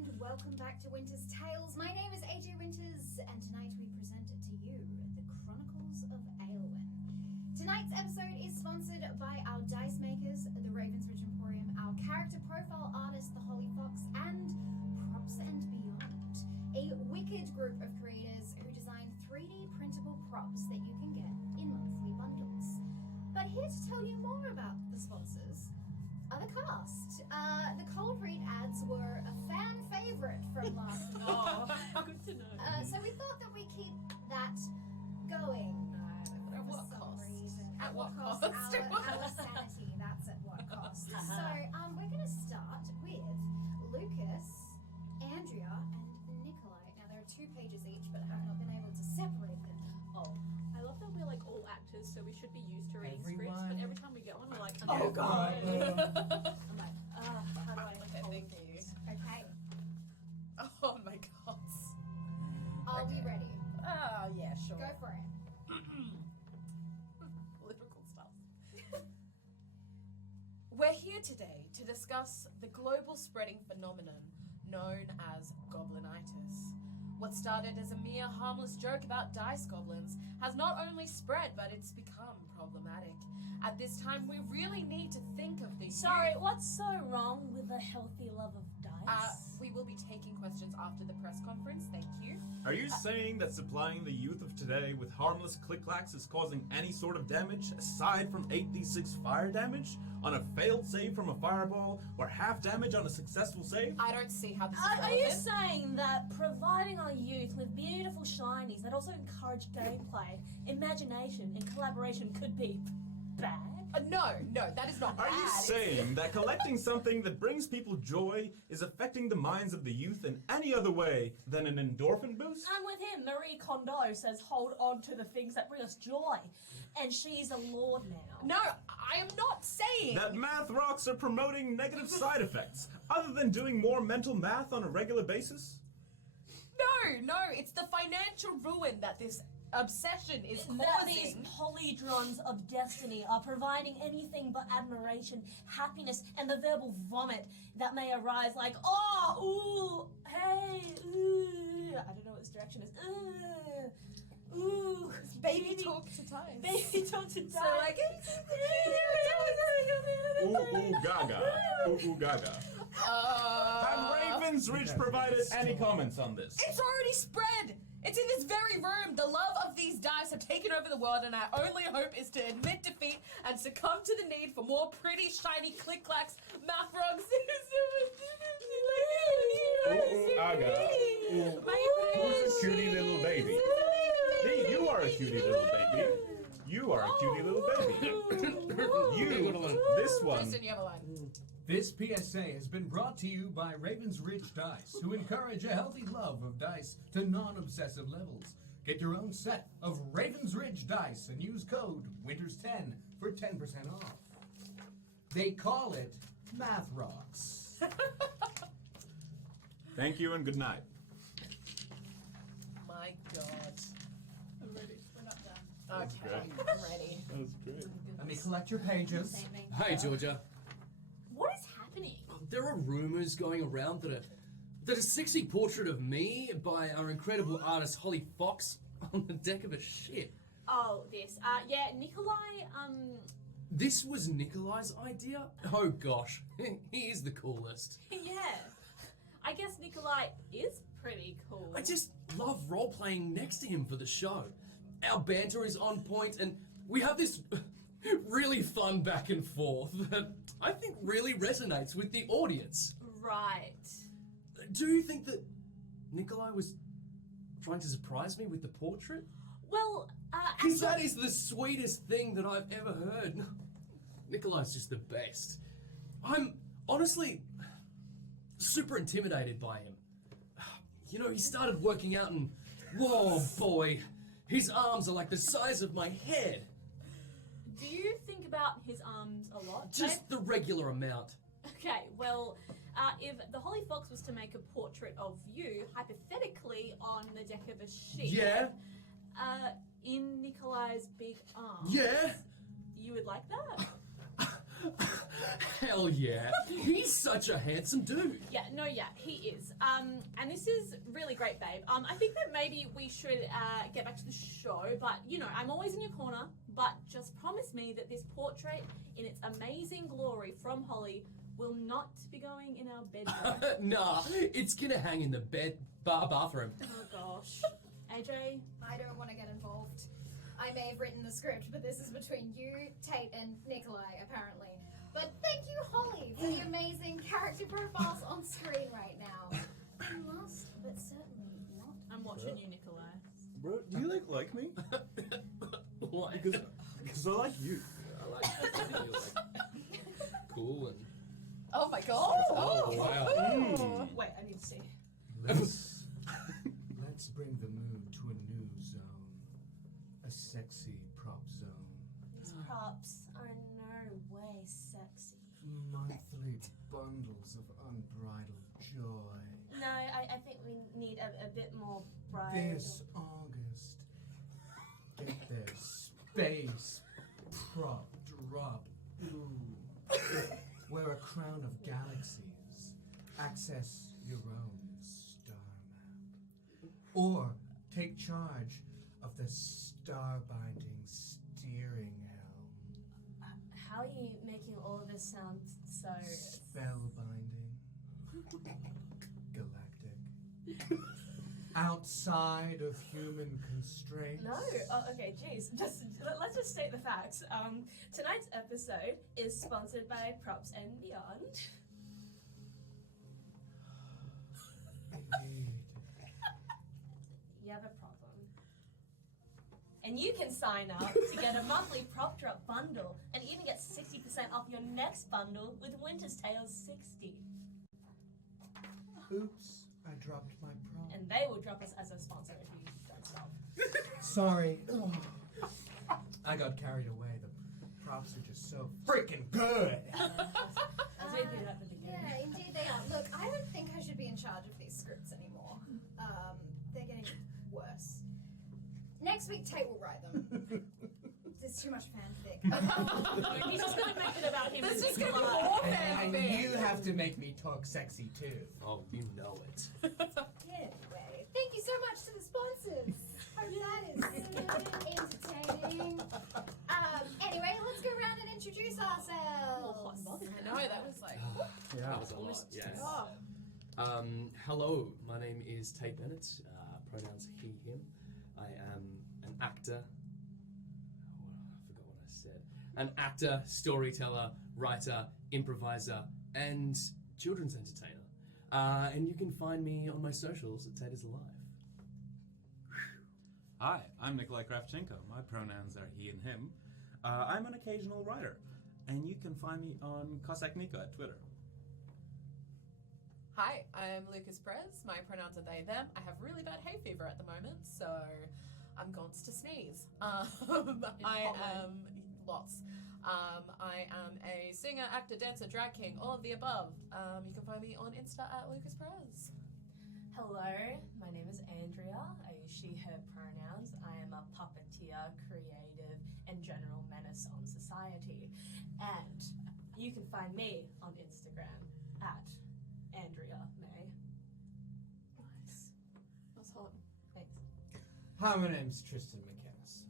and welcome back to Winter's Tales. My name is AJ Winters, and tonight we present to you the Chronicles of Aelwyn. Tonight's episode is sponsored by our dice makers, the Ravens Ridge Emporium, our character profile artist, the Holy Fox, and Props and Beyond, a wicked group of creators who design 3D printable props that you can get in monthly bundles. But here to tell you more about the sponsors are the cast. The cold read ads were a fan favorite from last week. Oh, good to know. So we thought that we keep that going. At what cost? At what cost? Our sanity. That's at what cost. So we're going to start with Lukas, Andrea, and Nikolai. Now there are 2 pages each, but I have not been able to separate them. Oh, I love that we're like all actors, so we should be used to reading scripts, but every time we get one, we're like, Oh, God. I'm like, how do I Thank you. Okay. Oh my god. Are we ready? Oh, yeah, sure. Go for it. Political stuff. We're here today to discuss the global spreading phenomenon known as goblinitis. What started as a mere harmless joke about dice goblins has not only spread, but it's become problematic. At this time, we really need to think of the Sorry, what's so wrong with a healthy love of dice? We will be taking questions after the press conference. Thank you. Are you saying that supplying the youth of today with harmless click-clacks is causing any sort of damage, aside from 8d6 fire damage on a failed save from a fireball, or half damage on a successful save? I don't see how this is Are you relevant. saying that providing our youth with beautiful shinies that also encourage gameplay, imagination, and collaboration could be bad? No, that is not Are bad. you saying that collecting something that brings people joy is affecting the minds of the youth in any other way than an endorphin boost? I'm with him. Marie Kondo says hold on to the things that bring us joy. And she's a lord now. No, I am not saying That math rocks are promoting negative side effects, other than doing more mental math on a regular basis? No, it's the financial ruin that this obsession is That these causing. polydrons of destiny are providing anything but admiration, happiness, and the verbal vomit that may arise like, oh, ooh, hey, ooh. I don't know what this direction is. Ooh, Baby talk to time. Baby talk to die. So like, Ooh, gaga. Ooh, gaga. Have Ravens Ridge provided any comments on this? It's already spread! It's in this very room! The love of these dice have taken over the world, and our only hope is to admit defeat and succumb to the need for more pretty, shiny click-clacks, math rocks. Ooh, gaga. Who's a cutie little baby? Hey, you are a cutie little baby. You are a cutie little baby. This one. Tristan, you have a line. This PSA has been brought to you by Ravens Ridge Dice, who encourage a healthy love of dice to non-obsessive levels. Get your own set of Ravens Ridge Dice and use code WINTERS10 for 10% off. They call it Math Rocks. Thank you and good night. My god. I'm ready. We're not done. Okay, great. I'm ready. That was great. Let me collect your pages. Hey, Georgia. What is happening? There are rumors going around that a sexy portrait of me by our incredible artist Holly Fox on the deck of a ship. Oh, this. Yeah, Nikolai, This was Nikolai's idea? Oh gosh, he is the coolest. yeah. I guess Nikolai is pretty cool. I just love role-playing next to him for the show. Our banter is on point and we have this really fun back and forth that I think really resonates with the audience. Right. Do you think that Nikolai was trying to surprise me with the portrait? Well, Because that is the sweetest thing that I've ever heard. Nikolai's just the best. I'm honestly super intimidated by him. You know, he started working out and, whoa boy, his arms are like the size of my head. do you think about his arms a lot? Just the regular amount. Okay, well, if the Holy Fox was to make a portrait of you, hypothetically, on the deck of a ship... Yeah? In Nikolai's big arms... Yeah? You would like that? Hell yeah. He's such a handsome dude. Yeah, he is. And this is really great, babe. I think that maybe we should get back to the show, but you know, I'm always in your corner, but just promise me that this portrait in its amazing glory from Holly will not be going in our bedroom. Nah, it's gonna hang in the bathroom. Oh gosh. AJ? I don't want to get involved. I may have written the script, but this is between you, Tate, and Nikolai, apparently. But thank you, Holly, for the amazing character profiles on screen right now. And last, but certainly not. I'm watching you, Nikolai. Bro, do you like me? Why? Because I like you. I like you, cool and... Oh my god! Oh, wow. Wait, I need to see. Let's bring the mood to a new zone. A sexy prop zone. These props are in no way sexy. Monthly bundles of unbridled joy. No, I think we need a bit more bridal. This August, get their space prop drop. Ooh. Wear a crown of galaxies. Access your own star map. Or take charge of the star-binding steering helm. How are you making all of this sound so... Spellbinding. Galactic. Outside of human constraints. No, okay, jeez. Let's just state the facts. Tonight's episode is sponsored by Props and Beyond. Indeed. You have a problem. And you can sign up to get a monthly prop drop bundle and even get 60% off your next bundle with Winter's Tales 60. Oops, I dropped my prop. And they will drop us as a sponsor if you don't stop. Sorry. I got carried away. The props are just so freaking good. I did do that at the beginning. Yeah, indeed they are. Look, I don't think I should be in charge of these scripts anymore. They're getting worse. Next week, Tate will write them. There's too much fanfic. He's just gonna make it about him. This and is gonna be Nikolai. more And fanfic. you have to make me talk sexy too. Oh, you know it. Anyway, thank you so much to the sponsors. Hope that is entertaining. Anyway, let's go around and introduce ourselves. I know, that was like... Yeah, that was a lot, yes. Oh. Hello, my name is Tate Bennett, pronouns he, him. I am an actor. I forgot what I said. An actor, storyteller, writer, improviser, and children's entertainer. And you can find me on my socials at Tate is Alive. Hi, I'm Nikolai Kravchenko. My pronouns are he and him. I'm an occasional writer, and you can find me on Cossack Nico at Twitter. Hi, I'm Lukas Perez. My pronouns are they, them. I have really bad hay fever at the moment, so I'm going to sneeze. I am... Lots. I am a singer, actor, dancer, drag king, all of the above. You can find me on Insta at Lukas Perez. Hello, my name is Andrea. I use she, her pronouns. I am a puppeteer, creative, and general menace on society. And you can find me on Instagram at Andrea May. Nice. That's hot. Thanks. Hi, my name's Tristan McInnes.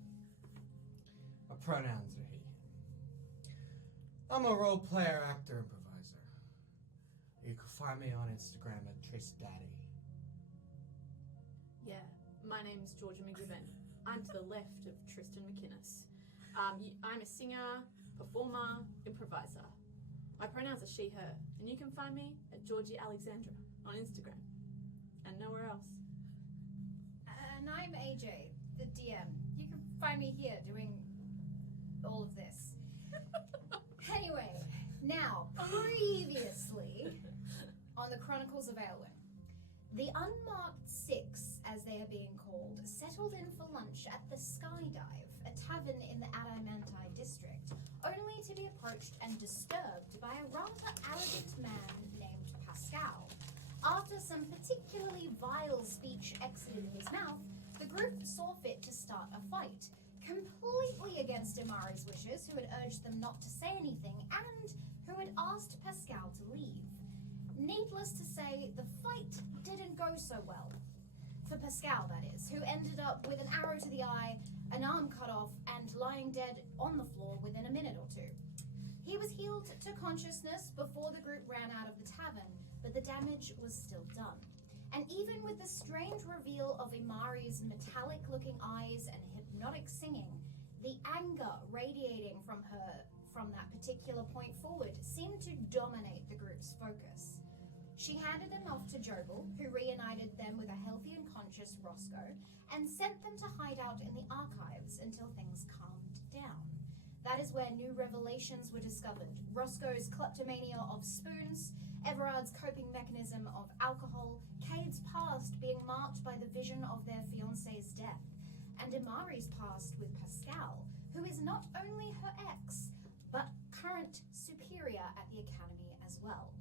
My pronouns are he. I'm a role player, actor, improviser. You can find me on Instagram at TristDaddy. Yeah, my name's Georgia McGivern. I'm to the left of Tristan McInnes. I'm a singer, performer, improviser. My pronouns are she, her, and you can find me at Georgie Alexandra on Instagram and nowhere else. And I'm AJ, the DM. You can find me here doing all of this. Anyway, now, previously on the Chronicles of Aelwyn, the Unmarked Six, as they are being called, settled in for lunch at the Skydive, a tavern in the Adamanti district, only to be approached and disturbed by a rather arrogant man named Pascal. After some particularly vile speech exited his mouth, the group saw fit to start a fight, completely against Imari's wishes, who had urged them not to say anything, and who had asked Pascal to leave. Needless to say, the fight didn't go so well. For Pascal, that is, who ended up with an arrow to the eye, an arm cut off, and lying dead on the floor within a minute or two. He was healed to consciousness before the group ran out of the tavern, but the damage was still done. And even with the strange reveal of Imari's metallic-looking eyes and hypnotic singing, the anger radiating from her from that particular point forward seemed to dominate the group's focus. She handed him off to Jobel, who reunited them with a healthy and conscious Roscoe, and sent them to hide out in the archives until things calmed down. That is where new revelations were discovered. Roscoe's kleptomania of spoons, Everard's coping mechanism of alcohol, Cade's past being marked by the vision of their fiancé's death, and Imari's past with Pascal, who is not only her ex, but current superior at the Academy as well.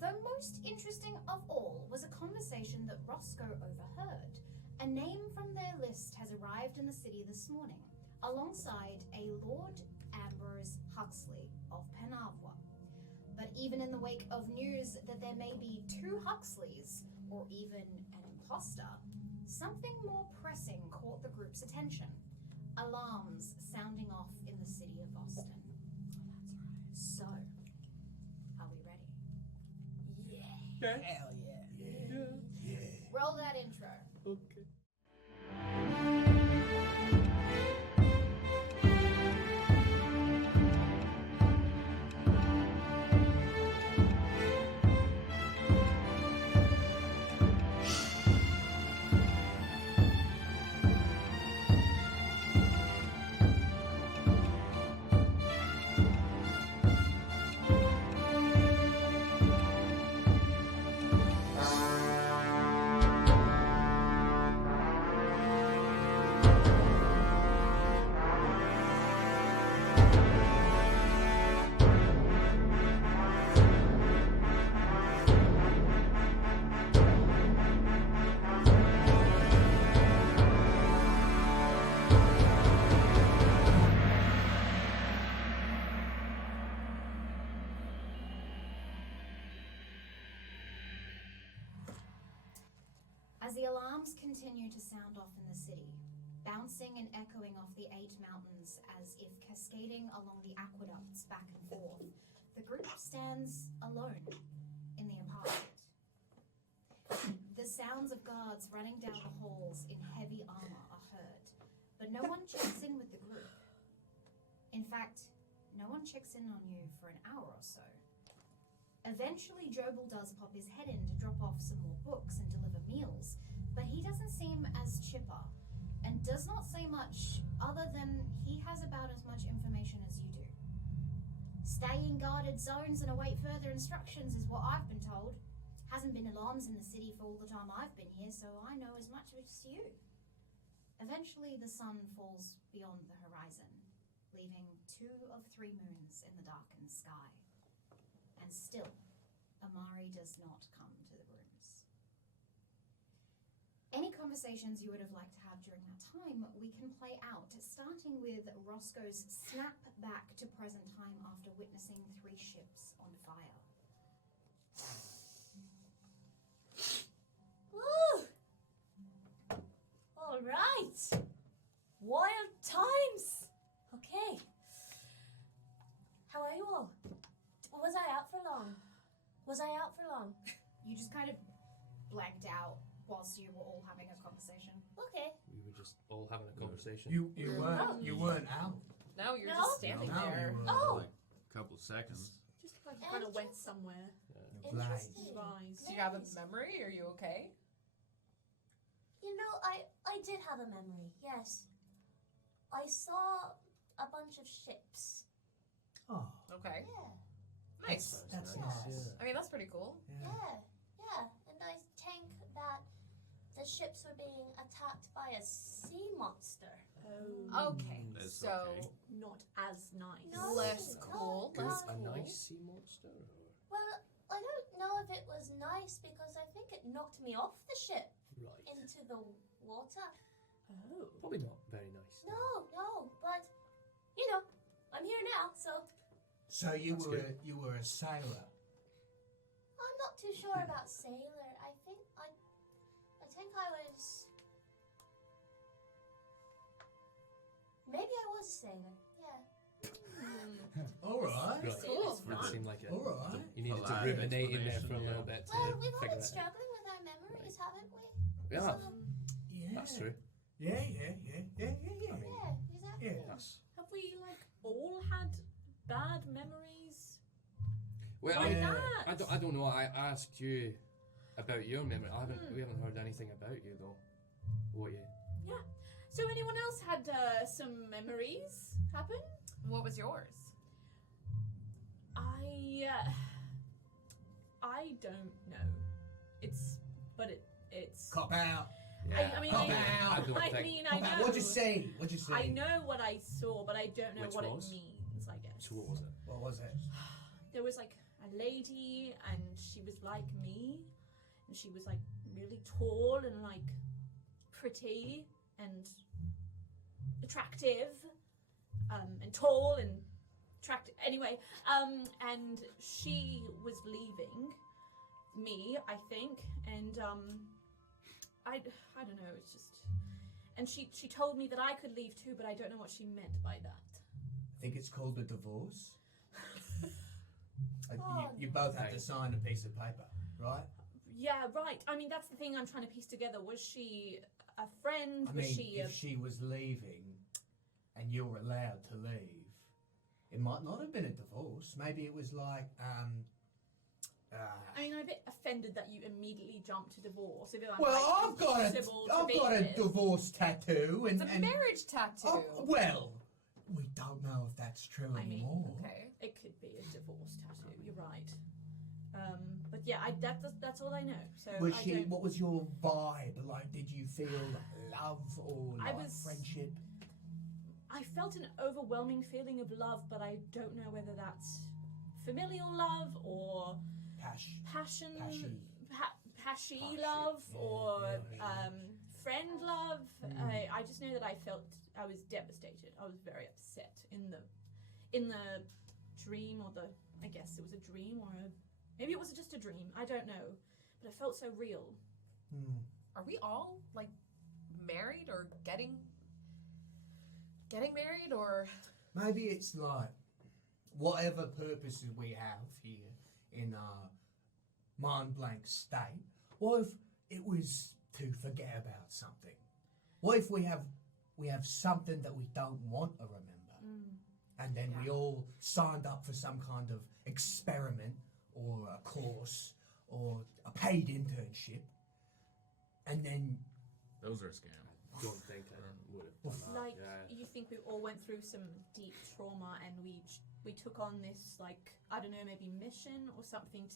The most interesting of all was a conversation that Roscoe overheard. A name from their list has arrived in the city this morning, alongside a Lord Ambrose Huxley of Penarvois. But even in the wake of news that there may be two Huxleys, or even an imposter, something more pressing caught the group's attention. Alarms sounding off in the city of Austin. So, are we ready? Okay. Hell yeah. Roll that intro. Okay. As the alarms continue to sound off in the city, bouncing and echoing off the 8 mountains as if cascading along the aqueducts back and forth, the group stands alone in the apartment. The sounds of guards running down the halls in heavy armor are heard, but no one checks in with the group. In fact, no one checks in on you for an hour or so. Eventually, Jobel does pop his head in to drop off some more books and deliver meals, but he doesn't seem as chipper, and does not say much other than he has about as much information as you do. Stay in guarded zones and await further instructions is what I've been told. Hasn't been alarms in the city for all the time I've been here, so I know as much as you. Eventually, the sun falls beyond the horizon, leaving 2 of 3 moons in the darkened sky. And still, Amari does not come to the rooms. Any conversations you would have liked to have during that time, we can play out, starting with Roscoe's snap back to present time after witnessing 3 ships on fire. Woo! All right. Wild times. Okay. How are you all? Was I out for long? You just kind of blanked out whilst you were all having a conversation. Okay. We were just all having a conversation. You weren't out. Now you're No? just standing No, there. you were Oh. Like a couple seconds. Just like you kind of went somewhere. Interesting. Rise. Do you have a Nice. memory? Are you okay? You know, I did have a memory, yes. I saw a bunch of ships. Oh, Okay. Yeah. Nice. that's Yeah. nice. I mean, that's pretty cool. Yeah. And I think that the ships were being attacked by a sea monster. Oh, Okay. That's So, okay. not as nice. No. less no, cool. no. Less A cool. nice sea monster? Or? Well, I don't know if it was nice because I think it knocked me off the ship Right. into the water. Oh. Probably not very nice. No, but you know, I'm here now, so So you That's were good. you were a sailor. I'm not too sure about sailor. I think I was. Maybe I was a sailor. Yeah. All right. Right. Cool. That seemed like All right. you needed to Polite ruminate in there for a explanation, little yeah. bit to Well, we've all figure been that out. struggling with our memories, haven't we? Yeah, So, Yeah. that's true. Yeah. I mean, yeah, exactly. Yeah. that's... Have we all had bad memories? Well, Like Yeah. that? I don't know. I asked you about your memory. We haven't heard anything about you though. What you? So anyone else had some memories happen? What was yours? I don't know. It's Cop out. I mean, Cop I out. don't I think. mean, I Cop know. out. What'd you say? What'd you say? I know what I saw, but I don't know Which what was? it means. I guess. So what was it? What was it? There was like a lady, and she was like me, and she was like really tall and like pretty and attractive, and tall and attractive. Anyway, and she was leaving me, I think, and I don't know. It's just, and she told me that I could leave too, but I don't know what she meant by that. I think it's called a divorce. Oh, You both have to Right. sign a piece of paper, right? Yeah, right. I mean, that's the thing I'm trying to piece together. Was she a friend? I Was mean, she a... if she was leaving and you were allowed to leave, it might not have been a divorce. Maybe it was like, I mean, I'm a bit offended that you immediately jumped to divorce. If I'm well, like, I've got impossible to I've be got a with. divorce tattoo, and It's a and marriage tattoo. well, we don't know if that's true I mean, anymore. Okay. It could be a divorce tattoo. You're right. But yeah, that's all I know. So Was I she? don't. What was your vibe like? Did you feel love or I like was- friendship? I felt an overwhelming feeling of love, but I don't know whether that's familial love or passion, Pashy. pashy Pashy, love, yeah, or yeah. friend love. Mm. I just know that I was devastated. I was very upset in the dream, or I guess it was a dream, or maybe it was just a dream. I don't know, but it felt so real. Hmm. Are we all like married or getting married or? Maybe it's like whatever purposes we have here in our mind blank state. What if it was to forget about something? What if we have something that we don't want to remember, and then we all signed up for some kind of experiment or a course or a paid internship, and then Those are a scam. Don't think I would have done that. Like, Yeah. you think we all went through some deep trauma, and we took on this, like, I don't know, maybe mission or something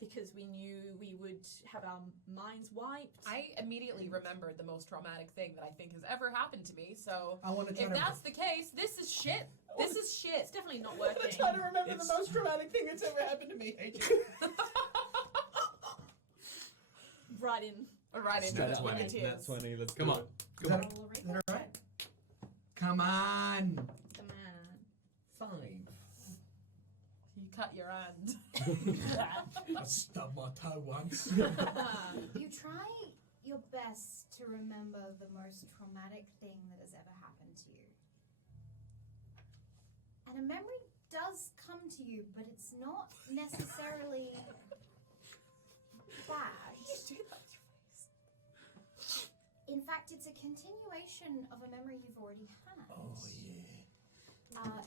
because we knew we would have our minds wiped. I immediately remembered the most traumatic thing that I think has ever happened to me. So I want to try if to. that's the case, this is shit. This is shit. It's definitely not working. remember It's- most traumatic thing that's ever happened to me, AJ. Right in. Right into Straight the up. 20 That's tears. 20. Let's Come do on. it. Come on. Is that alright? Come on. The man. 5. You cut your hand. I stubbed my toe once. You try your best to remember the most traumatic thing that has ever happened to you. And a memory does come to you, but it's not necessarily bad. Do that with your face. In fact, it's a continuation of a memory you've already had. Oh yeah.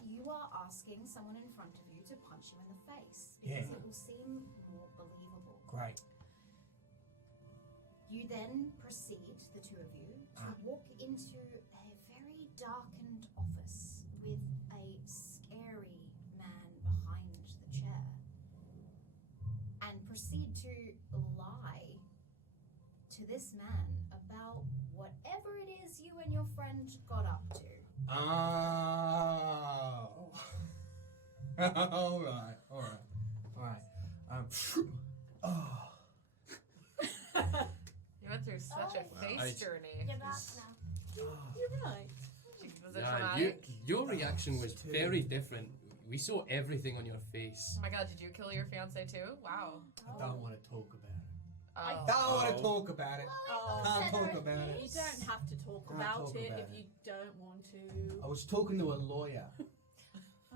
You are asking someone in front of you to punch you in the face because Yeah. it will seem more believable. Great. You then proceed, the two of you, to walk into a very darkened office with a scary man behind the chair and proceed to lie to this man about whatever it is you and your friend got up to. Oh. All right. Oh. You went through such a Oh, face journey. You're back now. You're right. Was it Yeah, traumatic? your reaction was Two. very different. We saw everything on your face. Oh my god, did you kill your fiance too? Wow. I don't want to talk about it. Oh. Don't want to talk about it. Oh, Can't talk about you it. don't have to talk Can't about talk it about if it. you don't want to. I was talking to a lawyer.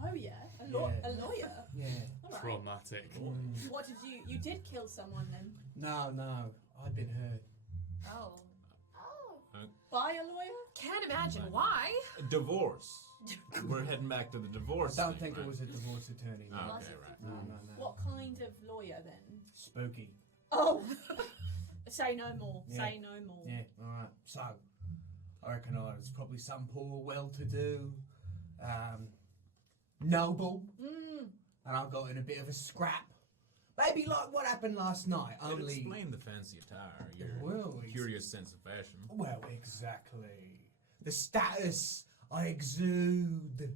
Oh yeah, a Yeah. lawyer. Yeah. All right. Traumatic. What did you did kill someone then? No. I'd been hurt. Oh. By a lawyer? Can't imagine why. Divorce. We're heading back to the I divorce. don't thing, think it right? was a divorce attorney. No. Oh, okay, right. No. What kind of lawyer then? Spooky. Oh. Say no more. Yeah. Say no more. Yeah, alright. So, I reckon I was probably some poor, well-to-do, noble, and I got in a bit of a scrap. Maybe like what happened last night, It only... explain the fancy attire, your Well, curious sense of fashion. Well, exactly. The status I exude.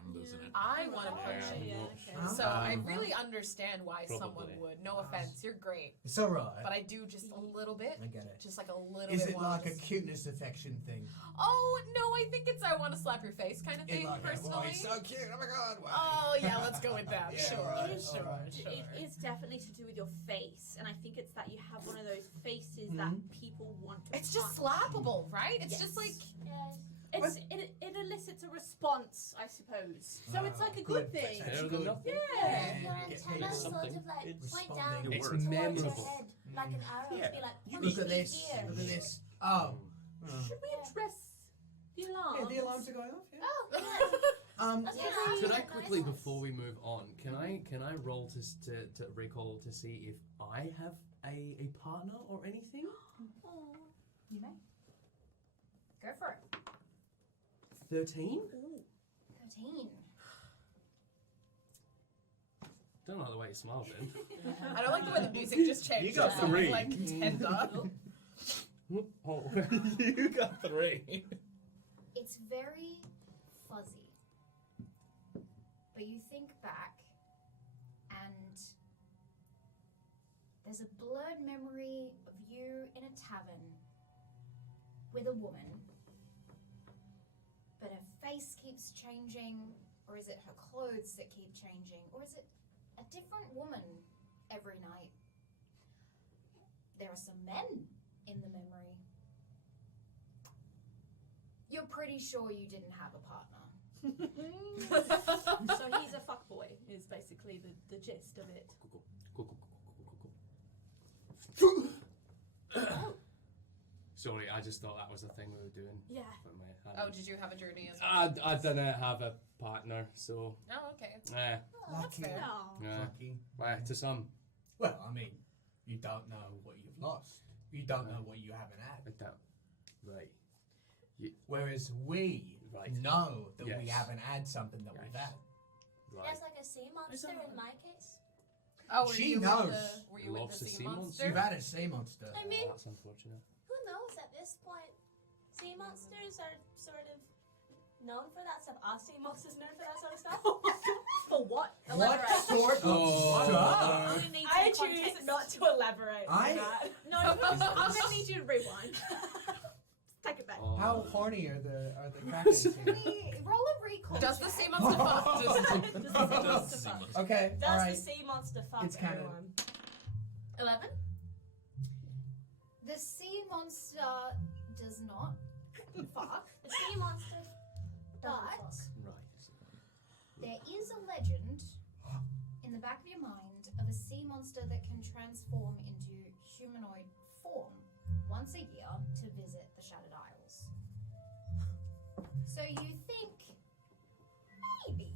I'm losing it. I want to punch Yeah, you. okay. Huh? So I really understand why someone Probably. would. No offense, you're great. It's alright. But I do just a little bit. I get it. Just like a little Is bit. it like a wanna- cuteness affection thing? Oh, no, I think it's I want to slap your face kind of It's thing, like, oh, personally. he's so cute, oh my god, wow. Oh, yeah, let's go with that. Yeah, Sure, alright, sure, alright. sure. It is definitely to do with your face, and I think it's that you have one of those faces that people want to. It's just punch. slappable, right? It's just like. Yes. It elicits a response, I suppose. So it's like a good thing. That's Better good. than nothing. Yeah. Your Get antennas paid sort something. of like It's point responding down to It's words. towards your memorable. head, like an arrow. Yeah. Be like, You punch Look at me this, here. look at this. Oh. Should we address the alarm? Yeah, the alarms are going off, yeah. Oh, yeah. That's Yeah. what Could I nice quickly, ones. before we move on, can I roll to recall to see if I have a partner or anything? You may. Go for it. 13? 13. Don't like the way you smiled then. I don't like the way the music just changed. You got to something three. Like contender. Oh. You got 3. It's very fuzzy. But you think back, and there's a blurred memory of you in a tavern with a woman. But her face keeps changing, or is it her clothes that keep changing, or is it a different woman every night? There are some men in the memory. You're pretty sure you didn't have a partner. So he's a fuckboy, is basically the gist of it. Sorry, I just thought that was the thing we were doing. Yeah. Oh, did you have a journey as well? I don't have a partner, so Oh, okay. That's Lucky. fair. yeah. Lucky. Well, to some, Well, I mean, you don't know what you've lost. You don't know what you haven't had. I don't. Right. Whereas we Right. know that we Yes. haven't had something that Yes. we've had. Right. There's like a sea monster in my case. Oh, were She you knows. With the, were you with Loves the the sea sea monster? You've had a sea monster. I mean, That's unfortunate. who knows at this point? Sea monsters are sort of known for that stuff. Are sea monsters known for that sort of stuff? For what? What Elaborate. sort of Oh. stuff? I'm gonna need I some choose context. not to elaborate on I- that. No, I'm gonna need you to rewind. Take it back. Oh. How horny are the Krakens here? Roll a recall. Does the check. sea monster fuck? Does the fuck. Okay, Does alright. the sea monster fuck It's canon. everyone? 11? The sea monster does not fuck. The sea monster doesn't But- fuck. Right. There is a legend in the back of your mind of a sea monster that can transform into humanoid form once a year to visit the Shattered Isles. So you think maybe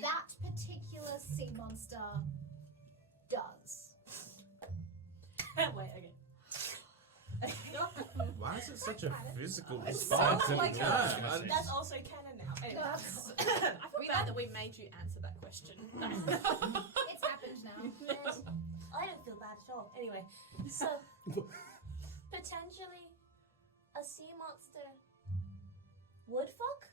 that particular sea monster does. Wait, okay. Why is it such a physical It's response? so like Yeah, That's also canon now. Anyway. I feel bad that we made you answer that question. It's happened now. Yes. I don't feel bad at all. Anyway, so potentially a sea monster would fuck?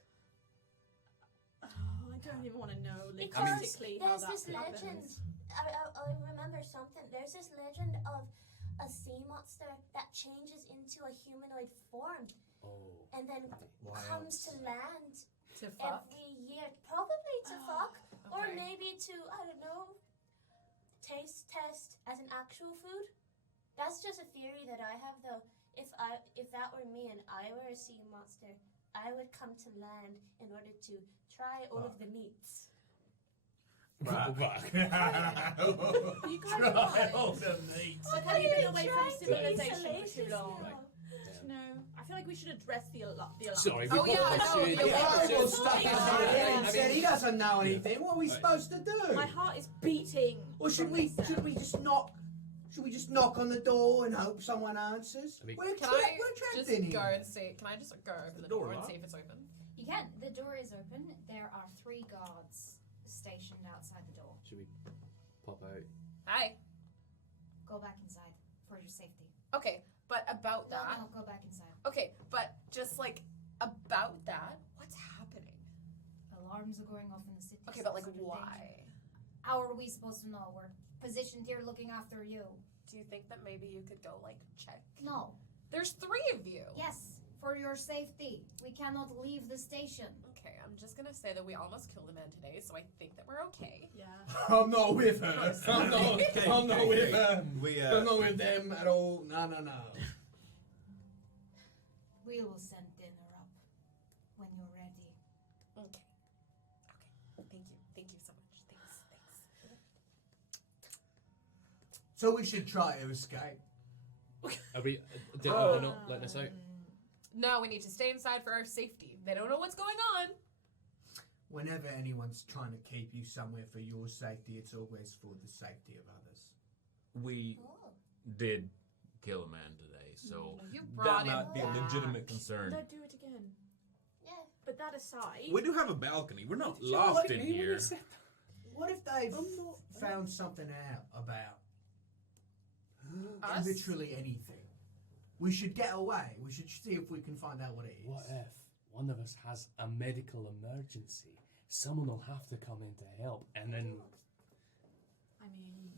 Oh, I don't even want to know Because linguistically how there's that this legend. happens. I remember something. There's this legend of a sea monster that changes into a humanoid form Oh. and then comes to land To fuck? every year. Probably to fuck, or Okay. maybe to, I don't know, taste test as an actual food. That's just a theory that I have, though. If that were me and I were a sea monster, I would come to land in order to try all of the meats. You guys Try are all the meat. like, have you been away from Trying to be civilization for too salacious long? now. No, I feel like we should address the alarm. Sorry, Oh, we yeah, got no, questioned. the alarm Well, was stuck in his Yeah. head and said he doesn't know anything. What are we supposed to do? My heart is beating. Or should from we this, should we just knock? Should we just knock on the door and hope someone answers? I mean, we're Can we're I trapped just in go here. and see? Can I just go over the the door door and locked? see if it's open? You can. The door is open. There are 3 guards stationed outside the door. Should we pop out? Hi. Go back inside for your safety. Okay, but about that. No, go back inside. Okay, but just like about that, what's happening? Alarms are going off in the city. Okay, but like Some sort of danger. why? How are we supposed to know? We're positioned here looking after you. Do you think that maybe you could go like check? No. There's 3 of you. Yes, for your safety. We cannot leave the station. Okay, I'm just gonna say that we almost killed a man today, so I think that we're okay. Yeah. I'm not with her. I'm not. Okay, I'm not okay, with okay. her. We I'm not with them at all. No, no, no. We will send dinner up when you're ready. Okay. Okay. Thank you so much. Thanks. So we should try to escape. Are we? They're not letting us out. No, we need to stay inside for our safety. They don't know what's going on. Whenever anyone's trying to keep you somewhere for your safety, it's always for the safety of others. We Oh. did kill a man today, so You that brought him might be a back. legitimate concern. No, do it again. Yeah. But that aside, We do have a balcony. We're not Did you lost look in at me when here. you said What if they've I'm not- found something out about Us? literally anything? We should get away. We should see if we can find out what it is. What if one of us has a medical emergency? Someone will have to come in to help, and then, I mean,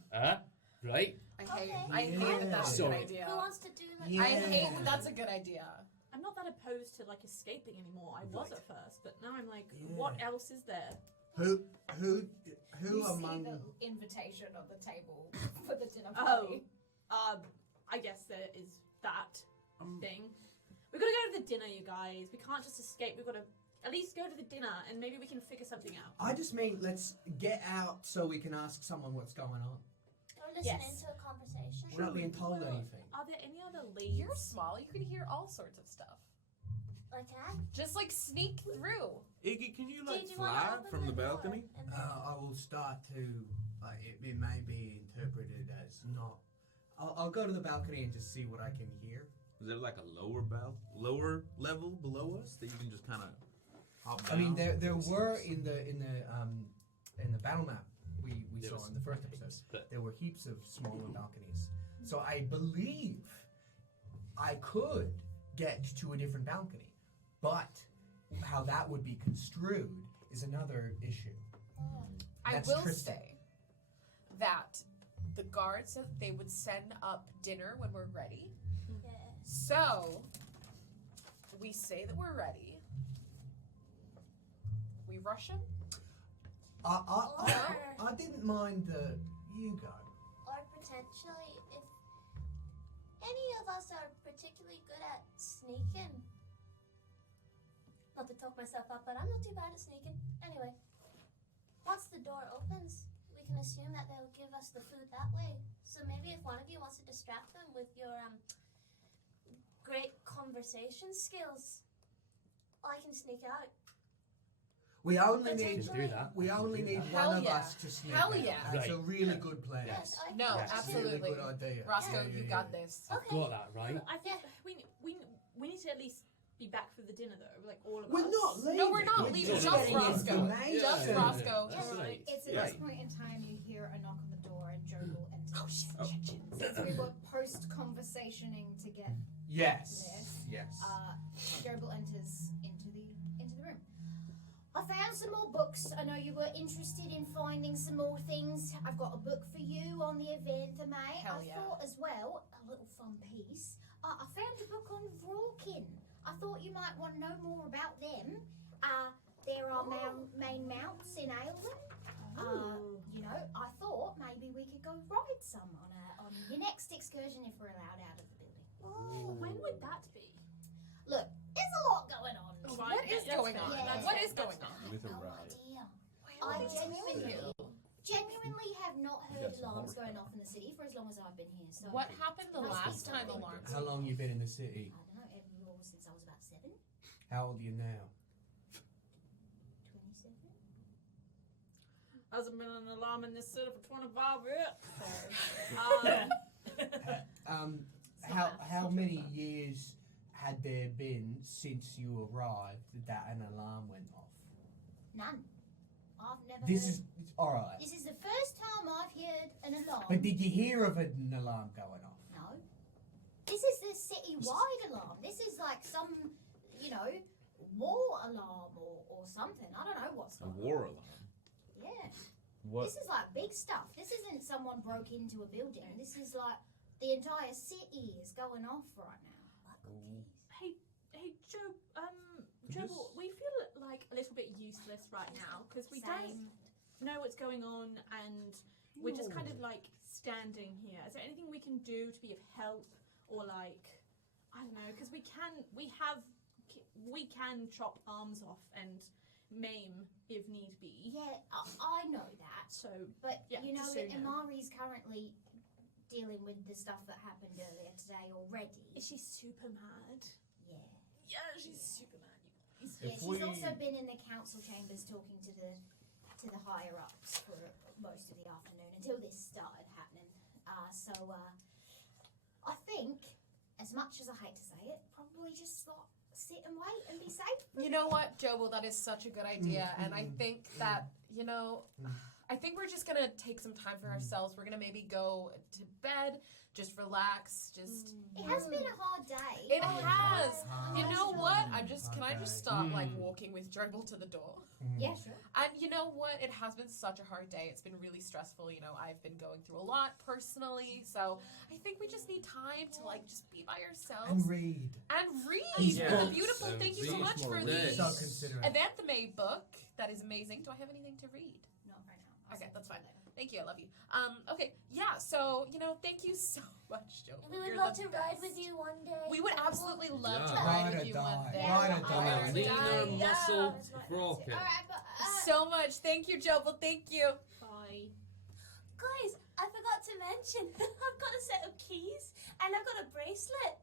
right? I hate Yeah. that that's a Sorry. good idea. Who wants to do that? Yeah. I hate that that's a good idea. I'm not that opposed to like escaping anymore. I was Right. at first, but now I'm like, Yeah. what else is there? Who You among? see the invitation on the table for the dinner Oh, party. I guess there is that thing. We gotta go to the dinner, you guys. We can't just escape. We've got to at least go to the dinner, and maybe we can figure something out. I just mean let's get out so we can ask someone what's going on. Or listen Yes. into a conversation. We're not being told Well, anything. Are there any other leads? You're small. You can hear all sorts of stuff. Like that? Just like sneak through. Iggy, can you like Did you wanna fly open from the door balcony? and then- I will start to. It may be interpreted as not. I'll go to the balcony and just see what I can hear. Is there like a lower level below us that you can just kind of hop I down? mean, there were in the battle map we There saw was in the first episode. but- There were heaps of smaller balconies. So I believe I could get to a different balcony, but how that would be construed is another issue. I That's will Tristan. say that the guards said they would send up dinner when we're ready. Yeah. So we say that we're ready. We rush him. I didn't mind the you go. Or potentially, if any of us are particularly good at sneaking. Not to talk myself up, but I'm not too bad at sneaking. Anyway, once the door opens, we can assume that they'll give us the food that way. So maybe if one of you wants to distract them with your great conversation skills, I can sneak out. We only need You can do that. we You can only do need that. Hell one of yeah. us to sneak Hell out. yeah. That's a Right. really good plan. Yes, I No, think Yes. That's a absolutely. really good idea. Roscoe, Yeah, you yeah, got yeah. this. I've Okay. got that, right? I think we need to at least be back for the dinner though, like all of We're us. not leaving. No, we're not We're leaving. just Just getting Roscoe. information. Just Roscoe. That's All right. right. It's at Yeah. this point in time you hear a knock on the door and Jodel enters. Oh shit! Oh. Shit! Shit! Since we were post-conversationing to get Yes. Yes. Yes. Jodel enters into the room. I found some more books. I know you were interested in finding some more things. I've got a book for you on the event, mate. Hell I yeah. thought as well, a little fun piece. I found a book on Vrorkin. I thought you might want to know more about them. There are main mounts in Aelwyn. You know, I thought maybe we could go ride some on your next excursion if we're allowed out of the building. Oh, when would that be? Look, there's a lot going on. What is going on? Yeah. What is going on? With a No ride. idea. What I is genuinely have not heard Yes, alarms more. going off in the city for as long as I've been here. So What happened the Must be last time something. alarms? How long you been in the city? I don't know, every year since I was about 7, How old are you now? 27. Hasn't been an alarm in this city for 25 years. How many years had there been since you arrived that an alarm went off? None. I've never This heard. is alright. This is the first time I've heard an alarm. But did you hear of an alarm going off? No. This is the city-wide alarm. This is like some, war alarm or something. I don't know what's A going on. war alarm. Yeah. What? This is like big stuff. This isn't someone broke into a building. This is like the entire city is going off right now. Hey, Joe. Joe, we feel like a little bit useless right now because we don't know what's going on, and we're just kind of like standing here. Is there anything we can do to be of help, or like, I don't know, because we can chop arms off and maim if need be. Yeah, I know that. So, But, Yeah, you know, just so you know. Imari's currently dealing with the stuff that happened earlier today already. is she super mad? Yeah. Yeah, she's super mad. You guys. Yeah, If she's we- also been in the council chambers talking to the higher ups for most of the afternoon until this started happening. I think, as much as I hate to say it, probably just sit and wait and be safe. You know what, Joe? Well, that is such a good idea, and I think that I think we're just gonna take some time for ourselves. We're gonna maybe go to bed, just relax, just. It has been a hard day. It has. You know what? Can I Okay. just start like walking with Jobel to the door? Yeah, sure. And you know what? It has been such a hard day. It's been really stressful. You know, I've been going through a lot personally. So I think we just need time to like just be by ourselves And read. and read. Yeah. The beautiful. Thank you so Read much more for days. the So considerate. Adantheme book. That is amazing. Do I have anything to read? Not right now. I'll Okay, send that's it to fine. you later. Thank you. I love you. Okay. Yeah. So thank you so much, Joe. We would You're love the to ride best. with you one day. We would absolutely love to Yeah. ride Ride with or you die. one day. Ride or Ride die. or Leaner die. muscle That's right, broken. that's it. All right, but So much. Thank you, Jobel. Thank you. Bye. Guys, I forgot to mention, I've got a set of keys and I've got a bracelet.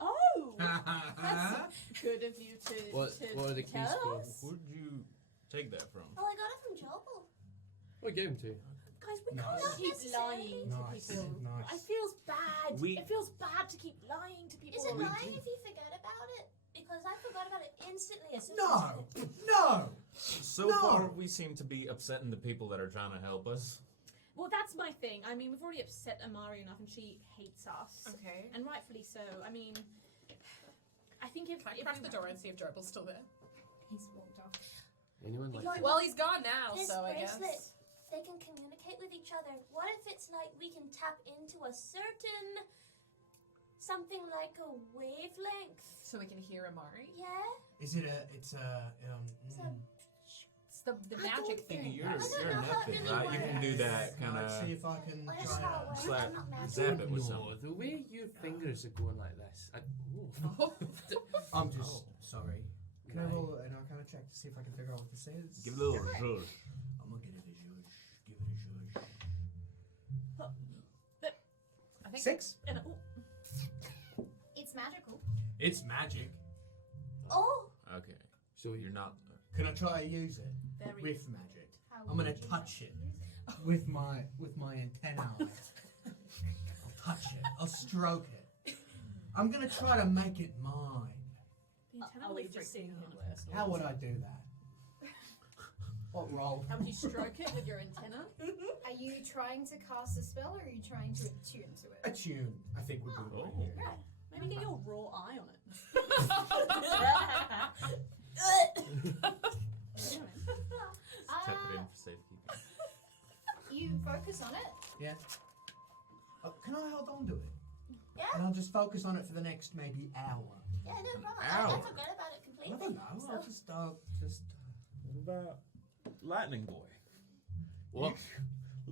Oh, Huh? good of you to. What to are the keys tell for? us. Who did you take that from? Oh, I got it from Jobel. What gave him to you? Guys, we Nice. can't keep Necessarily. lying Nice, to people. nice. It feels bad. We- It feels bad to keep lying to people. Is it We lying do. if you forget about it? Because I forgot about it instantly as soon No! as No! So No. far, we seem to be upsetting the people that are trying to help us. Well, that's my thing. I mean, we've already upset Amari enough, and she hates us, Okay. and rightfully so. I mean, I think if Can I if press we- the door and see if Jobel's still there? he's walked off. Anyone like Like- Well, he's gone now, This so I guess. bracelet, they can communicate with each other. What if it's like we can tap into a certain something like a wavelength? So we can hear Amari. Yeah? Is it a, it's a, It's a It's the I magic don't thing. think- You're, I don't you're know how it nothing, really right? You can do works. that kind Let's see of if I can Let's try how it to... works. slap, I'm not magic. zap it with No, something. the way your fingers are going like this. I'm just sorry. Can I Right. roll an Arcana check to see if I can figure out what this is? Give it a little zhuzh. I'm gonna give it a zhuzh. Give it a zhuzh. I think 6? and, oh, It's magical. It's magic. Oh! Okay, So you're not. Can I try to use it very. with magic? How I'm gonna would you touch like it. to use it? With my antennae. I'll touch it. I'll stroke it. I'm gonna try to make it mine. The antenna Are we really just freaks seeing me him out. worse? How would I do that? What roll? How would you stroke it with your antenna? Are you trying to cast a spell or are you trying to attune to A it? tune, I think would be the way to do it. Right. Maybe get your raw eye on it. Tap it in for safekeeping. You've focus on it. Yeah. Can I hold on to it? Yeah. And I'll just focus on it for the next maybe hour. Yeah, no problem. Ow. I forgot about it I completely. don't know. I'll just. What about Lightning Boy? What?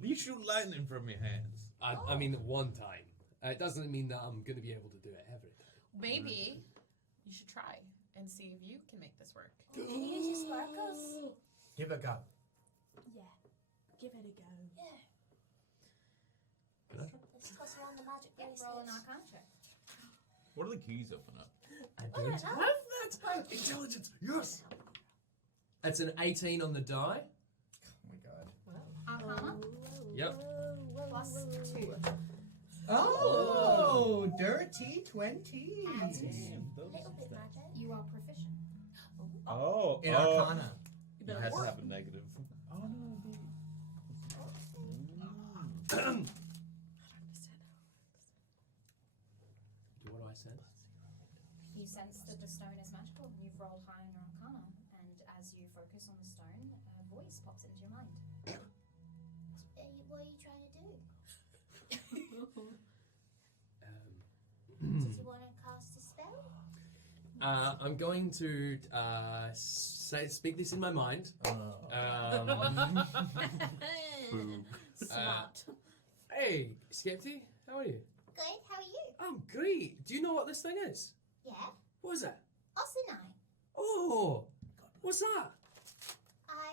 You shoot lightning from your hands. I mean, one time. It doesn't mean that I'm going to be able to do it every time. Maybe you should try and see if you can make this work. Can you use your sparkles? Give it a go. Yeah. Give it a go. Yeah. Can I try? Let's toss around the magic Roll an bracelets. Arcana check. What do the keys open up? I Oh, don't yeah, no. have that. Intelligence. Yes. That's an 18 on the die. Oh my god. Arcana Yep. plus 2. Oh, dirty 20. Add A little bit magic. You are proficient. Oh, In Arcana. You You better had to work. have a negative. Oh no, What do I sense? You sense that the stone is magical. You've rolled high on your Arcana, and as you focus on the stone, a voice pops into your mind. What are you trying to do? Um, Did you want to cast a spell? I'm going to speak this in my mind. Smart. Hey, Skepti, how are you? Good, how are you? I'm great. Do you know what this thing is? Yeah. What is it? Osinite. Oh, what's that?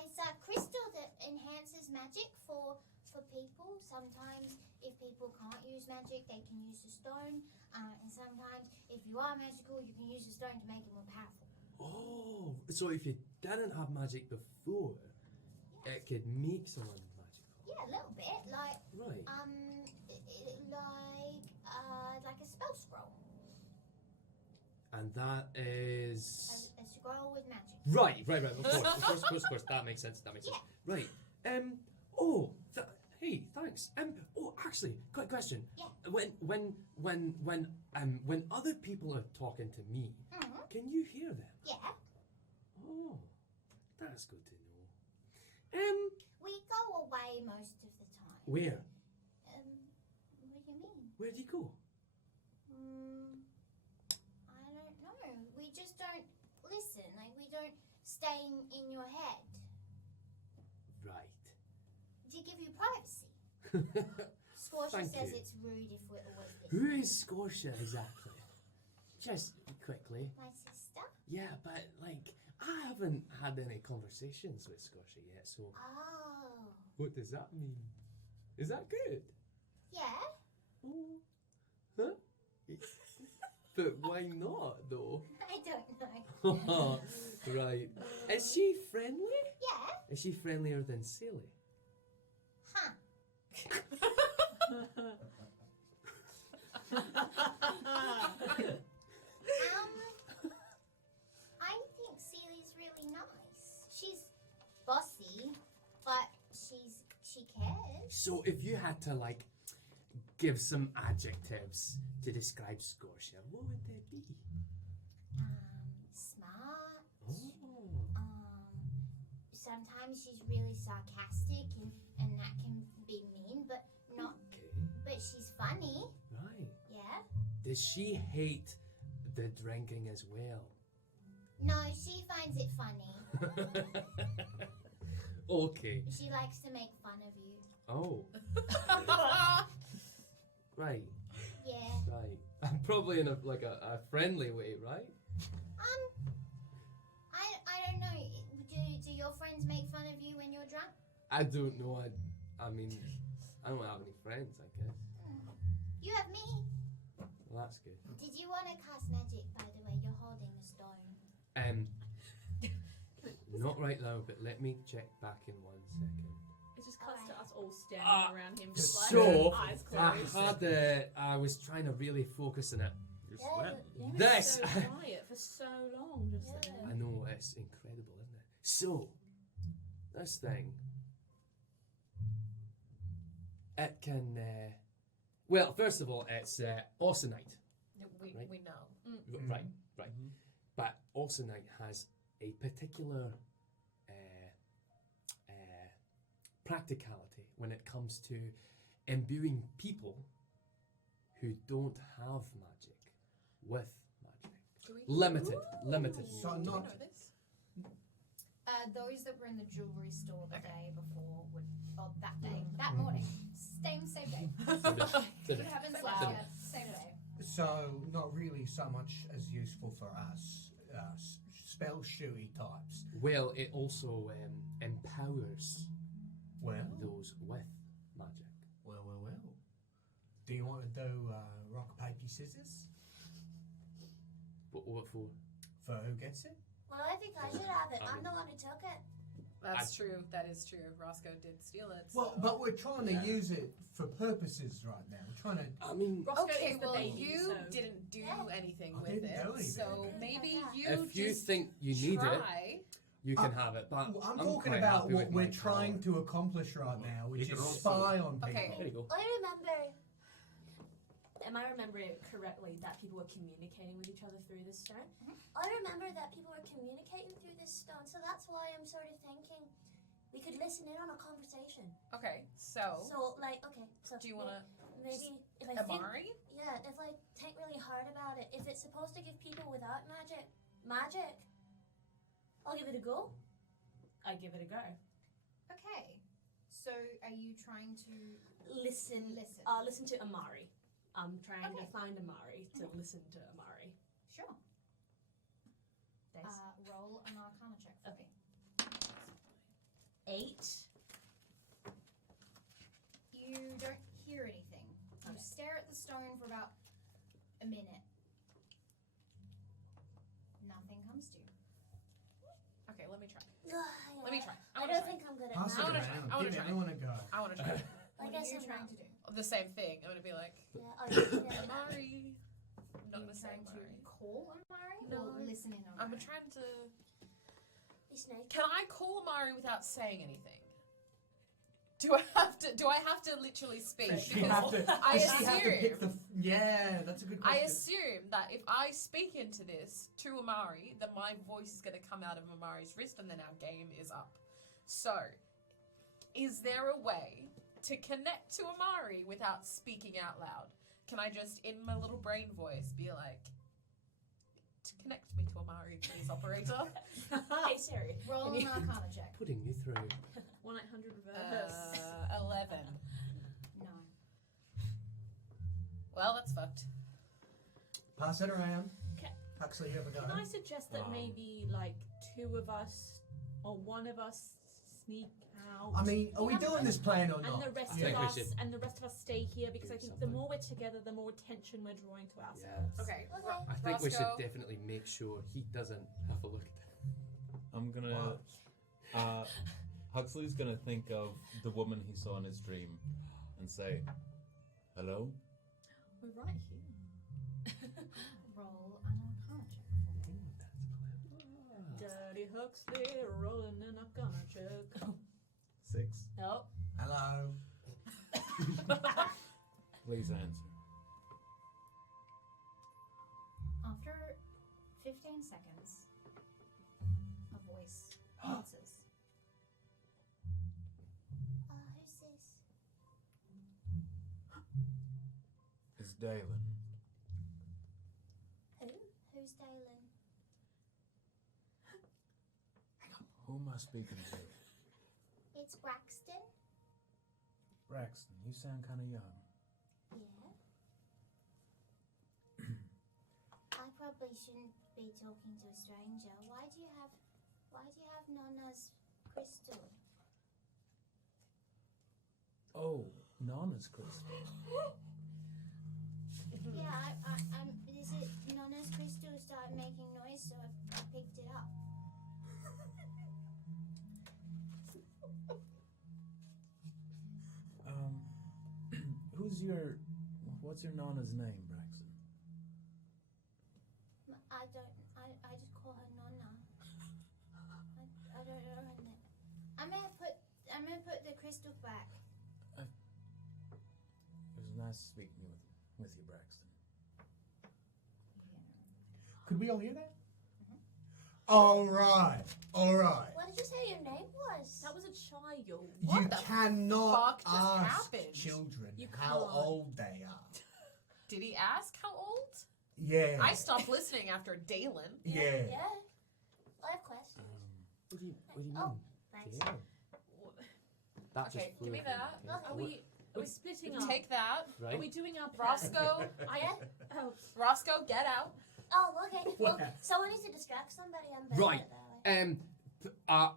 It's a crystal that enhances magic for people. Sometimes if people can't use magic, they can use the stone. And sometimes if you are magical, you can use the stone to make it more powerful. Oh, so if you didn't have magic before, it could make someone magical. Yeah, a little bit. Like Right. like a spell scroll. And that is A scroll with magic. right. Of course. That makes sense. Right. Oh. Hey, thanks. Oh, actually, quick question. Yeah. When other people are talking to me, Mm-hmm. can you hear them? Yeah. Oh, that's good to know. We go away most of the time. Where? What do you mean? Where do you go? I don't know. We just don't listen. Like, we don't stay in your head. Right. To give you privacy. Scortia Thank says you. it's rude if we're always Who listening. is Scortia exactly? Just quickly. My sister? Yeah, but like I haven't had any conversations with Scortia yet, so Oh. what does that mean? Is that good? Yeah? Oh. Huh? But why not though? I don't know. Right. Is she friendly? Yeah? Is she friendlier than silly? Huh. I think Celia's really nice. She's bossy, but she cares. So if you had to like give some adjectives to describe Scortia, what would they be? Smart. Oh. Sometimes she's really sarcastic and that can be mean, but not. Okay. But she's funny. Right. Yeah. Does she hate the drinking as well? No, she finds it funny. Okay. She likes to make fun of you. Oh. Right. Yeah. Right. Probably in a friendly way, right? I don't know. Do your friends make fun of you when you're drunk? I don't know. I mean, I don't have any friends, I guess. You have me. Well, that's good. Did you want to cast magic, by the way? You're holding a stone. Not right now, but let me check back in 1 second. It just cuts to us all standing Ah, around him, just like So, eyes I closed. I was trying to really focus on it. You're Yeah. sweating. You were This- so quiet for so long, just Yeah. there. I know, it's incredible, isn't it? So, this thing, it can, well, first of all, it's Osinite. We know. Right. But Osinite has a particular practicality when it comes to imbuing people who don't have magic with magic. Do we? Limited. So Do we not. know this? Those that were in the jewelry store the day before would, or that day, that morning, same day. You haven't slept yet, same day. So not really so much as useful for us spell shooty types. Well, it also empowers Well, those with magic. well. Do you want to do rock, paper, scissors What for? for who gets it? Well, I think I should have it. I'm the one who took it. That's true. That is true. Roscoe did steal it. Well, so- but we're trying to use it for purposes right now. We're trying to. I mean, Roscoe Okay, is the well, baby, you so. didn't do Yeah. anything I with didn't it, do anything. so maybe you if you just think you need it, try. you can have it. But I'm I'm talking quite about happy what with we're my trying power. to accomplish right now, which You is can also- spy on people. Okay. There you go. I remember. Am I remembering it correctly that people were communicating with each other through this stone? I remember that people were communicating through this stone, so that's why I'm sort of thinking we could listen in on a conversation. Okay, so So, like, okay, so do you want to maybe if I think, Amari? yeah, if I think really hard about it, if it's supposed to give people without magic, I'll give it a go. I give it a go. Okay, so are you trying to Listen. listen? Listen to Amari. I'm trying to Okay. find Amari to listen to Amari. Sure. Dice. Roll an Arcana check for Okay. me. 8. You don't hear anything. You Okay. stare at the stone for about a minute. Nothing comes to you. Okay, let me try. Let me try. I I wanna don't try. think I'm good at Pass it I wanna magic. try. around. I wanna Give try. everyone a go. I want to try. I What guess are you I'm trying not. to do? The same thing. I'm gonna be like Yeah, yeah. Amari. Not Are the you same trying to Amari. call Amari No. or listen in on I'm Amari? trying to. Hey, Snake. Can I call Amari without saying anything? Do I have to? Do I have to literally speak? Does she Because have to? I does she have to pick the? assume. Yeah, that's a good I question. assume that if I speak into this to Amari, then my voice is going to come out of Amari's wrist, and then our game is up. So, is there a way to connect to Amari without speaking out loud? Can I just, in my little brain voice, be like, to connect me to Amari, please, operator? Hey Siri. Roll an Arcana check. Putting you through. 1-800 reverse. 11. No. Well, that's fucked. Pass it around. Ca- Huxley, you have a go. Can I suggest that maybe like 2 of us or 1 of us sneak out? I mean, are we doing this plan or and not? the rest I think of we us should and the rest of us stay here because do I think the something. more we're together, the more attention we're drawing to ourselves. Yeah. Okay. Okay. I think we should Roscoe. definitely make sure he doesn't have a look at it. I'm gonna. Huxley's gonna think of the woman he saw in his dream and say, "Hello." We're right here. Roll an Arcana check for me. Dirty Huxley rolling in a gunner check. 6. Oh. Hello. Please answer. After 15 seconds, a voice answers. Who's this? It's Dalen. Who? Who's Dalen? Who am I speaking to? It's Braxton. Braxton, you sound kind of young. Yeah. I probably shouldn't be talking to a stranger. Why do you have Nonna's crystal? Oh, Nana's crystal. Yeah, I'm. Is it Nonna's crystal started making noise, so I picked it up. What's your Nana's name, Braxton? I just call her Nonna. I don't know her name. I'm gonna put the crystal back. It was nice speaking with you, Braxton. Could we all hear that? All right. What did you say your name was? That was a child. What you the cannot fuck just ask happened? children You how can't. old they are. Did he ask how old? Yeah. I stopped listening after Dalen. Yeah. Yeah. I have questions. What do you mean? Oh, thanks. Yeah. That Okay, just give me flew. that. Are we splitting up? Take that. Right? Are we doing our plan? Roscoe, Oh, Roscoe, get out. Oh, okay. Well, Wow. someone needs to distract somebody. I'm better Right. at that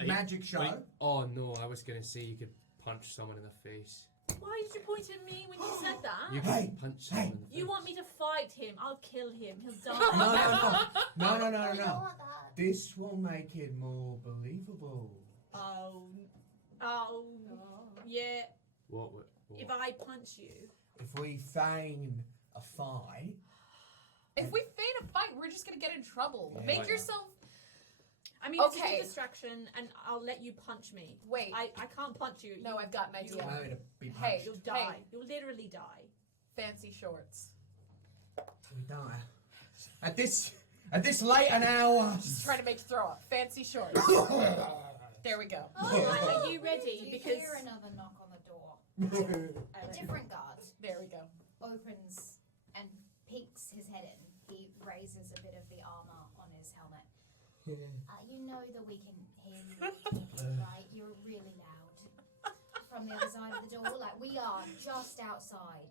way. Magic show. Wait. Oh no, I was gonna say you could punch someone in the face. why did you point at me when you said that? You Hey, can punch someone in the face. You want me to fight him? I'll kill him. He'll No, die. no, I don't no. want that. This will make it more believable. Oh, yeah. What? If I punch you, If we feign a fight, If we feign a fight, we're just gonna get in trouble. Yeah. Make Right. yourself. I mean, it's Okay. a distraction, and I'll let you punch me. Wait. I can't punch you. No, I've got an it's idea. going to be punched. Hey. You'll die. You'll literally die. Fancy shorts. We don't. At this late an hour. Just trying to make you throw up. Fancy shorts. There we go. Right, are you ready? You Because hear another knock on the door. A different guard There we go. opens and peeks his head in. He raises a bit of the armor on his helmet. You know that we can hear you, right? You're really loud. From the other side of the door, like we are just outside.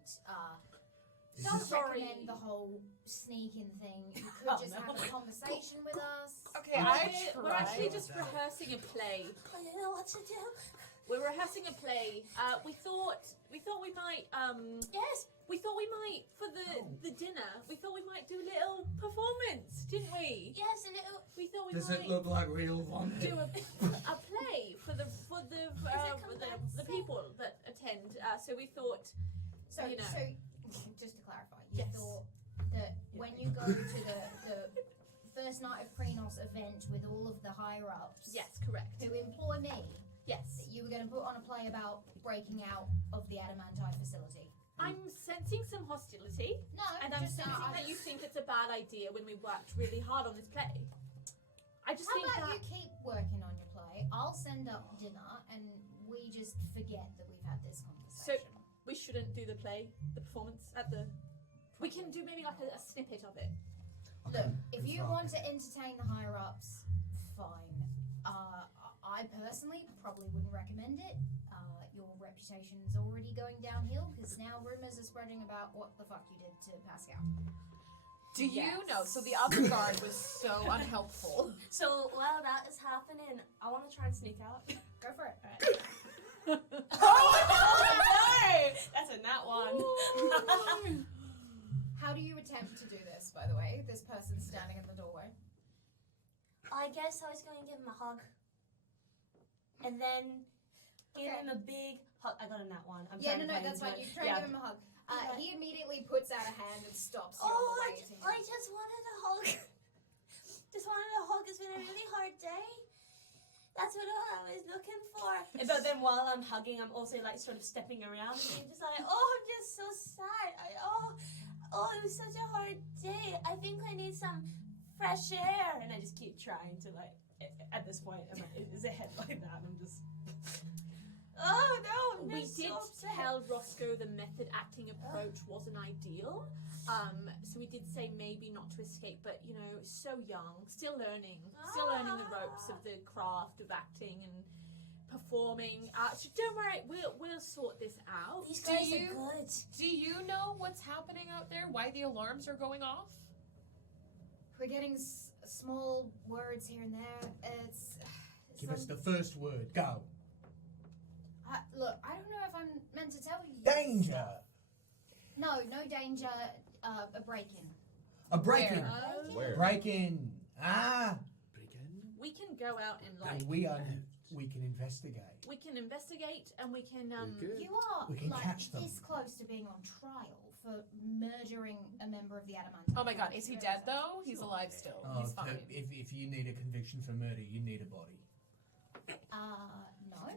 Don't Sorry. recommend the whole sneaking thing. You could just have a conversation with us. Okay, I we're actually tried. just rehearsing a play. I don't know what to do. We're rehearsing a play. We thought we might Yes. we thought we might for the dinner. We thought we might do a little performance, didn't we? Yes, and We thought we Does might it look like real vomit? do a play for the people that attend. So we thought, So, you know. so just to clarify, you Yes. thought that when you go to the First Night of Prinos event with all of the higher ups yes, correct. who employ me, Yes, that you were going to put on a play about breaking out of the Adamanti facility. I'm sensing some hostility, No, and I'm just sensing that you think it's a bad idea when we worked really hard on this play. I just How think about that you keep working on your play? I'll send up dinner, and we just forget that we've had this conversation. we shouldn't do the play, the performance at the. We can do maybe like a snippet of it. Look, if you want to entertain the higher ups, fine. I personally probably wouldn't recommend it. Your reputation's already going downhill because now rumors are spreading about what the fuck you did to Pascal. Do you Yes. know? So the other guard was so unhelpful. So while that is happening, I want to try and sneak out. Go for it. Oh no! That's a nat one. How do you attempt to do this, by the way? This person's standing in the doorway. I guess I was going to give him a hug. And then give Okay. him a big hug. I got a nat one. I'm Yeah, trying no, to play that's into fine. it. You try Yeah. to give him a hug. Okay. He immediately puts out a hand and stops you on Oh, the way to him. I just wanted a hug. Just wanted a hug. It's been a really hard day. That's what I was looking for. But then while I'm hugging, I'm also like sort of stepping around and I'm just like, oh, I'm just so sad. Oh, it was such a hard day. I think I need some fresh air. And I just keep trying to like, at this point, is a head like that? And I'm just, oh no, I'm We just did so upset. tell Roscoe the method acting approach wasn't ideal. So we did say maybe not to escape, but you know, so young, still learning the ropes of the craft of acting and performing. So don't worry, we'll sort this out. These Do guys you- are good. Do you know what's happening out there? Why the alarms are going off? We're getting small words here and there. It's Give us the first word. Go. look, I don't know if I'm meant to tell you. Danger. No danger. A break-in. A break-in. Where? Break-in. Ah. We can go out and like And we can investigate. we can investigate and we can Good. You are We can like catch them. this close to being on trial for murdering a member of the Adamanti. Oh my god, is he dead though? He's alive still. He's Oh, fine. if you need a conviction for murder, you need a body. No.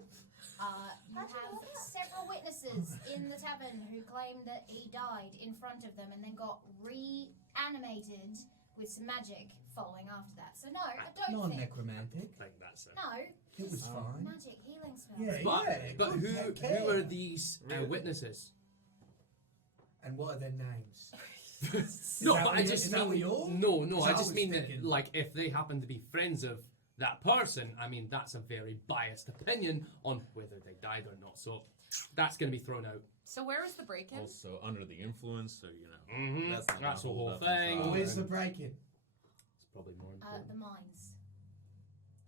You have several witnesses in the tavern who claim that he died in front of them and then got reanimated with some magic following after that. So no, I don't think. Non-necromantic. I think that's it. No, It was fine. magic healing spells. Yeah, But good, who take care. are these witnesses? And what are their names? No, that but what I you- just is that what mean you're- no. Because I I just was mean that thinking- like if they happen to be friends of that person, I mean that's a very biased opinion on whether they died or not. So that's going to be thrown out. So where is the break-in? Also under the influence, so you know. Mm-hmm. That's not That's the gonna hold whole up thing. inside. Where's the break-in? It's probably more important. The mines.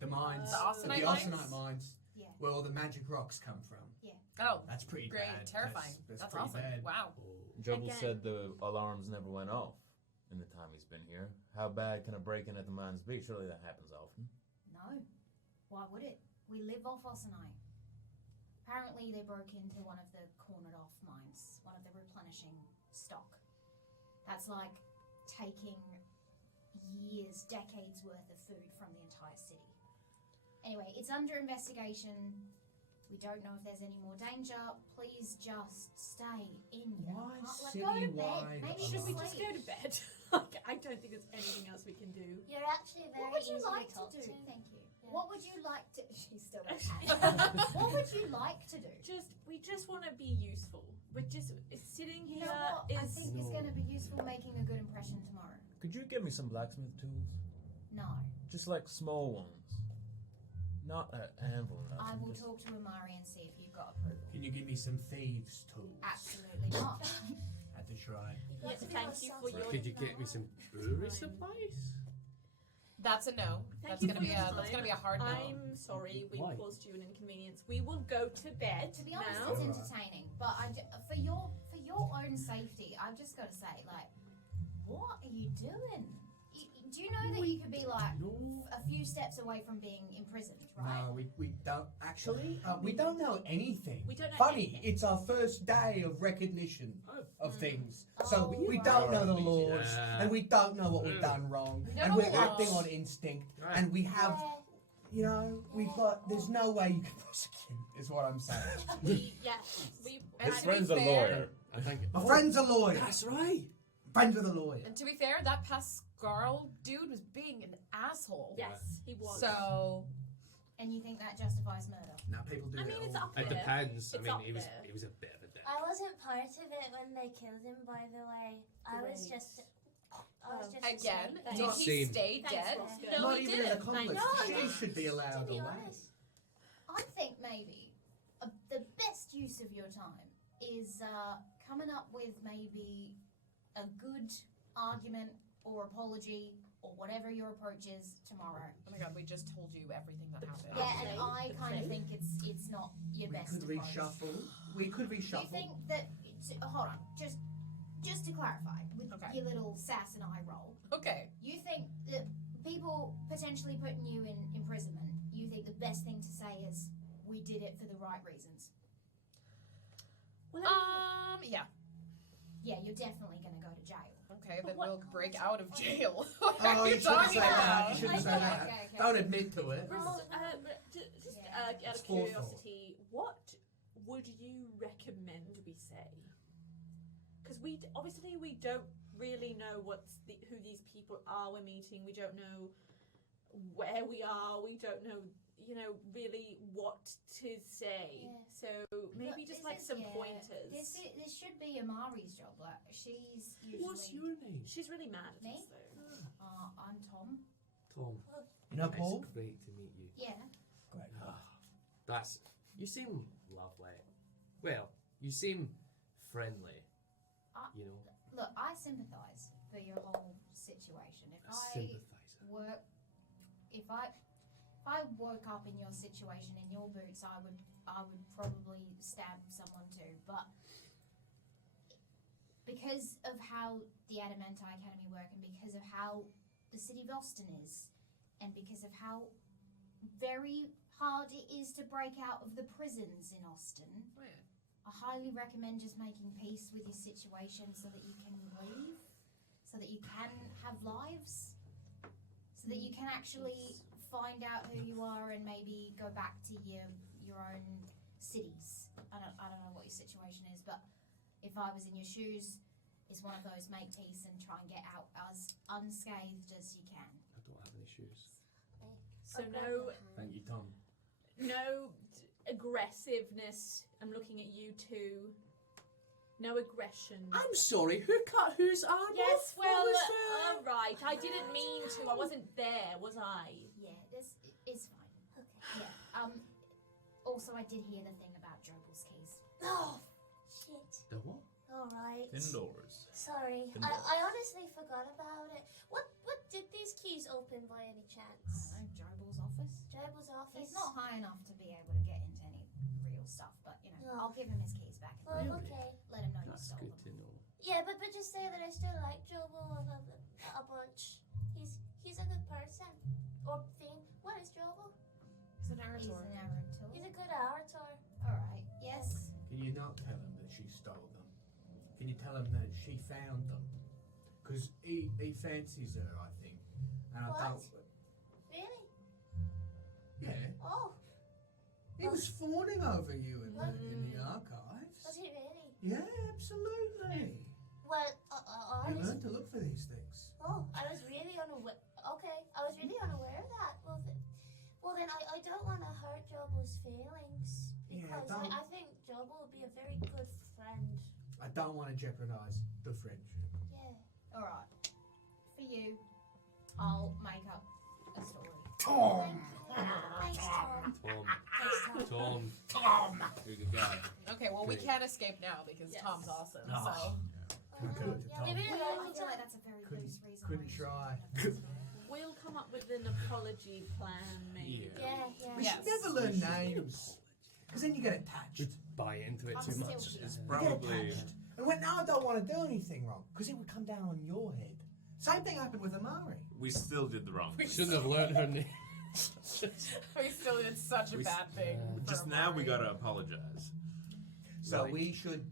The mines. The Austenite the mines? Austenite mines. Yeah. Where all the magic rocks come from. Oh, That's pretty great, bad. terrifying. That's That's pretty awesome. bad. Wow. Jubble Again. said the alarms never went off in the time he's been here. How bad can a break-in at the mines be? Surely that happens often. No. Why would it? We live off Austenite. Apparently they broke into one of the cornered off mines, one of the replenishing stock. That's like taking years, decades worth of food from the entire city. Anyway, it's under investigation. We don't know if there's any more danger. Please just stay in your Why like, go to bed. citywide Maybe Should we sleep. just go to bed? Like, I don't think there's anything else we can do. You're actually very What would you easy like to to talk do? to. Thank you. Yeah. What would you like to? She's still got What would you like to do? We just want to be useful. We're just sitting You here. know what? I Is think it's going to be useful making a good impression tomorrow. Could you give me some blacksmith tools? No, Just like small ones. Not an anvil. Nothing. I will just- talk to Amari and see if you've got approval. Can you give me some thieves' tools? Absolutely not. Had to try. yeah, thank you for your. Could you get me some brewery supplies? That's a no. Thank That's you gonna for be your a that's time. gonna be a hard no. I'm sorry we Why? caused you an inconvenience. We will go to bed To be honest, now. it's entertaining, but for your own safety, I've just got to say, like, what are you doing? Do you know that you could be like a few steps away from being imprisoned, right? No, we don't actually. We don't know anything. We don't know Funny, anything. it's our first day of recognition of things, so Oh, we right. don't know the laws, Yeah. and we don't know what we've done wrong, We don't and know we're the acting laws. on instinct, Right. and we have, Yeah. you know, we've got. There's no way you can prosecute. Is what I'm saying. We And His to be friend's a fair- lawyer. I think. My friend's a lawyer. That's right. Friends with a lawyer. And to be fair, that Pascal dude was being an asshole. Yes, he was. So And you think that justifies murder? Now people do I that mean, it's all up the It there. depends. I It's mean, up he was there. a bit of a dick. I wasn't part of it when they killed him, by the way. I was just again, saying did that. he Same. stay Thanks, dead? Roscoe. No, Not he even didn't. an accomplice. Thank She you. should be allowed To be away. honest. I think maybe the best use of your time is coming up with maybe a good argument or apology or whatever your approach is tomorrow. Oh my god, we just told you everything that happened. Yeah, and I Okay. kind of think it's not your We best could approach. reshuffle. We could Do you reshuffle. think that? Hold on, just to clarify, with Okay. your little sass and eye roll, Okay. you think that people potentially putting you in imprisonment, you think the best thing to say is we did it for the right reasons? Yeah. Yeah, you're definitely gonna go to jail. Okay, But then what- we'll break out of jail. Oh, What are you you shouldn't talking say that. about? You shouldn't say Okay, that. okay, okay. Don't admit to it. Just Yeah. out It's of forethought. curiosity, what would you recommend we say? Because obviously we don't really know who these people are we're meeting. We don't know where we are. We don't know, really what to say. Yeah. So maybe Look, just this like is- some yeah, pointers. This should be Amari's job. Like she's usually. What's your name? She's really mad at Me? us though. I'm Tom. Tom. You know, It's Paul? great to meet you. Yeah. Great. That's. You seem lovely. Well, you seem friendly. You know, Look, I sympathise for your whole situation. a sympathizer. If I woke up in your situation in your boots, I would probably stab someone too. But because of how the Adamanti Academy work, and because of how the city of Austin is, and because of how very hard it is to break out of the prisons in Austin, I highly recommend just making peace with your situation so that you can leave, so that you can have lives, so that you can actually find out who you are and maybe go back to your own cities. I don't know what your situation is, but if I was in your shoes, is one of those make peace and try and get out as unscathed as you can. I don't have any shoes. So no, Thank you, Tom. no aggressiveness. I'm looking at you two. No aggression. I'm sorry, who cut whose arm Yes, off? well, What was that? all right. I didn't mean to. I wasn't there, was I? Yeah, this is fine. Okay. Yeah. Also, I did hear the thing about Jobal's keys. Oh, shit. The what? Alright. Indoors. Sorry. I honestly forgot about it. What did these keys open by any I chance? don't know, Jobal's office? Jobal's office? He's not high enough to be able to get into any real stuff, but, you know, No. I'll give him his keys back. Oh, Really? okay. Let him know you That's stole good them. to know. Yeah, but just say that I still like Jobal a bunch. He's a good person. Or thing. What is Jobal? He's an He's orator. an orator. He's a good orator. Alright, yes. Can you not tell him that she stole them? Can you tell him that she found them? Because he fancies her, I think. And What? I don't. Really? Yeah. Oh, He was fawning over you in the archives. was he really? Yeah, absolutely. Well, You honestly. learn to look for these things. Oh, I was really unaware. Okay, I was really unaware of that. Well then I don't want to hurt Jobal's feelings Yeah, because don't. I think Jobal would be a very good friend. I don't want to jeopardize the friendship. Yeah. Alright. For you, I'll make up a story. Tom! Thanks, Tom. Tom. Thanks, Tom. Tom. You're a good guy. Okay, well, we Great. can't escape now because Yes. Tom's awesome. Oh. So Good to Yeah, Tom. we really Well, like I each feel like other. that's a very Couldn't- loose reason. couldn't why you try. shouldn't have We'll come up with an apology plan, maybe. Yeah, We yeah. should Yes. never learn names. Because then you get attached. Just buy into it I'm too still much. here. It's You get probably. attached. And when now I don't want to do anything wrong. Because it would come down on your head. Same thing happened with Amari. We still did the wrong. We thing. Shouldn't have learned her name. we still did such a We bad thing. for Just now we Amari. gotta apologize. So Right. we should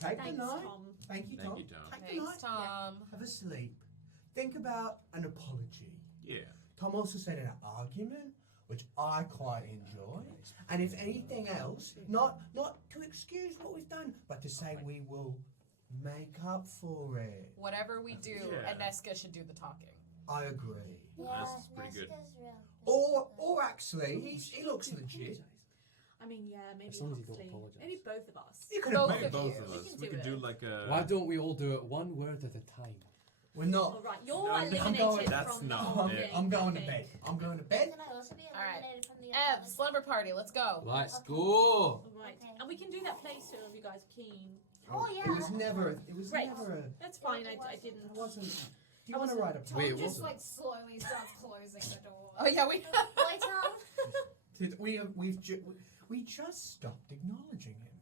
take the Thanks, night. Tom. Thank you, Tom. Thank you, Tom. Take the Thanks, night. Tom. Have a sleep. Think about an apology. Yeah. Tom also said an argument, which I quite enjoy. And if anything else, not to excuse what we've done, but to say we will make up for it. Whatever we do, Yeah. Aneska should do the talking. I agree. Yeah, This is pretty good. Neska's real. Or actually, he looks legit. I mean, yeah, maybe As long as you don't Huxley. apologise. Maybe both of us. You could Both have Maybe of both you. of We us. can We do could do it. like a. Why don't we all do it one word at a time? We're not. All right, you're No, I'm eliminated going- That's from the not whole it. thing. I'm going I to think. bed. I'm going to bed. Can I also be All right. eliminated from the Ev, slumber party, let's go. Let's Okay. go. All right, Okay. and we can do that place if you guys are keen. Oh, yeah. It was never. It was Right. never a. That's fine. It I wasn't. didn't. It wasn't. Do you want to write a? Tom Wait, it just wasn't. like slowly starts closing the door. Oh yeah, we. Why, Tom? We just stopped acknowledging him.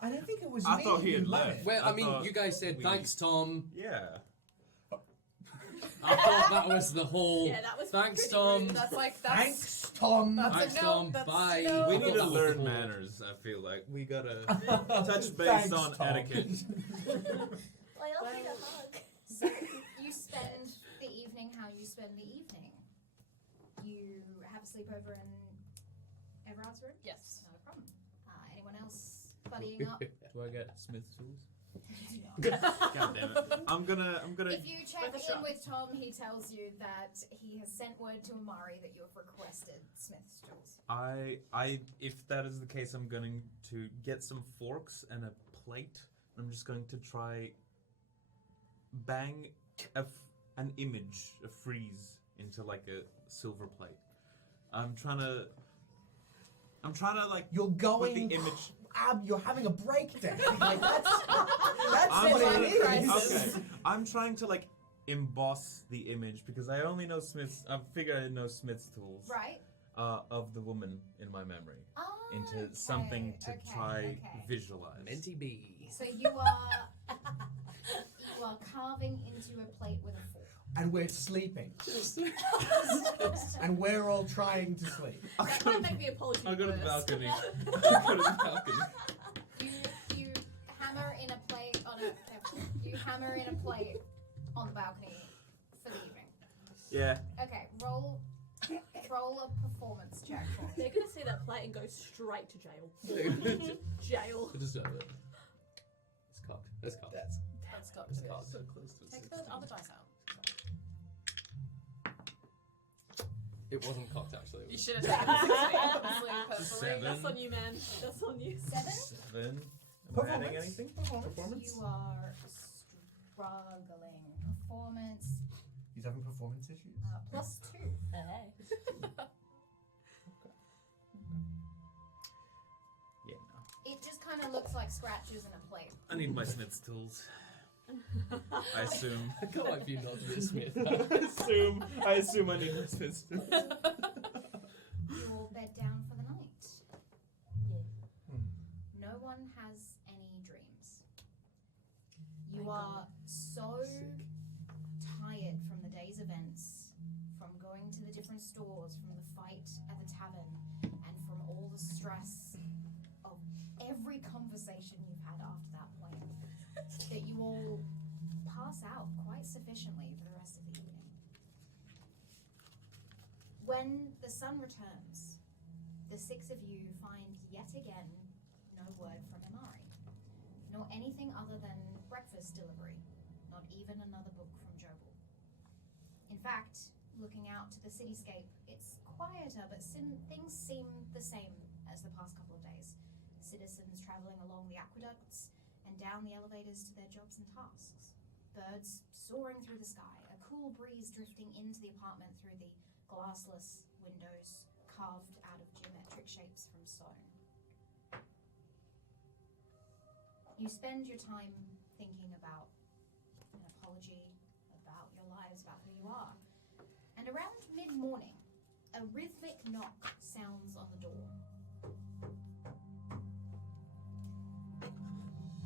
I don't think it was I me thought he who had let left. it. Well, I mean, thought you guys said we- thanks, Tom. Yeah. I thought that was the whole. Yeah, that was Thanks, pretty Tom. rude. That's like Thanks, Tom. That's Thanks, a no. Tom. That's Bye. no. We I need thought to that was the learn whole- manners. I feel like we gotta touch base Thanks, on Tom. etiquette. Why don't we Well. a hug? So you spend the evening how you spend the evening. You have a sleepover in Everard's room? Yes. Not a problem. Anyone else buddying up? Do I get Smith's tools? God damn it! I'm gonna. If you check With a in shot. with Tom, he tells you that he has sent word to Amari that you have requested Smith's tools. If that is the case, I'm going to get some forks and a plate. I'm just going to try bang an image, a frieze, into like a silver plate. I'm trying to like You're put going. the image. You're having a breakdown. Like, that's I'm what trying it to- is. okay. I'm trying to like emboss the image because I only know Smith's. I figure I know Smith's tools. Right? Of the woman in my memory Oh, into okay, something to okay, try okay. visualize. Menti B. So you are carving into a plate with a fork. And we're sleeping. And we're all trying to sleep. That might make the apology I'll go to the worse. balcony. I'll go to the balcony. You hammer in a plate on a. You hammer in a plate on the balcony for the evening. Yeah. Okay, roll a performance check for me. They're gonna see that plate and go straight to jail. Jail. I deserve it. It's cocked. It's cocked. That's It's got to be. So close to a Take 16. the other dice out. It wasn't cocked actually. You should have taken the 16, obviously, personally. 7. That's on you, man. That's on you. 7. 7. Am I adding anything? Performance? You are struggling. Performance He's having performance issues. plus 2. Hey. Yeah, no. It just kind of looks like scratches in a plate. I need my Smith's tools. I assume. I can't wait for you not to be a Smith. I assume I need my Smith's tools. You all bed down for the night. Yeah. No one has any dreams. You are so tired from the day's events, from going to the different stores, from the fight at the tavern, and from all the stress of every conversation you've had after that point, that you all pass out quite sufficiently for the rest of the evening. When the sun returns, the 6 of you find yet again no word from Imari, nor anything other than breakfast delivery, not even another book from Jobel. In fact, looking out to the cityscape, it's quieter, but things seem the same as the past couple of days. Citizens traveling along the aqueducts and down the elevators to their jobs and tasks. Birds soaring through the sky, a cool breeze drifting into the apartment through the glassless windows carved out of geometric shapes from stone. You spend your time thinking about an apology, about your lives, about who you are. And around mid-morning, a rhythmic knock sounds on the door.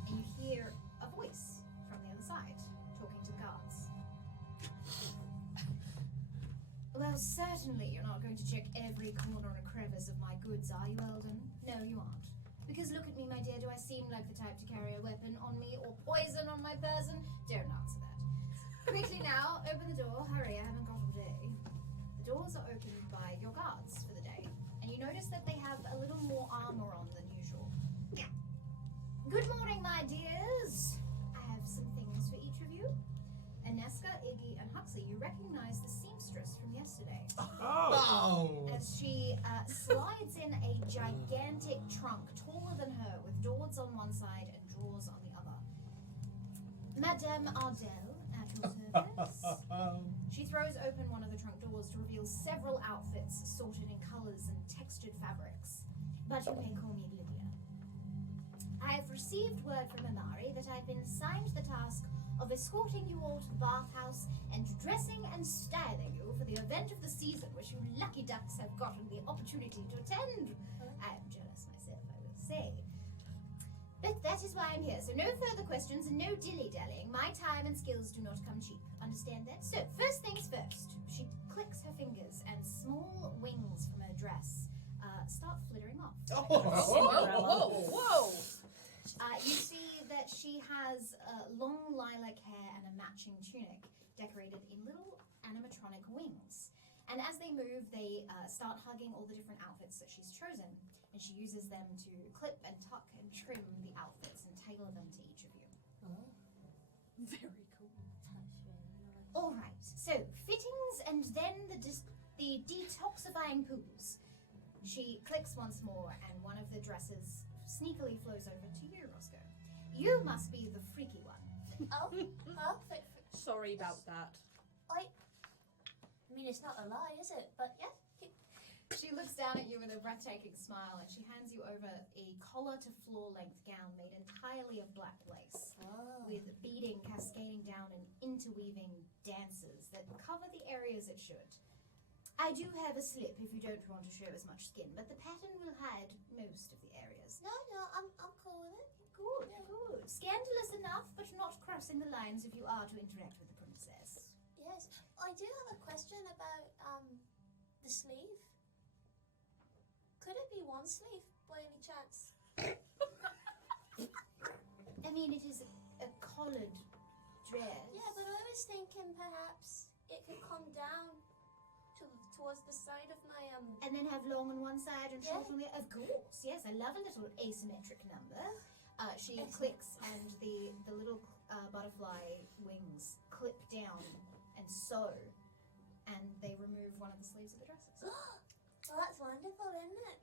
And you hear a voice from the other side, talking to the guards. Well, certainly you're not going to check every corner and crevice of my goods, are you, Eldon? No, you aren't. Because look at me, my dear, do I seem like the type to carry a weapon on me or poison on my person? Don't answer that. Quickly now, open the door. Hurry, I haven't got all day. The doors are opened by your guards for the day, and you notice that they have a little more armor on than usual. Good morning, my dears. I have some things for each of you. Aneska, Iggy, and Huxley, you recognize the seamstress from yesterday. Oh! As she slides in a gigantic trunk, taller than her, with doors on one side and drawers on the other. Madame Ardell, at your service. She throws open one of the trunk doors to reveal several outfits sorted in colors and textured fabrics. But you may call me Lydia. I have received word from Imari that I've been assigned the task of escorting you all to the bathhouse and dressing and styling you for the event of the season which you lucky ducks have gotten the opportunity to attend. I am jealous myself, I will say. But that is why I'm here, so no further questions and no dilly-dallying. My time and skills do not come cheap. Understand that? So, first things first. She clicks her fingers and small wings from her dress start flittering off. Whoa! You see that she has long lilac hair and a matching tunic decorated in little animatronic wings. And as they move, they start hugging all the different outfits that she's chosen. And she uses them to clip and tuck and trim the outfits and tailor them to each of you. Very cool. All right, so fittings and then the detoxifying pools. She clicks once more, and one of the dresses sneakily flows over to you, Roscoe. You must be the freaky one. Sorry about that. I mean, it's not a lie, is it? But yeah. She looks down at you with a breathtaking smile, and she hands you over a collar-to-floor-length gown made entirely of black lace, with beading cascading down and interweaving dances that cover the areas it should. I do have a slip if you don't want to show as much skin, but the pattern will hide most of the areas. No, I'm cool with it. Good, good. Scandalous enough, but not crossing the lines if you are to interact with the princess. Yes. I do have a question about the sleeve. Could it be one sleeve by any chance? I mean, it is a collared dress. Yeah, but I was thinking perhaps it could come down towards the side of my And then have long on one side and short Yeah. on the other. Of course, yes. I love a little asymmetric number. She clicks, and the little butterfly wings clip down and sew, and they remove one of the sleeves of the dresses. Well, that's wonderful, isn't it?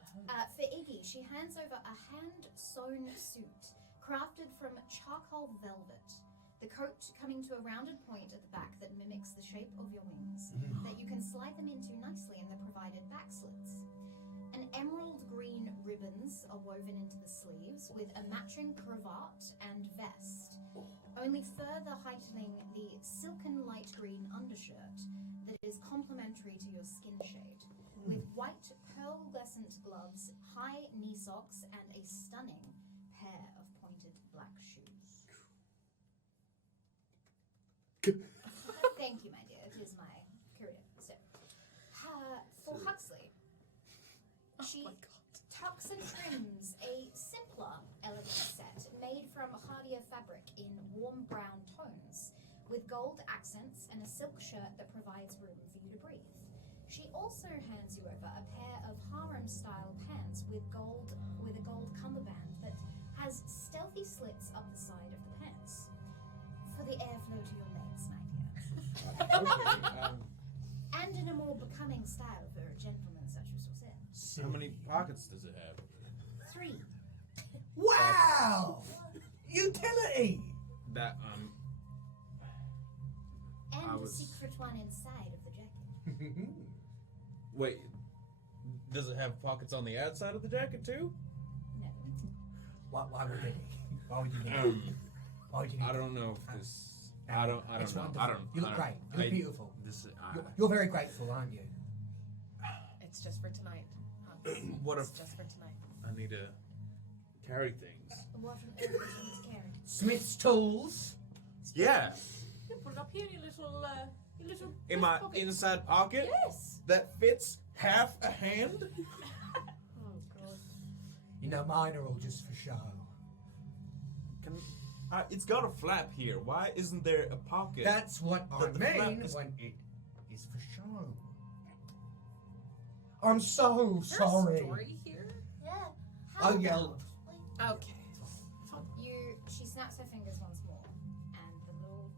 For Iggy, she hands over a hand-sewn suit crafted from charcoal velvet. The coat coming to a rounded point at the back that mimics the shape of your wings, that you can slide them into nicely in the provided back slits. An emerald green ribbons are woven into the sleeves with a matching cravat and vest, only further heightening the silken light green undershirt that is complementary to your skin shade, with white pearl-glescent gloves, high knee socks, and a stunning pair of pointed black shoes. Thank you, my dear. It is my career. So, for Huxley, she tucks and trims a simpler, elegant set made from hardier fabric in warm brown tones, with gold accents and a silk shirt that provides room for you to breathe. She also hands you over a pair of harem-style pants with a gold cummerband that has stealthy slits up the side of the pants for the airflow to your legs, my dear. And in a more becoming style for a gentleman such as yourself. How many pockets does it have? 3. Wow! Utility! That, And I the was- secret one inside of the jacket. wait, does it have pockets on the outside of the jacket too? No. Why would it? Why would you need Why would you need I don't know if this. I don't It's know. wonderful. I don't. You look I great. don't- You look I- beautiful. This. You're very grateful, aren't you? It's just for tonight. What It's if just for tonight. I need to carry things? What on earth do you need to carry? Smith's tools. Yeah, You put it up here in your little in my pocket. inside pocket Yes. that fits half a hand. Oh god. You know, mine are all just for show. Can it's got a flap here. Why isn't there a pocket? That's what I But the flap mean is- when it is for show. I'm so Is there a sorry. story here? Yeah. Oh, How yeah. about Okay. She snaps her fingers once more, and the little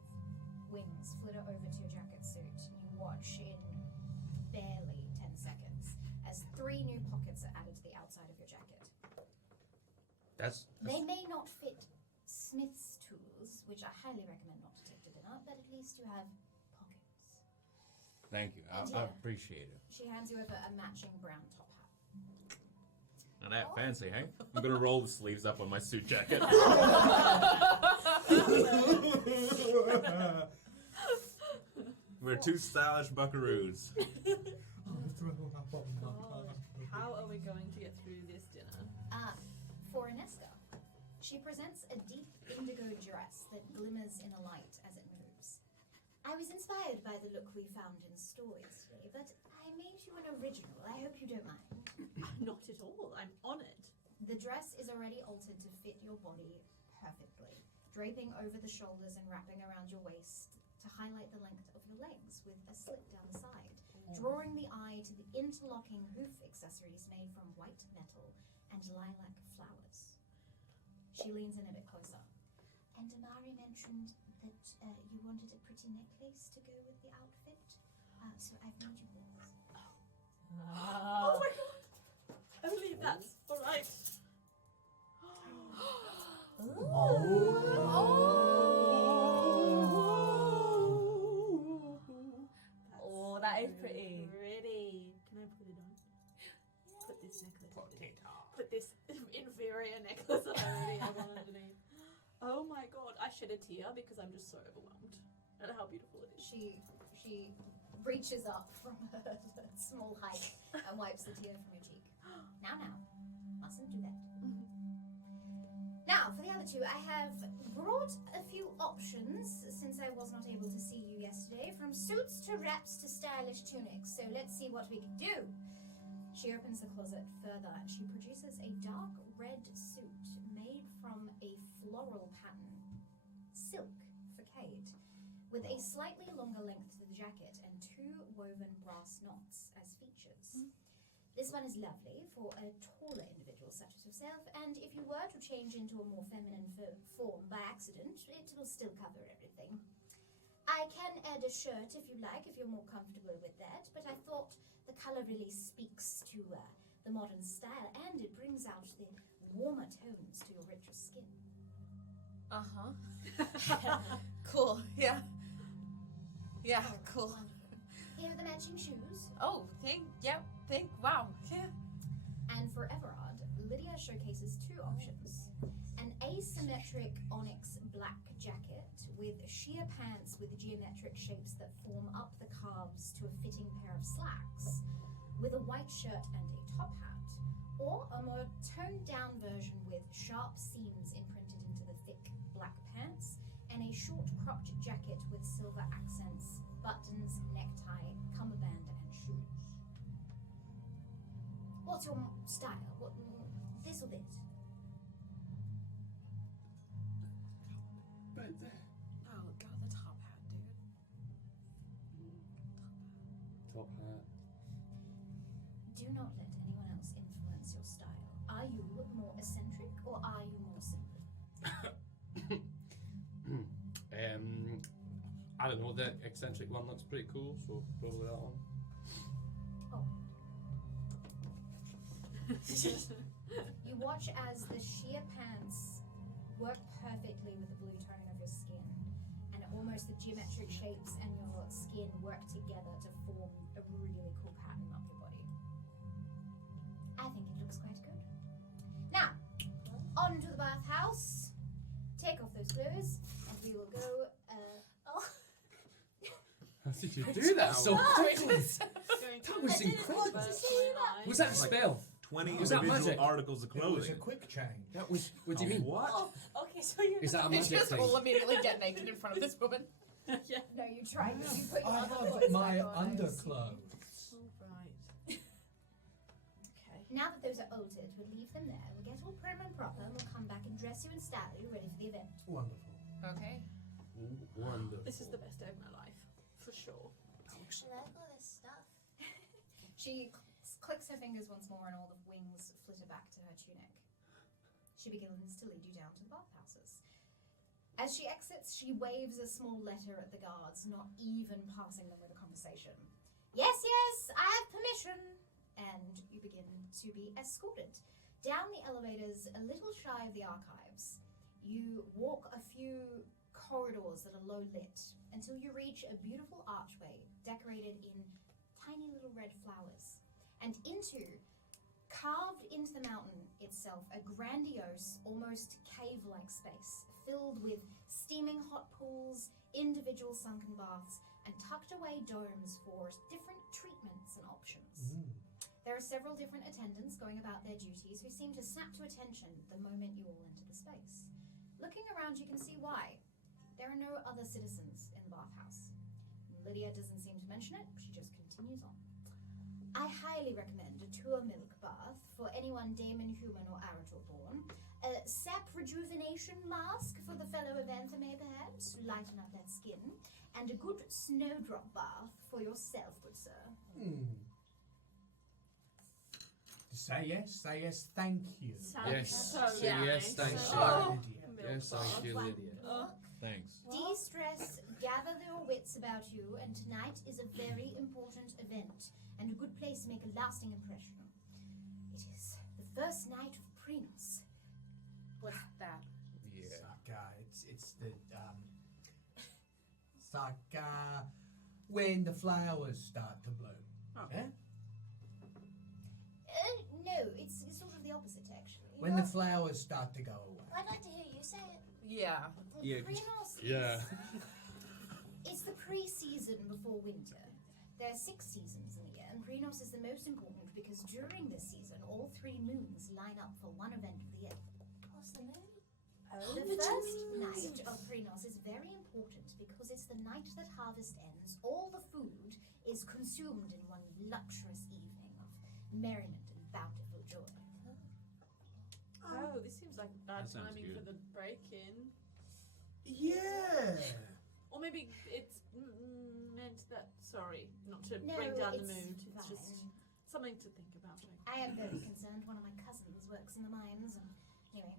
wings flitter over to your jacket suit. You watch in barely 10 seconds as 3 new pockets are added to the outside of your jacket. That's They may not fit Smith's tools, which I highly recommend not to take to dinner, but at least you have pockets. Thank you. I Yeah. appreciate it. She hands you over a matching brown top hat. Not that fancy, hey? I'm gonna roll the sleeves up on my suit jacket. We're 2 stylish buckaroos. How are we going to get through this dinner? For Inesca, she presents a deep indigo dress that glimmers in the light as it moves. I was inspired by the look we found in store yesterday, but I made you an original. I hope you don't mind. Not at all. I'm honoured. The dress is already altered to fit your body perfectly, draping over the shoulders and wrapping around your waist to highlight the length of your legs with a slit down the side, drawing the eye to the interlocking hoof accessories made from white metal and lilac flowers. She leans in a bit closer. And Amari mentioned that you wanted a pretty necklace to go with the outfit, so I've made you this. Oh my god! I believe that's alright. Oh, that is pretty. Pretty. Can I put it on? Put this necklace. Put this inferior necklace that I already have on underneath. Oh my god! I shed a tear because I'm just so overwhelmed at how beautiful it is. She reaches up from her small height and wipes the tear from your cheek. Now, mustn't do that. Now, for the other two, I have brought a few options since I was not able to see you yesterday, from suits to wraps to stylish tunics. So let's see what we can do. She opens the closet further and she produces a dark red suit made from a floral pattern, silk facade, with a slightly longer length to the jacket and 2 woven brass knots as features. This one is lovely for a taller individual such as yourself, and if you were to change into a more feminine form by accident, it will still cover everything. I can add a shirt if you like, if you're more comfortable with that, but I thought the color really speaks to the modern style, and it brings out the warmer tones to your richer skin. Cool. Yeah. Yeah. Cool. Here are the matching shoes. Oh, wow. Yeah. And for Everard, Lydia showcases two options. An asymmetric onyx black jacket with sheer pants with geometric shapes that form up the calves to a fitting pair of slacks, with a white shirt and a top hat, or a more toned down version with sharp seams imprinted into the thick black pants and a short cropped jacket with silver accents, buttons, necktie, cummerbund and shoes. What's your style? What, this or this? Right there. Oh god, the top hat, dude. Top hat. Do not let anyone else influence your style. Are you more eccentric or are you more simple? I don't know, the eccentric one looks pretty cool, so probably that one. You watch as the sheer pants work perfectly with the blue tone of your skin, and almost the geometric shapes and your skin work together to form a really cool pattern up your body. I think it looks quite good. Now, on to the bathhouse. Take off those clothes, and we will go. How did you do that so quickly? That was incredible. Was that a spell? 20 Was that individual magic? articles of It was clothing. a quick change. That was. What do you mean? What? Okay, so you're Is that a They magic just thing? all immediately get naked in front of this woman. No, you tried. You put your I other have clothes my back on. underclothes. Right. Okay. Now that those are altered, we'll leave them there. We'll get all prim and proper, and we'll come back and dress you and style you ready for the event. Wonderful. Okay. Wonderful. This is the best day of my life, for sure. I like all this stuff. She clicks her fingers once more, and all the wings flitter back to her tunic. She begins to lead you down to the bathhouses. As she exits, she waves a small letter at the guards, not even passing them with a conversation. Yes, I have permission. And you begin to be escorted down the elevators a little shy of the archives. You walk a few corridors that are low lit until you reach a beautiful archway decorated in tiny little red flowers, and carved into the mountain itself, a grandiose, almost cave-like space filled with steaming hot pools, individual sunken baths, and tucked away domes for different treatments and options. There are several different attendants going about their duties who seem to snap to attention the moment you all enter the space. Looking around, you can see why. There are no other citizens in the bathhouse. Lydia doesn't seem to mention it, she just continues on. I highly recommend a tour milk bath for anyone Daemon, human, or Arator born. A sap rejuvenation mask for the fellow Evanthame, perhaps, to lighten up that skin. And a good snowdrop bath for yourself, good sir. Say yes, thank you. Yes. So Say nice. yes, thank So you. Lydia. Yes, thank you, Lydia. Thanks. De-stress, gather your wits about you, and tonight is a very important event and a good place to make a lasting impression. It is the first night of Prinos. What's that? Saka, it's the Saka when the flowers start to bloom. Yeah? No, it's sort of the opposite, actually. When the flowers start to go away. I'd like to hear you say it. Yeah. Yeah. Prinos Yeah. it's the pre-season before winter. There are 6 seasons in the year, and Prinos is the most important because during this season, all 3 moons line up for one event of the year. What's the moon? The first night of Prinos is very important because it's the night that harvest ends. All the food is consumed in one luxurious evening of merriment and bountiful joy. Oh, this seems like bad That sounds timing good. for the break-in. Yeah. Or maybe it's meant that, sorry, not to No, bring down the it's mood. It's fine. just something to think about. I am very concerned. One of my cousins works in the mines, and anyway,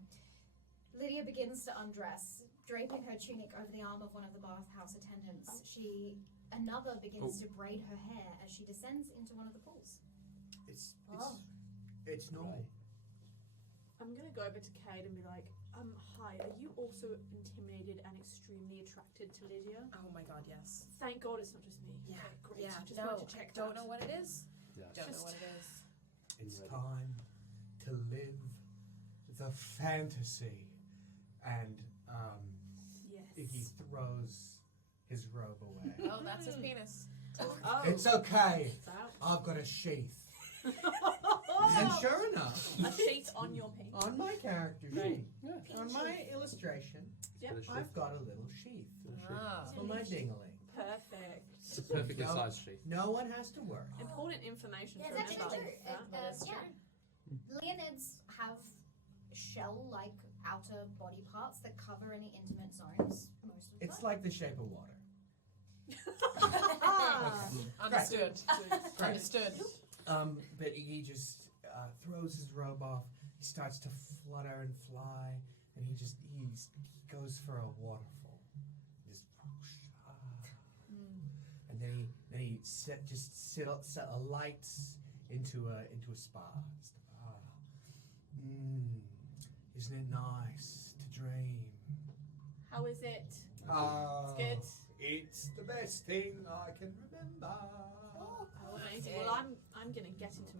Lydia begins to undress, draping her tunic over the arm of one of the bathhouse attendants. Another begins to braid her hair as she descends into one of the pools. It's normal. I'm gonna go over to Cade and be like, hi, are you also intimidated and extremely attracted to Lydia? Oh my god, yes. Thank God it's not just me. Yeah, Okay, great. yeah. Just No, wanted to check don't that. know what it is. Yeah. Don't Just- know what it is. It's time to live the fantasy. And Yes. he throws his robe away. Oh, that's his penis. Oh. It's okay. It's out. I've got a sheath. And Oh. sure enough, A sheet on your penis. on my character Right. sheet, on my illustration, Yep. I've got a little sheath Ah. for my dingling. Perfect. It's a perfectly No. sized sheath. No one has to worry. Important information Yeah, to It's remember. actually true. Yeah. Leonids have shell-like outer body parts that cover any intimate zones most of the It's time. like the shape of water. Understood. Great. Understood. But he just throws his robe off. He starts to flutter and fly, and he goes for a waterfall. Just whoosh, and then he alights into a spa. Just, isn't it nice to dream? How is it? Oh, good. It's the best thing I can remember. Oh, amazing. Well, I'm gonna get into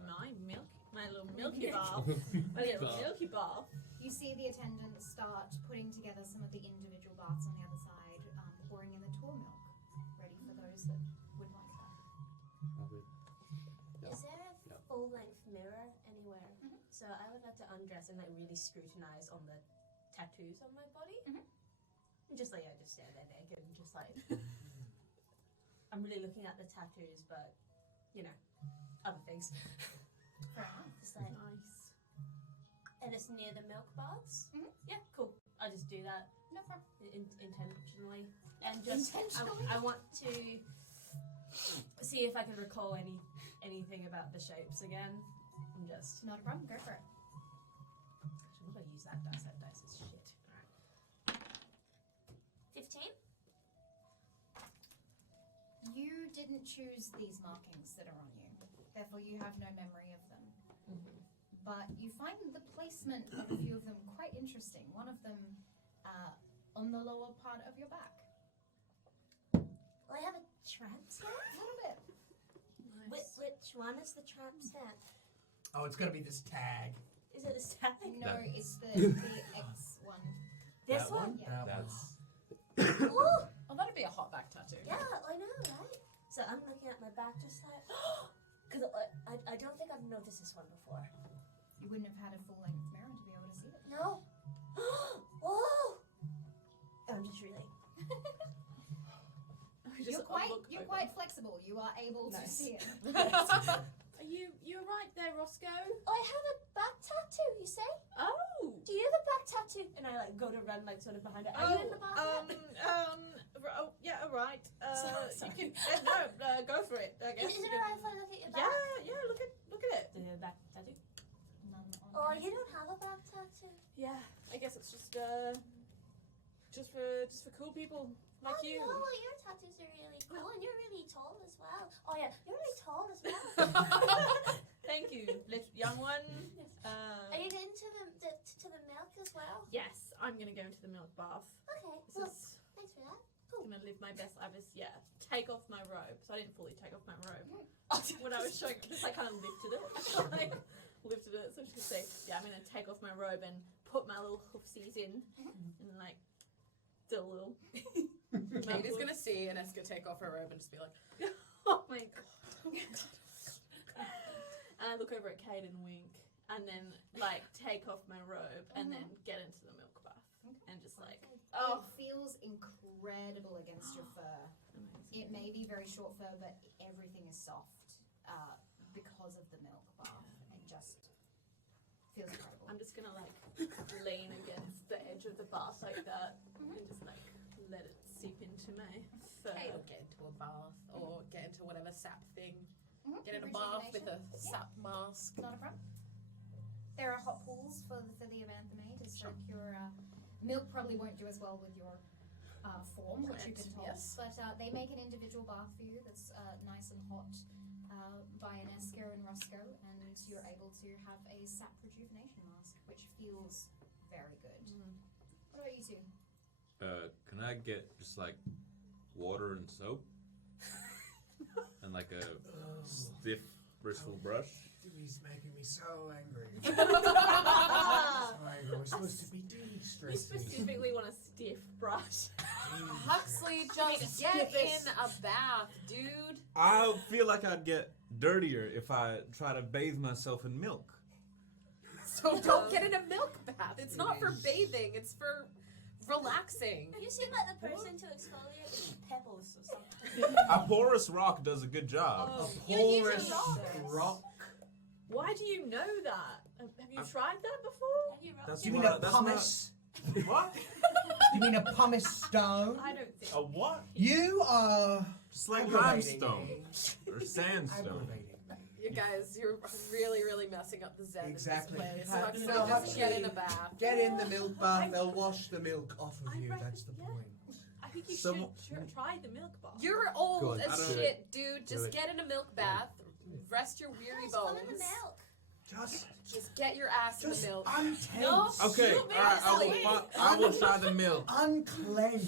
my little milky bath. My little milky bath. You see the attendants start putting together some of the individual baths on the other side, pouring in the tour milk, ready for those that would like that. Is there a full-length mirror anywhere? So I would like to undress and like really scrutinize on the tattoos on my body. And just like I just stand there naked and just like I'm really looking at the tattoos, but you know, other things. Fair enough. Just like, Nice. and it's near the milk baths. Mhm. Yeah, cool. I just do that No problem. intentionally, and just Intentionally? I want to see if I can recall anything about the shapes again. I'm just. Not a problem. Go for it. I'm not gonna use that dice. That dice is shit. Alright. 15? You didn't choose these markings that are on you, therefore you have no memory of them. But you find the placement of a few of them quite interesting. One of them on the lower part of your back. Well, I have a tramp stamp? A little bit. Nice. Which one is the tramp stamp? Oh, it's gonna be this tag. Is it a tag? No, No. it's the X one. This That one? Yeah. That's Ooh! Oh, that'd be a hot back tattoo. Yeah, I know, right? So I'm looking at my back just like, because I don't think I've noticed this one before. You wouldn't have had a full-length mirror to be able to see it. No. Oh! I'm just really. You're quite flexible. You are able to Nice. see it. Are you're right there, Roscoe? I have a back tattoo, you say? Oh. Do you have a back tattoo? And I like go to run like sort of behind it. Are you in the bathroom? Yeah, all right. Sorry. You can, go for it, I guess. Is it You can- alright if I look at your back? Yeah, look at it. The back tattoo? None on Oh, his. you don't have a back tattoo? Yeah, I guess it's just for cool people like oh, you. No, your tattoos are really cool, and you're really tall as well. Oh yeah, you're really tall as well. Thank you, young one. Are you into to the milk as well? Yes, I'm gonna go into the milk bath. Okay, This well, is thanks for that. I'm gonna live my best life. Take off my robe. So I didn't fully take off my robe. When I was showing, just like kind of lifted it, like lifted it, so she could say, yeah, I'm gonna take off my robe and put my little hoofsies in, and like do a little. Kate is gonna see Aneska take off her robe and just be like, Oh my god. And I look over at Kate and wink, and then like take off my robe and then get into the milk bath and just like, It feels incredible against your fur. amazing. It may be very short fur, but everything is soft because of the milk bath. It just feels incredible. I'm just gonna like lean against the edge of the bath like that and just like let it seep into my fur. Kate will get into a bath or get into whatever sap thing Get in a bath with a sap mask. Not a problem. There are hot pools for the Adamanti to soak your milk. Probably won't do as well with your form, which you've been told. Yes. But they make an individual bath for you that's nice and hot by an Esco and Roscoe, and you're able to have a sap rejuvenation mask, which feels very good. What about you two? Can I get just like water and soap? And like a stiff bristle brush? He's making me so angry. So angry. We're supposed to be You de-stressing. specifically want a stiff brush. Huxley, just get in a bath, dude. I feel like I'd get dirtier if I try to bathe myself in milk. So don't get in a milk bath. It's not for bathing. It's for relaxing. You seem like the person to exfoliate with pebbles or something. A porous rock does a good job. Oh, Porous rock. Why do you know that? Have you tried that before? Can you rock That's You it? mean what a that's pumice? What? You mean a pumice stone? I don't think. A what? You are Just like aggravating limestone me. or sandstone. Aggravating me. You guys, you're really, really messing up the zen Exactly. of this place. Ha- Huxley, no, just Huxley, get in a bath. Get in the milk bath. They'll wash the milk off of you. That's the yeah. point. I think you Someone- should try the milk bath. You're old Go on. I as don't- shit, dude. Just it. get in a milk bath. Rest your weary Guys, come in the bones. milk. Just get your ass in the Just milk. untense. No. Okay, You alright, I will try the milk. Unclench.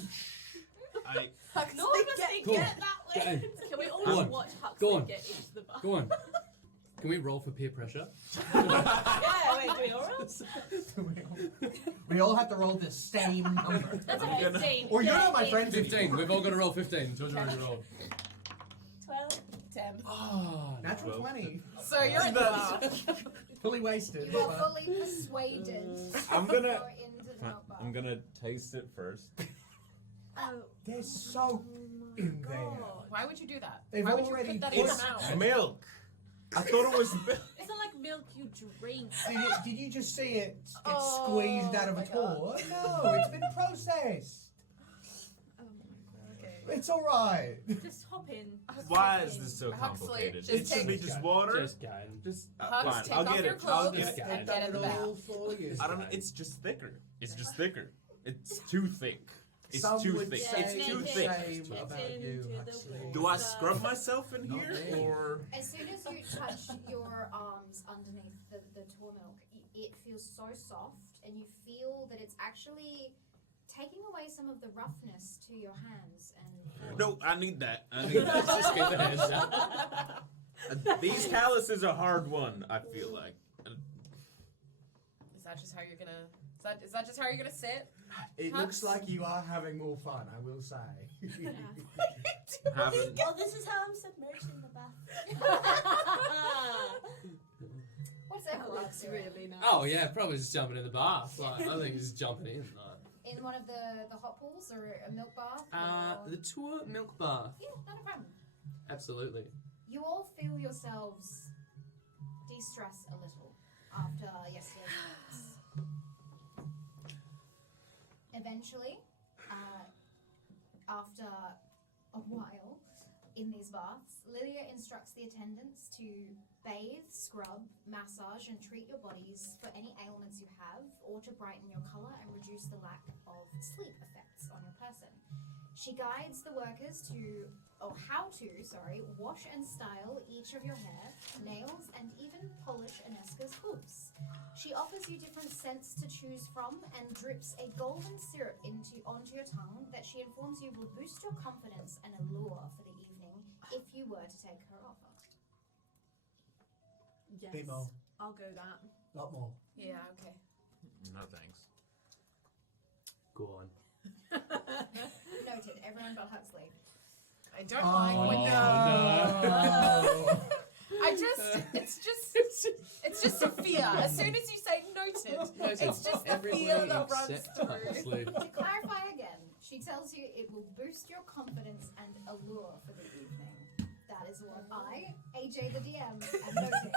I, Huxley, No one must get get Go on. that way. Can we all Go just on. watch Go Huxley on. get into the bath? Go on. Can we roll for peer pressure? Yeah, wait, do we all roll? We all have to roll the same number. That's I'm a gonna- 15. Or you're Get not my in. friend. 15. We've all got to roll 15. George already rolled. 12. 10. Ah, Natural Well. 20. So you're in the bath. Fully wasted. You are but- fully persuaded I'm to gonna. go into the milk bath. I'm gonna taste it first. Oh, There's soap in there. God. Why would you do that? They've Why would you already put that in your It's mouth? milk. I thought it was milk. It's not like milk you drink. Did you just see it get Oh squeezed out of a my God. tour? No, it's been processed. Oh my god. Okay. It's alright. Just hop in. Why is this so Huxley, complicated? just It should be take- just water. Just going. Just Hugs, fine. take I'll off get your it. I'll clothes get it. and get in the bath. for you. I don't know. It's just thicker. It's just thicker. It's too thick. It's Some too would thick. say It's too the thick. same Get about into you, the Huxley. Do I scrub myself in Not here me. or? As soon as you touch your arms underneath the tour milk, it feels so soft, and you feel that it's actually taking away some of the roughness to your hands. And No, I need that. I need that. Just get the hands out. These calluses are hard won. I feel like. Is that just how you're gonna? Is that just how you're gonna sit? It Hux? looks like you are having more fun, I will say. Haven't. Oh, this is how I'm submerged in the bath. what's That everyone looks doing? really nice. Oh yeah, probably just jumping in the bath. Like, I think just jumping in. Like. In one of the hot pools or a milk bath? or- The tour milk bath. Yeah, not a problem. Absolutely. You all feel yourselves de-stress a little after yesterday's events. Eventually, after a while in these baths, Lilia instructs the attendants to bathe, scrub, massage, and treat your bodies for any ailments you have, or to brighten your colour and reduce the lack of sleep effects on your person. She guides the workers to wash and style each of your hair, nails, and even polish Aneska's hooves. She offers you different scents to choose from and drips a golden syrup onto your tongue that she informs you will boost your confidence and allure for the evening if you were to take her offer. Yes. Bit more. I'll go that. Lot more. Yeah. Okay. No thanks. Go on. Noted. Everyone but Huxley. I don't like when no. it's just Sophia. As soon as you say noted, it's just the fear that runs through. To clarify again, she tells you it will boost your confidence and allure for the evening. That is what I, AJ the DM, am noting.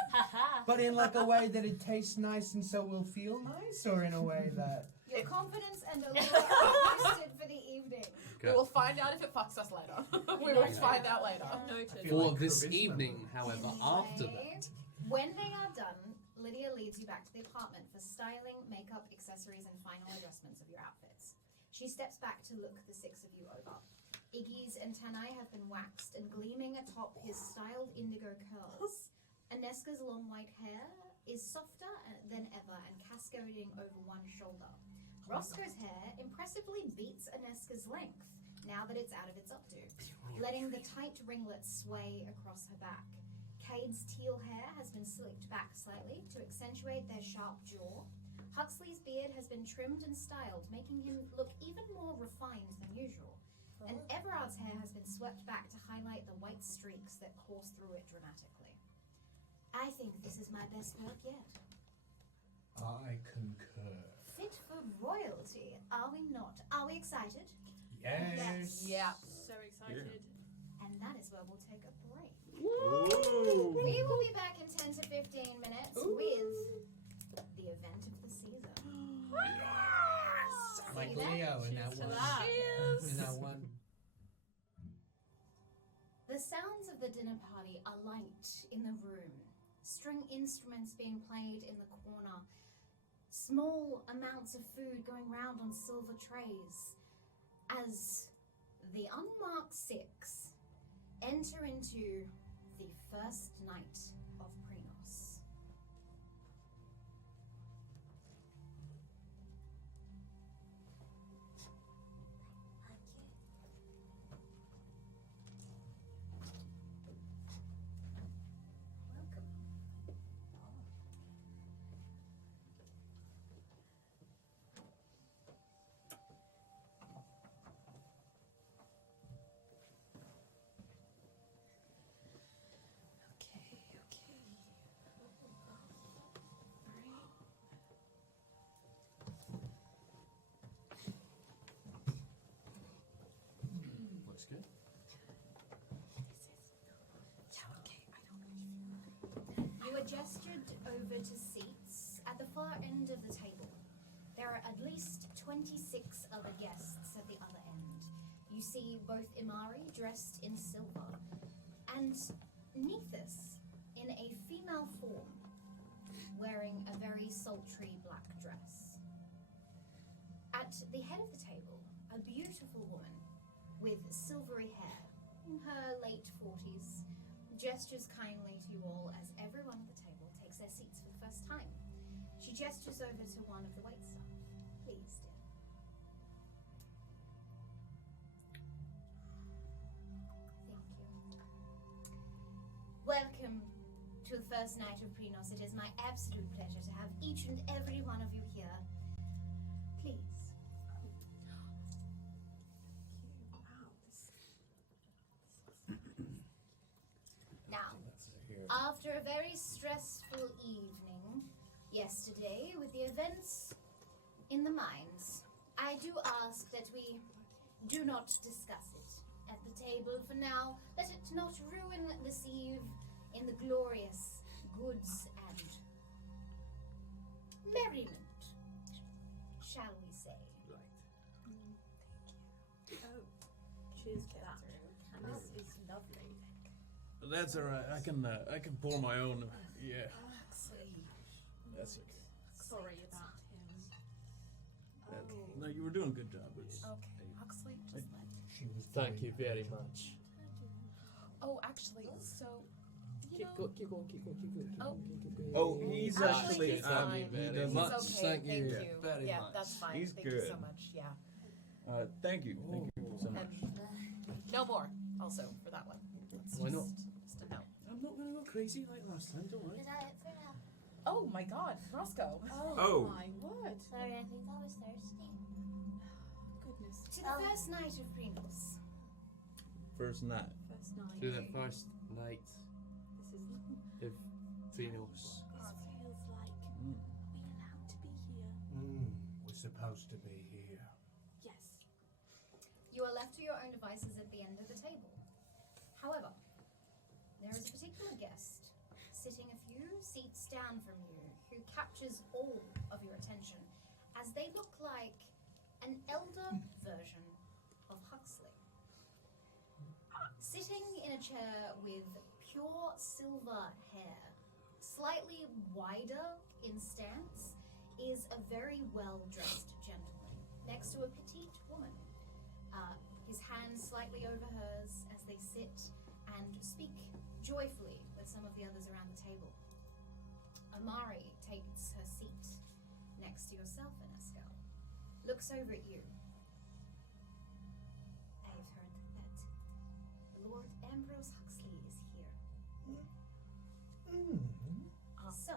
But in like a way that it tastes nice and so will feel nice, or in a way that Your confidence and allure are boosted for the evening. We will find out if it fucks us later. We will find out later. Noted. feel For like this charisma evening, would- however, Anyway, after that, when they are done, Lydia leads you back to the apartment for styling, makeup, accessories, and final adjustments of your outfits. She steps back to look the six of you over. Iggy's antennae have been waxed and gleaming atop his styled indigo curls. Aneska's long white hair is softer than ever and cascading over one shoulder. Roscoe's hair impressively beats Aneska's length, now that it's out of its updo, letting the tight ringlets sway across her back. Cade's teal hair has been slicked back slightly to accentuate their sharp jaw. Huxley's beard has been trimmed and styled, making him look even more refined than usual. And Everard's hair has been swept back to highlight the white streaks that course through it dramatically. I think this is my best work yet. I concur. Fit for royalty, are we not? Are we excited? Yes. Yeah. So excited. And that is where we'll take a break. Ooh. We will be back in 10 to 15 minutes with the event of the season. Like See that? Leo in that To one. that. In that one. The sounds of the dinner party are light in the room. String instruments being played in the corner. Small amounts of food going round on silver trays. As the Unmarked Six enter into the First Night of Prinos. Welcome. looks good. You are gestured over to seats at the far end of the table. There are at least 26 other guests at the other end. You see both Imari dressed in silver and Nethys in a female form, wearing a very sultry black dress. At the head of the table, a beautiful woman with silvery hair, in her late 40s, gestures kindly to you all as everyone at the table takes their seats for the first time. She gestures over to one of the waitstaff. Please, dear. Thank you. Welcome to the First Night of Prinos. It is my absolute pleasure to have each and every one of you here. Please. Now, after a very stressful evening yesterday with the events in the mines, I do ask that we do not discuss it at the table for now. Let it not ruin this eve in the glorious goods and merriment, shall we say. Cheers to that. And this is lovely. That's alright. I can pour my own. Yeah. That's okay. Sorry about him. No, you were doing a good job. It's, Okay, Huxley, just let. She was Thank you doing very that. much. Oh, actually, so you know. Keep going. Oh, he's Actually, actually he's fine. he very doesn't- much. It's okay. Thank you very yeah, much. that's fine. He's Thank you so good. much. Yeah. Thank you so much. And no more. Also for that one. That's Why not? Just a no. I'm not gonna go crazy like last time, don't worry. Is that it for now? Oh my God, Roscoe. Oh. My word. Sorry, I think I was thirsty. Goodness. To the First Night of Prinos. First night. First night. To the first night This is. of Prinos. This feels like Mm. we allowed to be here. We're supposed to be here. Yes. You are left to your own devices at the end of the table. However, there is a particular guest sitting a few seats down from you who captures all of your attention as they look like an elder version of Huxley. Sitting in a chair with pure silver hair, slightly wider in stance, is a very well-dressed gentleman next to a petite woman. His hands slightly over hers as they sit and speak joyfully with some of the others around the table. Amari takes her seat next to yourself, Enescal. Looks over at you. I've heard that Lord Ambrose Huxley is here. So,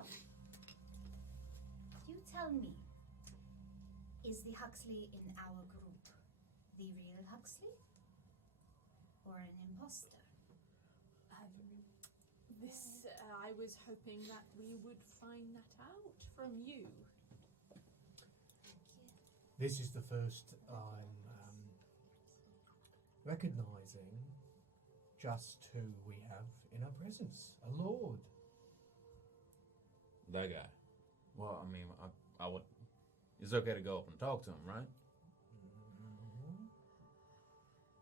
you tell me, is the Huxley in our group the real Huxley? Or an imposter? I was hoping that we would find that out from you. This is the first I'm recognizing just who we have in our presence. A lord. That guy. Well, I mean, I would. It's okay to go up and talk to him, right?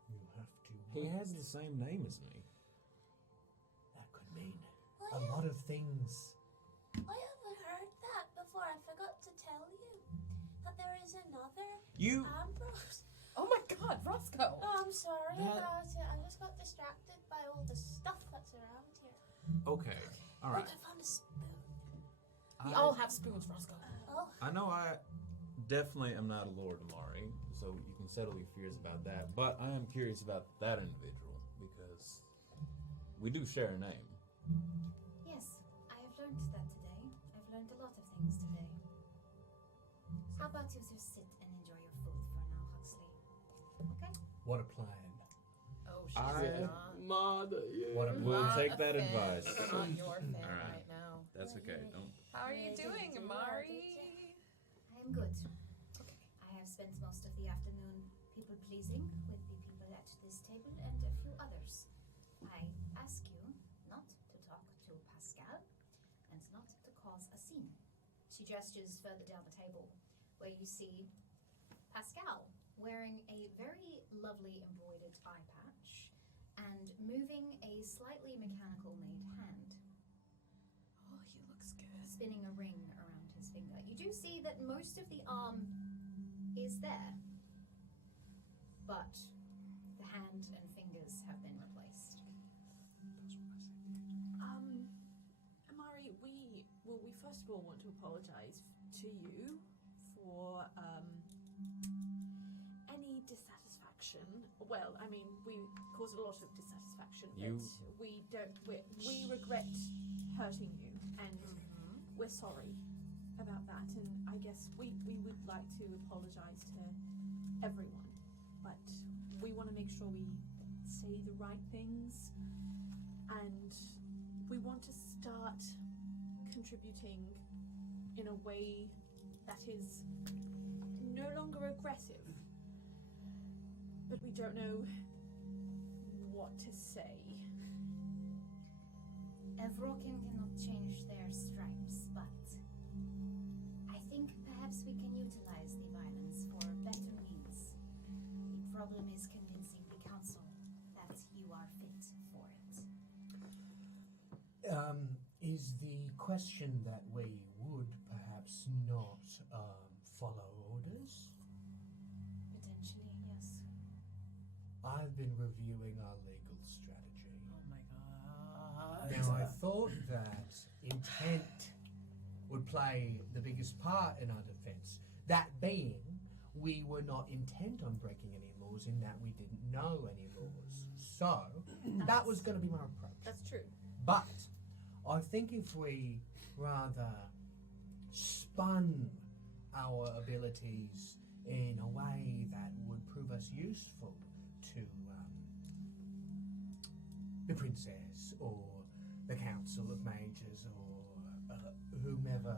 You have to. He has the same name as me. That could mean a lot of things. I overheard that before. I forgot to tell you that there is another You. Ambrose. Oh my god, Roscoe! Oh, I'm sorry That- about it. I just got distracted by all the stuff that's around here. Okay. All right. Look, I found a spoon. We all have spoons, Roscoe. Oh, I know I definitely am not a Lord Amari, so you can settle your fears about that. But I am curious about that individual because we do share a name. Yes, I have learned that today. I've learned a lot of things today. How about you just sit and enjoy your food for now, Huxley? Okay? What a plan. Oh, I- not. Mother, yeah. What a We'll Not take a that fan. advice. We're not your fan Alright. right now. That's okay. Don't. How are you doing, Amari? I am good. Okay. I have spent most of the afternoon people-pleasing with the people at this table and a few others. I ask you not to talk to Pascal and not to cause a scene. She gestures further down the table where you see Pascal wearing a very lovely embroidered eye patch and moving a slightly mechanical made hand, Oh, he looks good. spinning a ring around his finger. You do see that most of the arm is there, but the hand and fingers have been replaced. Amari, we first of all want to apologise to you for any dissatisfaction. Well, I mean, we caused a lot of dissatisfaction, You- but we regret hurting you, and we're sorry about that. And I guess we would like to apologise to everyone, but we want to make sure we say the right things, and we want to start contributing in a way that is no longer aggressive, but we don't know what to say. Evrokin cannot change their stripes, but I think perhaps we can utilize the violence for better means. The problem is convincing the council that you are fit for it. Is the question that we would perhaps not follow orders? Potentially, yes. I've been reviewing our legal strategy. Oh my god. Now, I thought that intent would play the biggest part in our defense. That being, we were not intent on breaking any laws in that we didn't know any laws. So, that was going to be my approach. That's true. But I think if we rather spun our abilities in a way that would prove us useful to the princess or the council of mages or whomever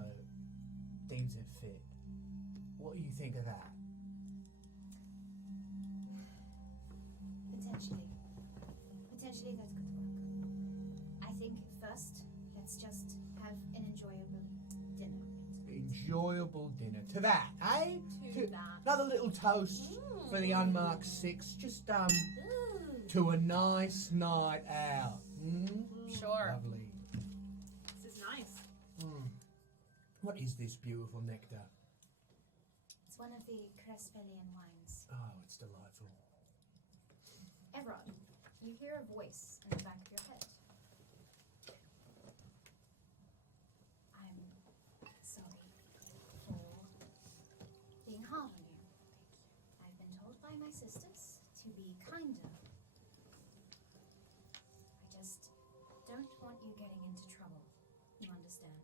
deems it fit, what do you think of that? Potentially that could work. I think first, let's just have an enjoyable dinner. Enjoyable dinner. To that, eh? To that. Another little toast for the Unmarked Six. Just, to a nice night out. Hmm? Sure. Lovely. This is nice. What is this beautiful nectar? It's one of the Crespellian wines. Oh, it's delightful. Everard, you hear a voice in the back of your head. I'm sorry for being hard on you. I've been told by my sisters to be kinder. I just don't want you getting into trouble. You understand?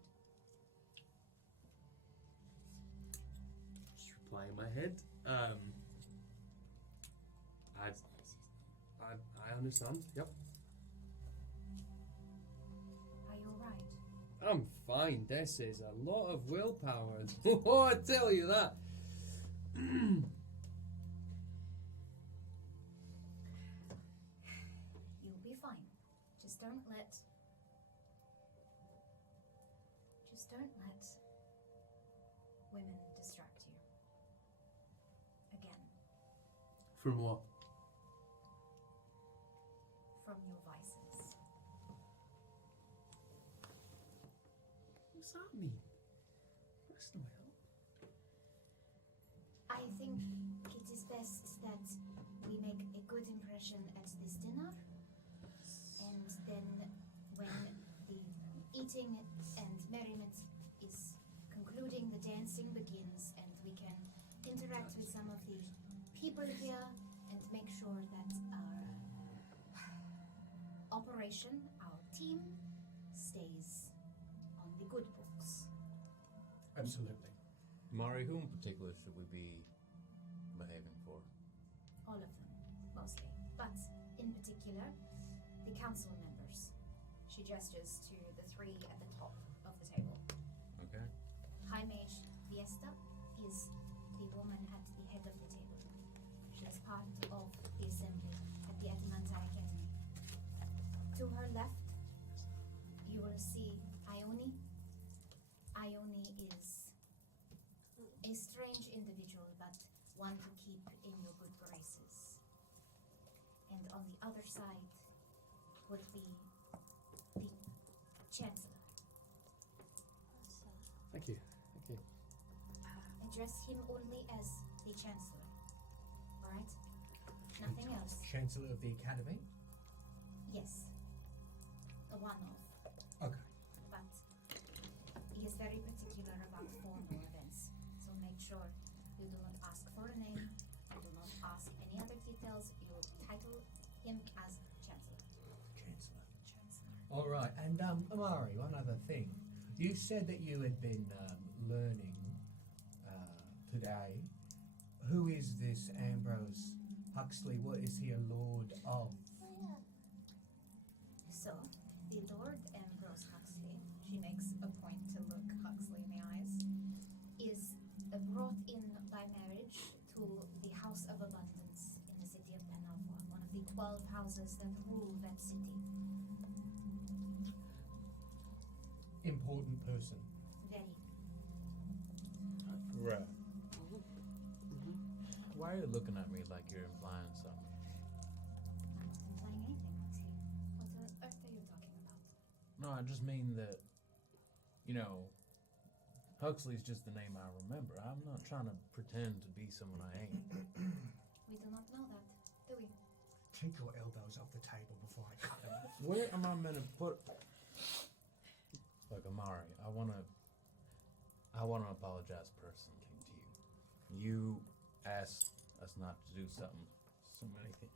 Just reply in my head. I understand. Yep. Are you alright? I'm fine. This is a lot of willpower. Oh, I tell you that. You'll be fine. Just don't let women distract you. Again, From what? from your vices. What's that mean? What's the matter? I think it is best that we make a good impression at this dinner, and then when the eating and merriment is concluding, the dancing begins, and we can interact with some of the people here and make sure that our operation, our team, stays on the good books. Absolutely. Mari, who in particular should we be behaving for? All of them, mostly. But, in particular, the council members. She gestures to the three at the top of the table. Okay. High Mage Fiesta is the woman at the head of the table. She is part of the assembly at the Adamanti Academy. To her left, you will see Ione. Ione is a strange individual, but one to keep in your good graces. And on the other side would be the Chancellor. Thank you. Thank you. Address him only as the Chancellor. Alright? Nothing else. Chancellor of the Academy? Yes. The one of. Okay. But he is very particular about formal events. So make sure you do not ask for a name, you do not ask any other details, you title him as Chancellor. Chancellor. Chancellor. All right, and Amari, one other thing. You said that you had been learning today. Who is this Ambrose Huxley? What is he a lord of? So, the Lord Ambrose Huxley, she makes a point to look Huxley in the eyes, is brought in by marriage to the House of Abundance in the city of Penalva, one of the 12 houses that rule that city. Important person. Very. Right. Why are you looking at me like you're implying something? I'm not implying anything, Huxley. What on earth are you talking about? No, I just mean that, you know, Huxley's just the name I remember. I'm not trying to pretend to be someone I ain't. We do not know that, do we? Take your elbows off the table before I cut them. Where am I meant to put? Look, Amari, I wanna apologize personally to you. You asked us not to do something. So many things.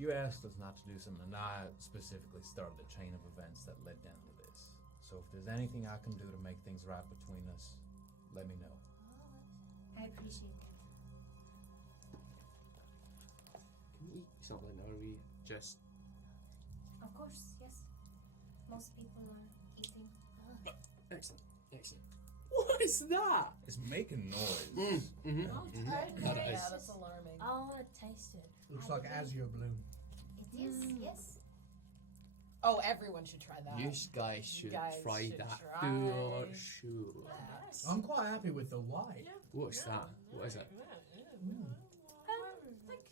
You asked us not to do something, and I specifically started a chain of events that led down to this. So if there's anything I can do to make things right between us, let me know. I appreciate that. Can we eat something, or are we just... Of course, yes. Most people are eating. Excellent, excellent. What is that? It's making noise. Mm-hmm. Yeah, that's alarming. I want to taste it. Looks like azure bloom. It is, yes. Oh, everyone should try that. You guys should try that for sure. Yes. I'm quite happy with the white. What's that? What is it? Like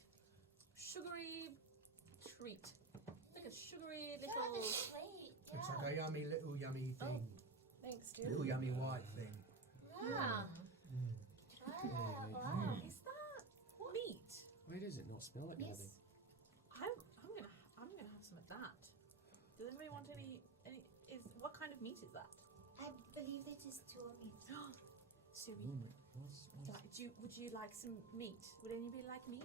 sugary treat. Like a sugary Yeah, little. this is sweet. It's like a yummy little yummy thing. Thanks, Little yummy white thing. Yeah. Yeah. Wow. Is that meat? Why does it not smell like anything? I'm gonna have some of that. Does anybody want any? What kind of meat is that? I believe it is tour meat. Sui. Would you like some meat? Would anybody like meat?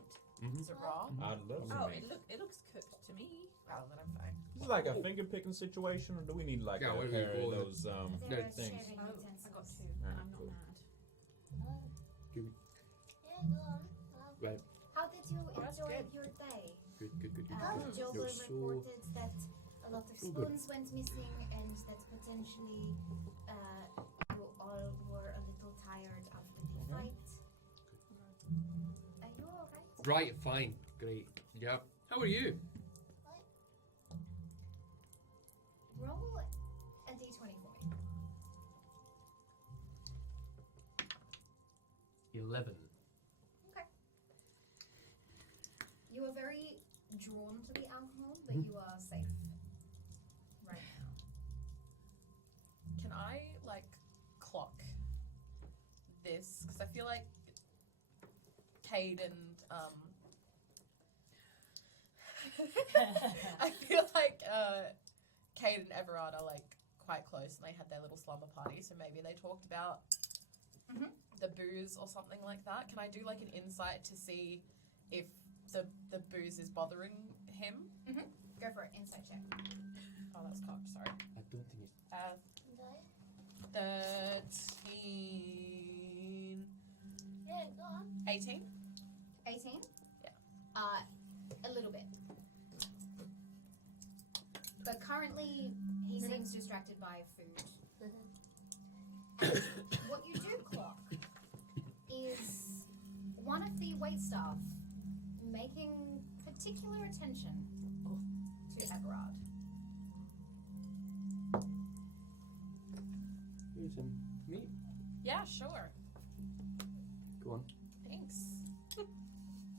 Is it raw? I'd love some Oh, meat. it looks cooked to me. Oh, then I'm fine. Is it like a finger picking situation, or do we need like Yeah, a what do we pair of call it? those There are things? sharing I got utensils. two, and I'm not cool. mad. Give me. Yeah, go on. Right. How did you That's enjoy good. your day? Good. Joel You're so- reported that a lot of so good. spoons went missing and that potentially you all were a little tired after the fight. Are you alright? Right, fine. Great. Yep. How are you? Roll a d20 for me. 11. Okay. You are very drawn to the alcohol, but you are safe right now. Can I like clock this? Because I feel like Cade and I feel like Cade and Everard are like quite close, and they had their little slumber party. So maybe they talked about the booze or something like that. Can I do like an insight to see if the booze is bothering him? Go for it, insight check. Oh, that's cocked. Sorry. I don't think it's. 13. Yeah, go on. 18. 18? Yeah. A little bit. But currently, he seems distracted by food. And what you do clock is one of the waitstaff making particular attention to Everard. Here's some meat. Yeah, sure. Go on. Thanks.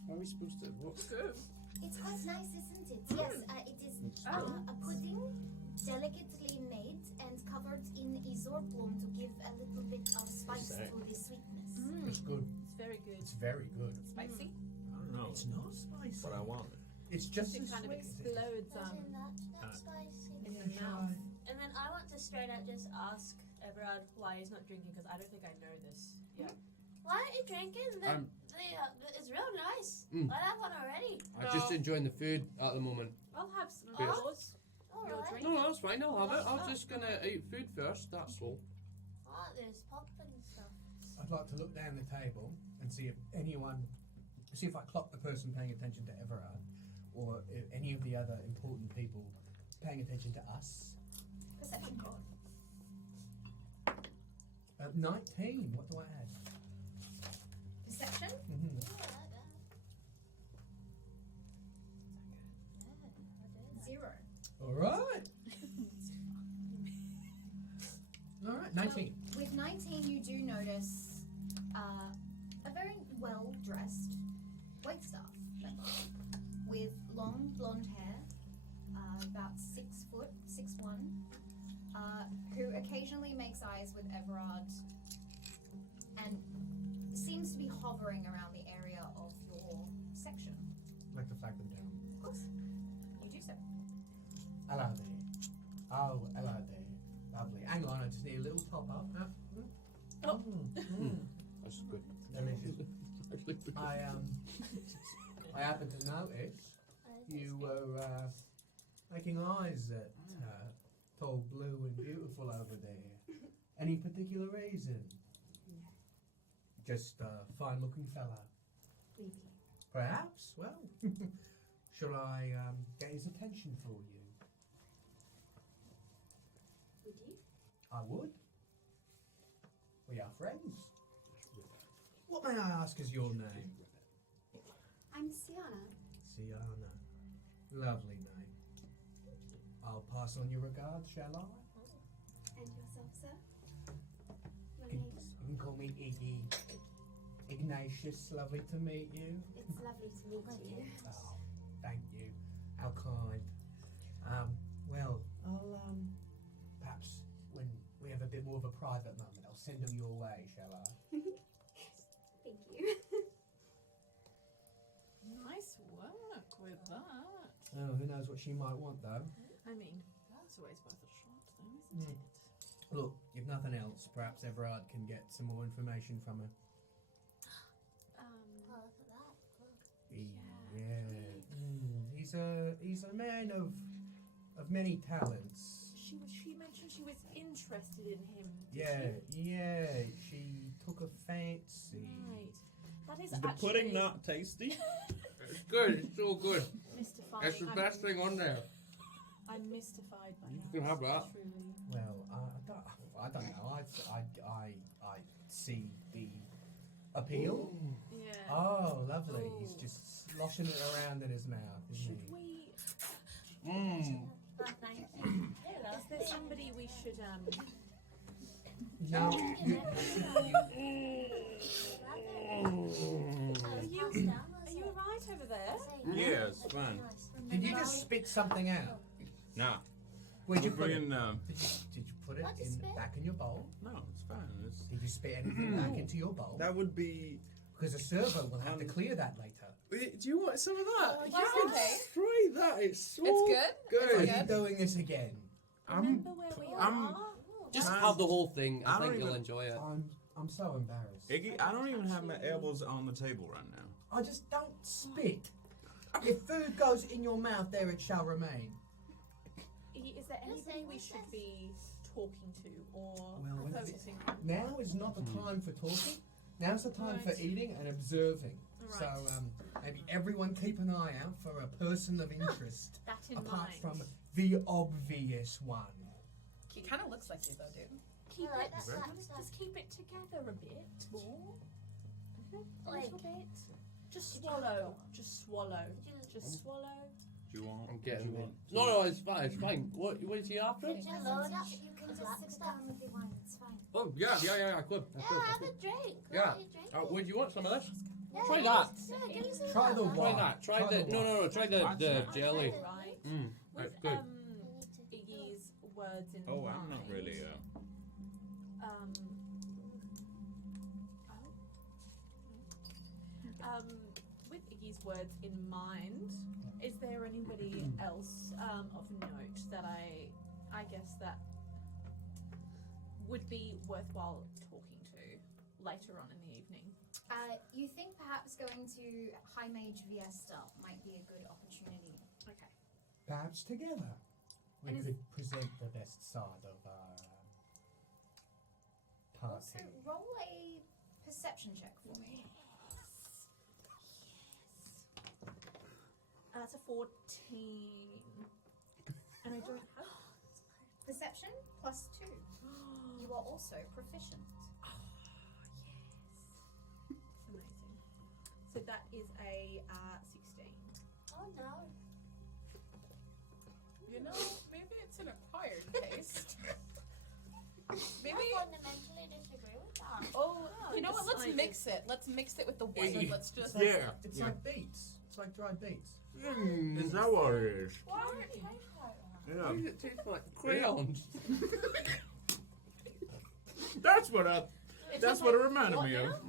How are we supposed to? What's Good. It's quite nice, isn't it? Yes, it is a pudding, delicately made and covered in isorplum to give a little bit of spice to the sweetness. It's good. It's very good. It's very good. Spicy. I don't know. It's not spicy. What I wanted. It's just It as kind of sweet as it. explodes Doesn't that spicy? in your mouth. And then I want to straight out just ask Everard why he's not drinking because I don't think I know this yet. Why aren't you drinking? It's real nice. I have one already. I'm just enjoying the food at the moment. I'll have some of Yes. yours. Your Alright. drink. No, that's fine. I'll have it. I'm just gonna eat food first. That's all. Oh, there's pop and stuff. I'd like to look down the table and see if I clock the person paying attention to Everard, or if any of the other important people paying attention to us. Perception check. 19. What do I add? Perception? Mm-hmm. Yeah, 0. All right. All right. 19. With 19, you do notice a very well-dressed waitstaff member with long blonde hair, about 6 foot, 6'1", who occasionally makes eyes with Everard and seems to be hovering around the area of your section. I'd like to flag them down. Of course, you do so. Hello there. Oh, hello there. Lovely. Hang on, I just need a little top up. That's good. Delicious. Actually, good. I happened to notice you were making eyes at tall, blue, and beautiful over there. Any particular reason? Just a fine-looking fella. Maybe. Perhaps. Well, shall I get his attention for you? Would you? I would. We are friends. What may I ask is your name? I'm Sienna. Sienna. Lovely name. I'll pass on your regards, shall I? And yourself, sir? My You name. can call me Iggy. Ignatius, lovely to meet you. It's lovely to meet you. Oh, thank you. How How kind. Well, I'll perhaps when we have a bit more of a private moment, I'll send them your way, shall I? Thank you. Nice work with that. Oh, who knows what she might want though. I mean, that's always worth a shot, though, isn't it? Look, if nothing else, perhaps Everard can get some more information from her. Oh, look at that. He's a man of many talents. She mentioned she was interested in him. Yeah, she took a fancy. Right. That is Is the actually pudding not tasty? It's good. It's so good. mystifying. It's the best thing on there. I'm mystified by You that. can have that. Truly. Well, I don't know. I see the appeal. Yeah. Oh, lovely. Oh. He's just sloshing it around in his mouth, isn't Should he? we? Mmm. Oh, thank you. Is there somebody we should No, Are you alright over there? Yeah, it's fine. did you just spit something out? Nah. Where'd you We're put it? bringing, Did you put it What'd you in spit? back in your bowl? no, it's fine. It's, Did you spit anything back into your bowl? that would be. Because the server will have to clear that later. Do you want some of that? Oh, You that's can okay. try that. It's so It's good? Are good. It's you doing this again? Remember where we I'm- are? Just I'm- have the whole thing. I I don't think you'll even- enjoy it. I'm so embarrassed. Iggy, I don't even have my elbows on the table right now. I just don't spit. If food goes in your mouth, there it shall remain. Is there anybody we should be talking to or Well, when is it- focusing on? Now is not the time for talking. Now's the time for Right. eating and observing. Right. So maybe everyone keep an eye out for a person of interest, That in apart mind. from the obvious one. He kind of looks like you, though, dude. Keep I like it. that black stuff. Just keep it together a bit more. A Like- little bit. Just swallow. Just swallow. Just swallow. Do you want? I'm do getting you it. want- No, it's fine. It's fine. What is he after? Did you load up You can the just black sit stuff? down with your wine, it's fine. Oh yeah. I could. I Yeah, could. I have could. a drink. Yeah. What are you drinking? Would you want some of this? Yeah, Try give that. us- Yeah, give us some Try of the that. Try wine. that. Try Try the. the No. Try the jelly. Right. Mmm. With That's good. Iggy's words in Oh, mind. I'm not really. With Iggy's words in mind, is there anybody else of note that I guess that would be worthwhile talking to later on in the evening? You think perhaps going to High Mage Viesta might be a good opportunity? Okay. Perhaps together we And is- could present the best side of our Also, party. roll a perception check for me. That's a 14. And I don't have. Perception plus 2. You are also proficient. Amazing. So that is a 16. Oh no. You know, maybe it's an acquired taste. Maybe. I fundamentally disagree with that. Oh, you know what? Let's decided. mix it. Let's mix it with the wine. Iggy. Let's just. Yeah. It's yeah. like beets. It's like dried beets. Is that what it is? Why would it taste like that? Yeah. Why does it taste like crayons? That's what I. That's what it reminded What me now? of.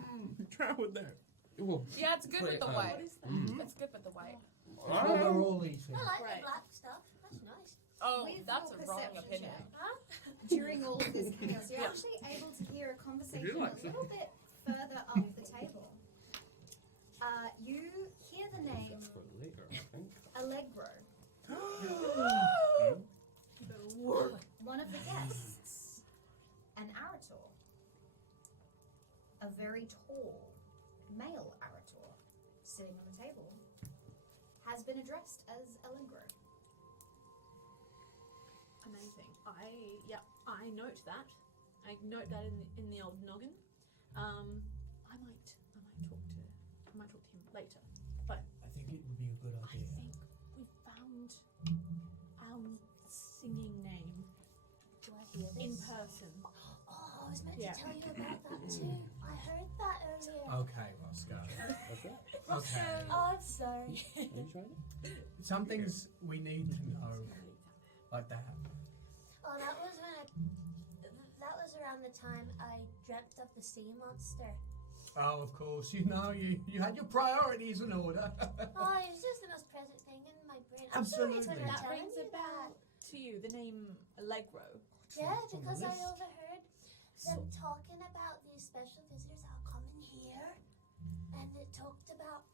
Try with that. Ooh. Yeah, it's good with the What white. is that? It's good with the white. That's what we're all eating. I like Right. the black stuff. That's nice. Oh, With that's your a wrong perception opinion. check, during all of this chaos, you're actually able to hear a conversation like a little bit further up the table. You hear the name That's for later, I think. Allegro, one of the guests, an Arator, a very tall male Arator, sitting on the table, has been addressed as Allegro. Amazing. I note that. I note that in the old noggin. I might talk to him later. I think it would be a good I idea. think we found our singing name Do I hear this? in person. Oh, I was meant Yeah. to tell you about that too. I heard that earlier. Okay, Roscoe. Okay. Okay. Oh, I'm sorry. Have you tried it? some things we need to know, like that. Oh, that was when that was around the time I dreamt of the sea monster. Oh, of course, you know, you had your priorities in order. Oh, it was just the most present thing in my brain. I'm sorry Absolutely. for That telling rings you a bell to you, the name Allegro. Yeah, It's on the because I list. overheard them talking about these special visitors that are coming here, and it talked about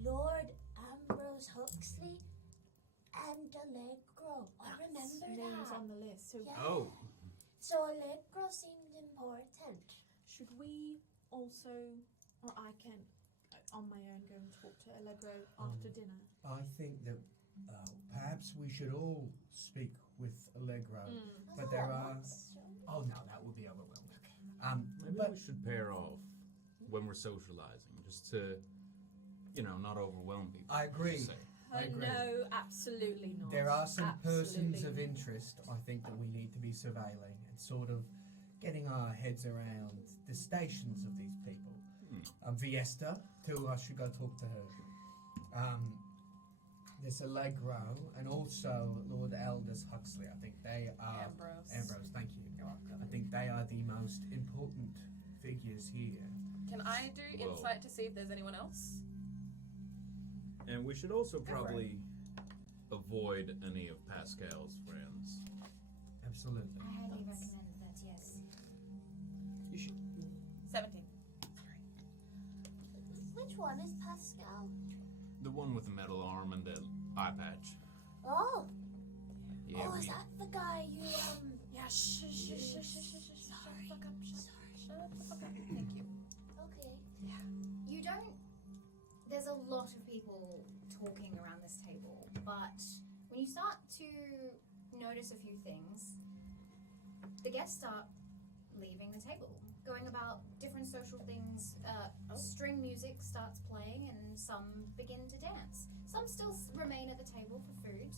Lord Ambrose Huxley and Allegro. I remember Names that. on the list. So Yeah. Oh, So Allegro seemed important. should we also, or I can, on my own, go and talk to Allegro after dinner? I think that perhaps we should all speak with Allegro, but there are. Oh no, that would be overwhelming. maybe But we should pair off when we're socializing, just to, not overwhelm people. I agree. Say. I agree. No, absolutely not. There are some persons Absolutely of not. interest, I think, that we need to be surveilling and sort of getting our heads around the stations of these people. Viesta, two of us should go talk to her. There's Allegro and also Lord Aldous Huxley. I think they are Ambrose. Thank you. I think they are the most important figures here. Can I do Whoa. insight to see if there's anyone else? And we should also for it. probably avoid any of Pascal's friends. Absolutely. I highly recommend that, yes. You should. 17. Which one is Pascal? The one with the metal arm and the eye patch. Oh, Yeah, oh, is we- that the guy you Yeah, shh. Sorry. Fuck up, shut the fuck up. Thank you. Okay. You don't. There's a lot of people talking around this table, but when you start to notice a few things, the guests start leaving the table, going about different social things. String music starts playing, and some begin to dance. Some still remain at the table for food,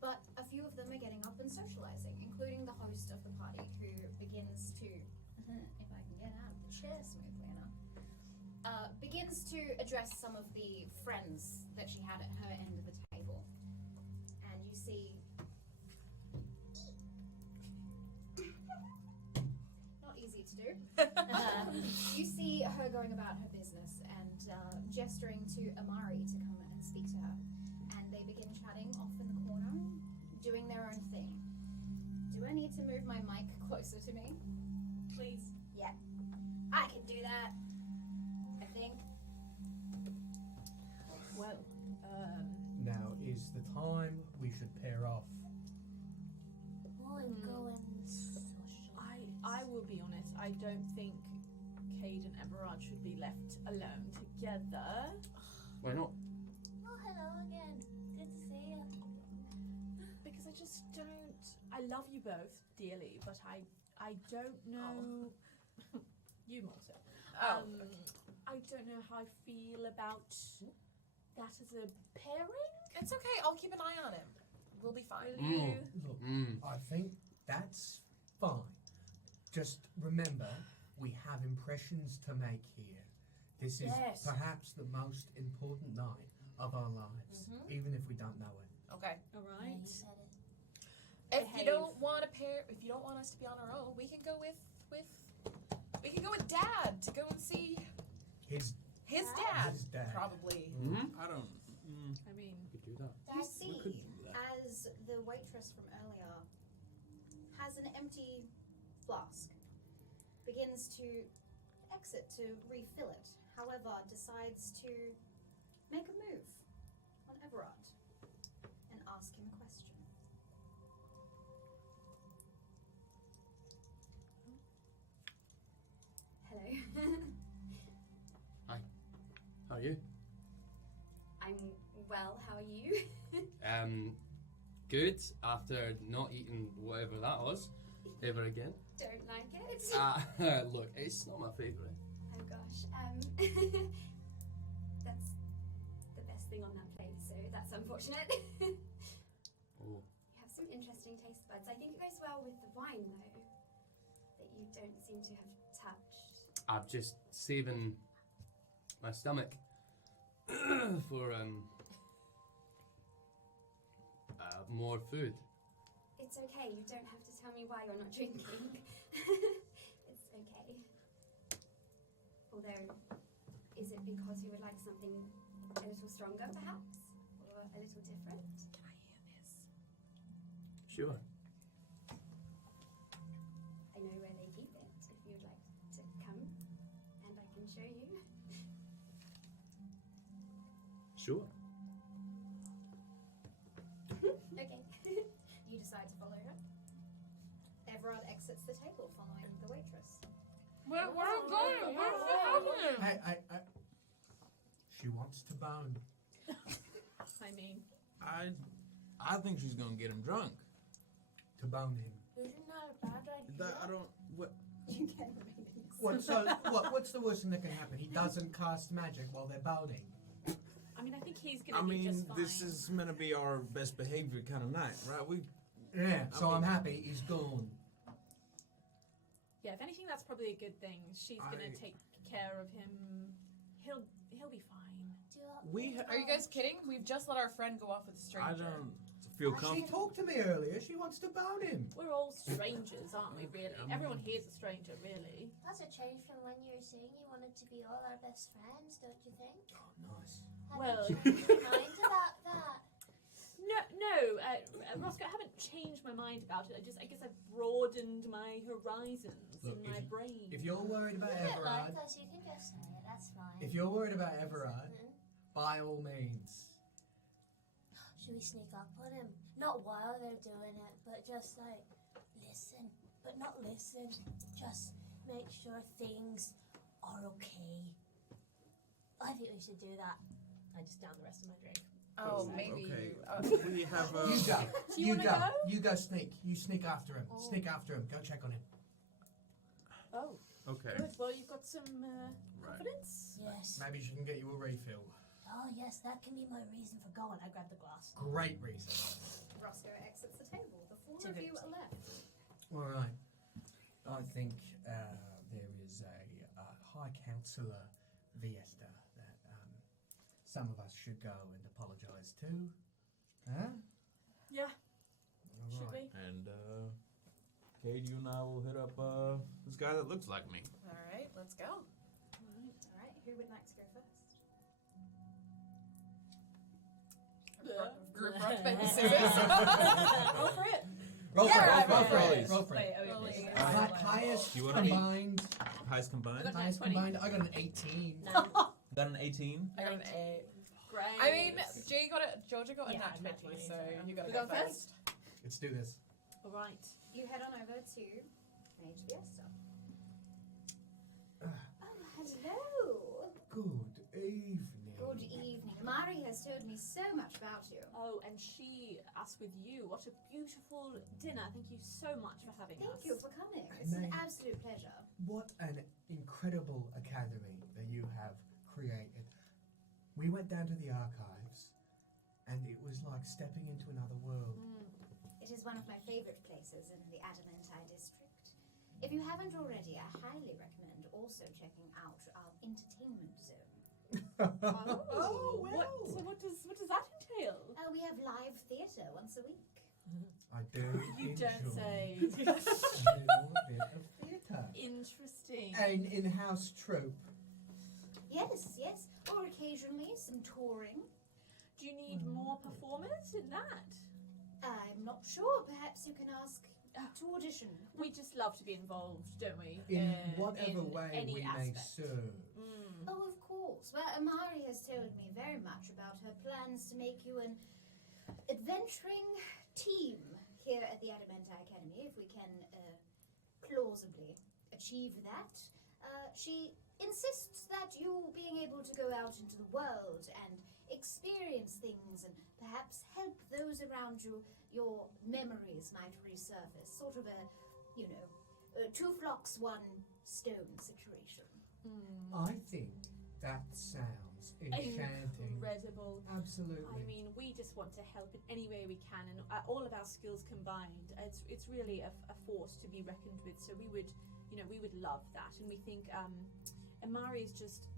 but a few of them are getting up and socializing, including the host of the party, who begins to, if I can get out of the chair smoothly enough, begins to address some of the friends that she had at her end of the table. And you see... Not easy to do. You see her going about her business and gesturing to Amari to come and speak to her. And they begin chatting off in the corner, doing their own thing. Do I need to move my mic closer to me? Please. Yeah. I can do that. I think. Well, Now is the time we should pair off. Oh, I'm going social. I will be honest. I don't think Cade and Everard should be left alone together. Why not? Oh, hello again. Good to see you. Because I just don't. I love you both dearly, but I don't know. You more so. I don't know how I feel about that as a pairing. It's okay. I'll keep an eye on him. We'll be fine. Will you? Look, Mm. I think that's fine. Just remember, we have impressions to make here. This is Yes. perhaps the most important night of our lives, even if we don't know it. Okay. All Yeah, right. you said it. If you Behave. don't want to pair, if you don't want us to be on our own, we can go with Dad to go and see His his dad. His dad. Probably. I don't. I mean, We could do that. You That's see, could do that. as the waitress from earlier has an empty flask, begins to exit to refill it, however, decides to make a move on Everard and ask him a question. Hello. How are you? I'm well, how are you? Good. After not eating whatever that was ever again. Don't like it? Look, it's not my favourite. Oh gosh. That's the best thing on that plate, so that's unfortunate. Oh. You have some interesting taste buds. I think it goes well with the wine though, that you don't seem to have touched. I'm just saving my stomach for more food? It's okay. You don't have to tell me why you're not drinking. It's okay. Although, is it because you would like something a little stronger, perhaps? Or a little different? Can I hear this? Sure. I know where they keep it, if you'd like to come, and I can show you. Sure. Okay. You decide to follow her. Everard exits the table following the waitress. Where are you going? What's happening? Hey. She wants to bone. I mean, I think she's gonna get him drunk. To bone him. Isn't that a bad idea? I don't. What? You can remain. What's the worst thing that can happen? He doesn't cast magic while they're boning. I mean, I think he's gonna be just fine. This is meant to be our best behavior kind of night, right? Yeah, so I'm happy he's gone. Yeah, if anything, that's probably a good thing. She's gonna take care of him. He'll be fine. Are you guys kidding? We've just let our friend go off with a stranger. I don't feel She comfortable. talked to me earlier. She wants to bone him. We're all strangers, aren't we? Really, everyone here's a stranger, really. That's a change from when you were saying you wanted to be all our best friends, don't you think? Oh, nice. Well- Have you changed your mind about that? No, Roscoe, I haven't changed my mind about it. I guess I've broadened my horizons Look, in my brain. If you're worried about You don't Everard, like us, you can just say it, that's fine. if you're worried about Everard, Mhm. by all means. Should we sneak up on him? Not while they're doing it, but just like listen. But not listen. Just make sure things are okay. I think we should do that. I just downed the rest of my drink. Oh, maybe Okay. you. We have You go. Do you wanna go. go? You go sneak. You sneak after him. Oh. Sneak after him. Go check on him. Oh, Okay. good. Well, you've got some Right. confidence. Yes. Maybe she can get you a refill. Oh yes, that can be my reason for going. I grabbed the glass. Great reason. Roscoe exits the table. The four To of you Victor. are left. All right. I think there is a High Councillor Viesta that some of us should go and apologise to. Huh? Yeah, All should right. we? And Kate, you and I will hit up this guy that looks like me. All right, let's go. All right. Who would like to go first? Group rock, paper, scissors. Go for it. Roll Yeah, for it. right, Roll for right. it. Roll for Wait, it. oh, Wait, yeah. wait. Highest You wanna combined. Highest combined. I got Highest 20. combined. I got an 18. Got an 18. I got an 8. Great. I mean, Georgia got a Yeah, nat nat 20, 20, so so you gotta we go go first. Let's do this. All right. You head on over to Mage Fiesta. Oh, hello. Good evening. Good evening. Mari has told me so much about you. Oh, and us with you. What a beautiful dinner. Thank you so much for having us. Thank you for coming. It's an May- absolute pleasure. What an incredible academy that you have created. We went down to the archives, and it was like stepping into another world. It is one of my favorite places in the Adamanti district. If you haven't already, I highly recommend also checking out our entertainment zone. Oh, well. What does that entail? We have live theatre once a week. I do. You enjoy don't say. a little bit of theatre. Interesting. An in-house troupe. Yes, yes. Or occasionally some touring. Do you need more performers in that? I'm not sure. Perhaps you can ask to audition. We just love to be involved, don't we? In whatever in way any we may aspect. serve. Oh, of course. Well, Amari has told me very much about her plans to make you an adventuring team here at the Adamanti Academy, if we can plausibly achieve that. She insists that you being able to go out into the world and experience things and perhaps help those around you, your memories might resurface. Sort of a, two flocks, one stone situation. I think that sounds enchanting. Incredible. Absolutely. I mean, we just want to help in any way we can, and all of our skills combined, it's really a force to be reckoned with. So we would love that, and we think Amari is just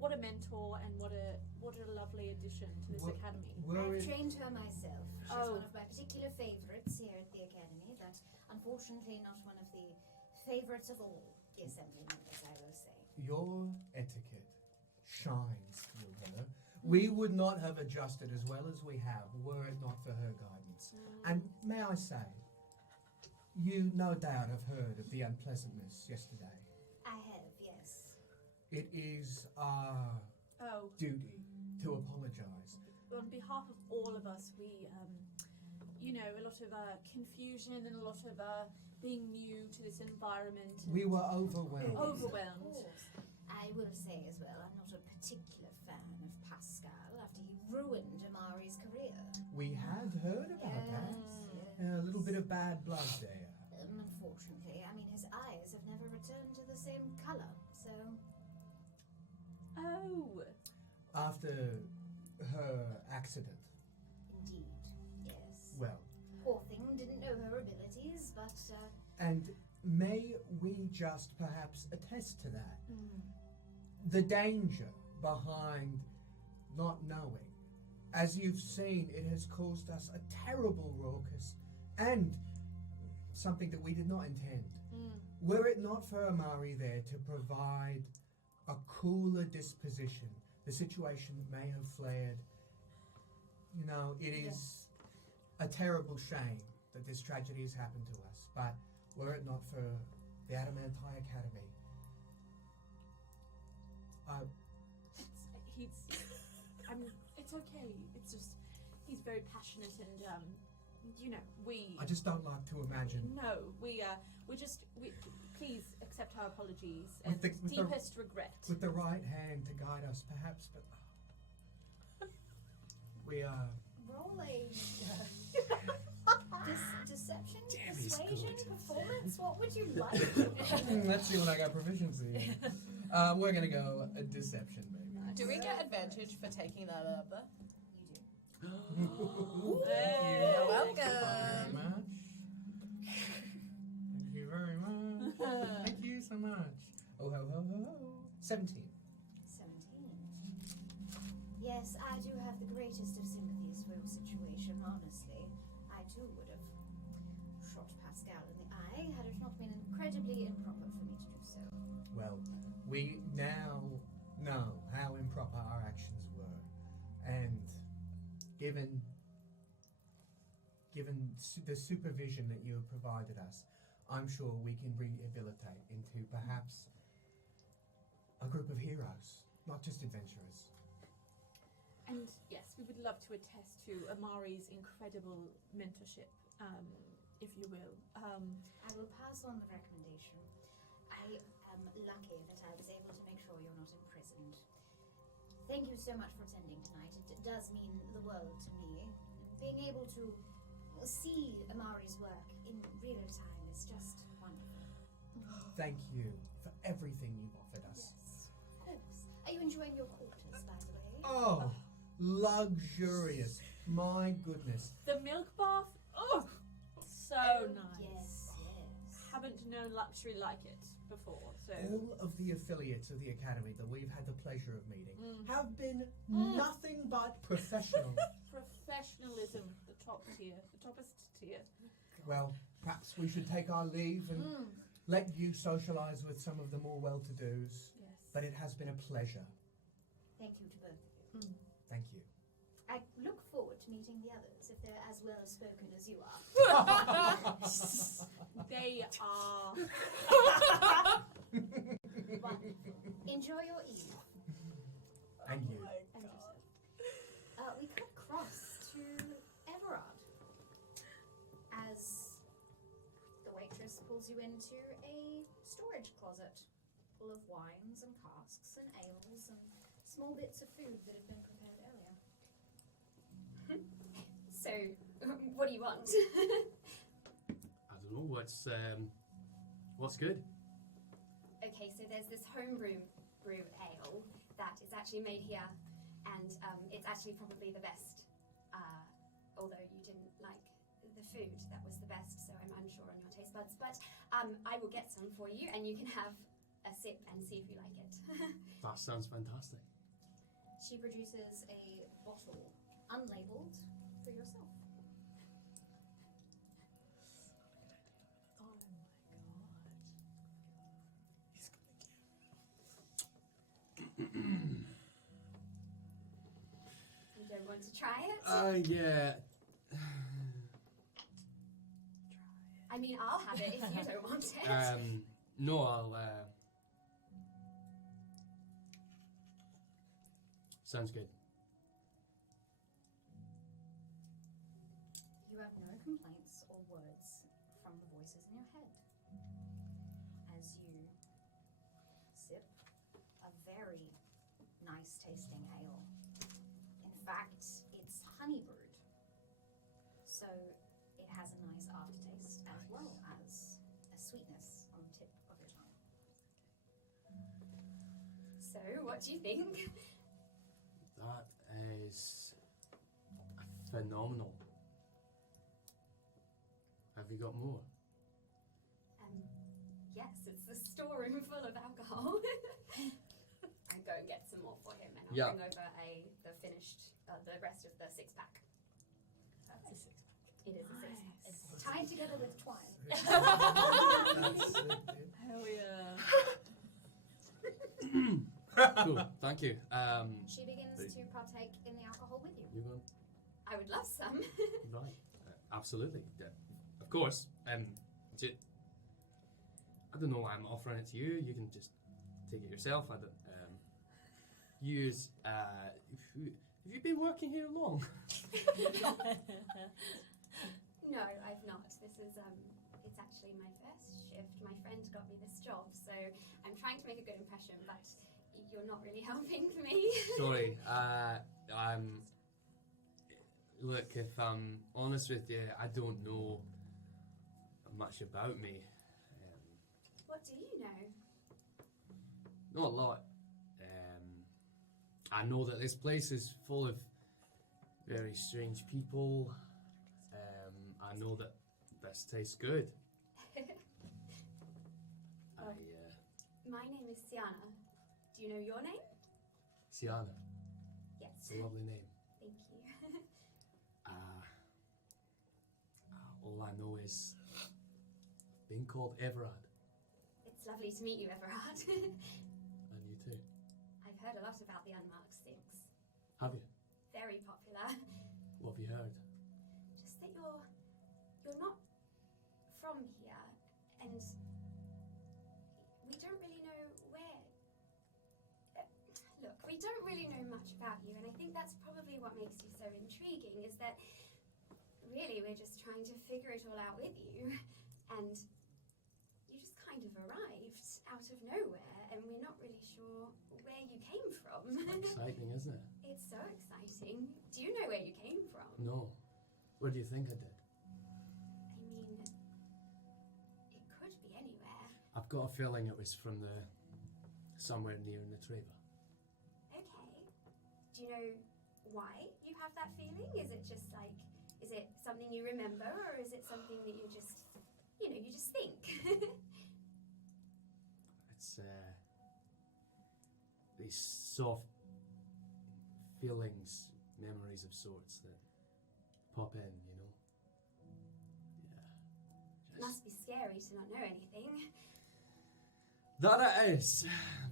what a mentor and what a lovely addition to this academy. Were I've it? trained her myself. She's Oh. one of my particular favorites here at the Academy, but unfortunately not one of the favorites of all the assembly members, I will say. Your etiquette shines, Lukas. We would not have adjusted as well as we have were it not for her guidance. And may I say, you no doubt have heard of the unpleasantness yesterday. I have, yes. It is our Oh, duty to apologize. on behalf of all of us, we, a lot of confusion and a lot of being new to this environment. We were overwhelmed. Of Overwhelmed. course. I will say as well, I'm not a particular fan of Pascal after he ruined Amari's career. We had heard about that. Yes. A little bit of bad blood there. Unfortunately, I mean, his eyes have never returned to the same color, so. Oh. After her accident, Indeed, yes. well, Poor thing didn't know her abilities, but, and may we just perhaps attest to that? mm, The danger behind not knowing. As you've seen, it has caused us a terrible ruckus and something that we did not intend. Were it not for Amari there to provide a cooler disposition, the situation may have flared. You know, it is a terrible shame that this tragedy has happened to us, but were it not for the Adamanti Academy, It's okay. It's just, he's very passionate and, we... I just don't like to imagine. No, we please accept our apologies With and the- with the- deepest regret. With the right hand to guide us, perhaps, but we are. roll a deception, Damn, he's persuasion, good. performance. What would you like? Let's see what I got proficiency. We're gonna go a deception, maybe. Do we get advantage for taking that up there? You do. You're Thank welcome. you very much. Thank you very much. Thank you so much. Oh ho ho ho ho. 17. 17. Yes, I do have the greatest of sympathies for your situation, honestly. I too would have shot Pascal in the eye had it not been incredibly improper for me to do so. Well, we now know how improper our actions were, and given the supervision that you have provided us, I'm sure we can rehabilitate into perhaps a group of heroes, not just adventurers. And yes, we would love to attest to Amari's incredible mentorship, if you will. I will pass on the recommendation. I am lucky that I was able to make sure you're not imprisoned. Thank you so much for attending tonight. It does mean the world to me. Being able to see Amari's work in real time is just wonderful. Thank you for everything you've offered us. Yes, of course. Are you enjoying your quarters, by the way? Oh, luxurious. My goodness. The milk bath, so nice. Yes, yes. Haven't known luxury like it before, so... All of the affiliates of the Academy that we've had the pleasure of meeting have been Mm. nothing but professional. Professionalism, the top tier, the toppest tier. Well, perhaps we should take our leave and let you socialise with some of the more well-to-dos. Yes. But it has been a pleasure. Thank you to both of you. Thank you. I look forward to meeting the others if they're as well spoken as you are. They are... Wonderful. Enjoy your eve. And you. And you, sir. We cut across to Everard as the waitress pulls you into a storage closet full of wines and casks and ales and small bits of food that have been prepared earlier. So, what do you want? I don't know. What's good? Okay, so there's this homebrew ale that is actually made here, and it's actually probably the best. Although you didn't like the food, that was the best, so I'm unsure on your taste buds. But I will get some for you, and you can have a sip and see if you like it. That sounds fantastic. She produces a bottle, unlabeled, want to try it? Yeah. I mean, I'll have it if you don't want it. No, I'll, sounds good. You have no complaints or words from the voices in your head as you sip a very nice tasting ale. In fact, it's honey brewed, so it has a nice aftertaste as well as a sweetness on the tip of your tongue. So, what do you think? That is phenomenal. Have you got more? Yes, it's the storeroom full of alcohol. I go and get some more for him, and I'll Yeah. bring over the finished, the rest of the 6-pack. That's a 6-pack. It is a 6-pack. It's tied together with twine. That's so good. Hell yeah. Cool, thank you. She begins to partake in the alcohol with you. You going? I would love some. Right. Absolutely. Of course. I don't know why I'm offering it to you. You can just take it yourself. I don't. Use. Have you been working here long? No, I've not. This is it's actually my first shift. My friend got me this job, so I'm trying to make a good impression, but you're not really helping me. Sorry. Look, if I'm honest with you, I don't know much about me. What do you know? Not a lot. I know that this place is full of very strange people. I know that this tastes good. My name is Sienna. Do you know your name? Sienna. Yes. It's a lovely name. Thank you. All I know is being called Everard. It's lovely to meet you, Everard. And you too. I've heard a lot about the Unmarked Six. Have you? Very popular. What have you heard? Just that you're not from here, and we don't really know where. Look, we don't really know much about you, and I think that's probably what makes you so intriguing, is that really we're just trying to figure it all out with you, and you just kind of arrived out of nowhere, and we're not really sure where you came from. Exciting, isn't it? It's so exciting. Do you know where you came from? No. Where do you think I did? I mean, it could be anywhere. I've got a feeling it was from somewhere near Nitreva. Okay. Do you know why you have that feeling? Is it just like, is it something you remember, or is it something that you just, you just think? It's these soft feelings, memories of sorts that pop in, Yeah. Must be scary to not know anything. That it is.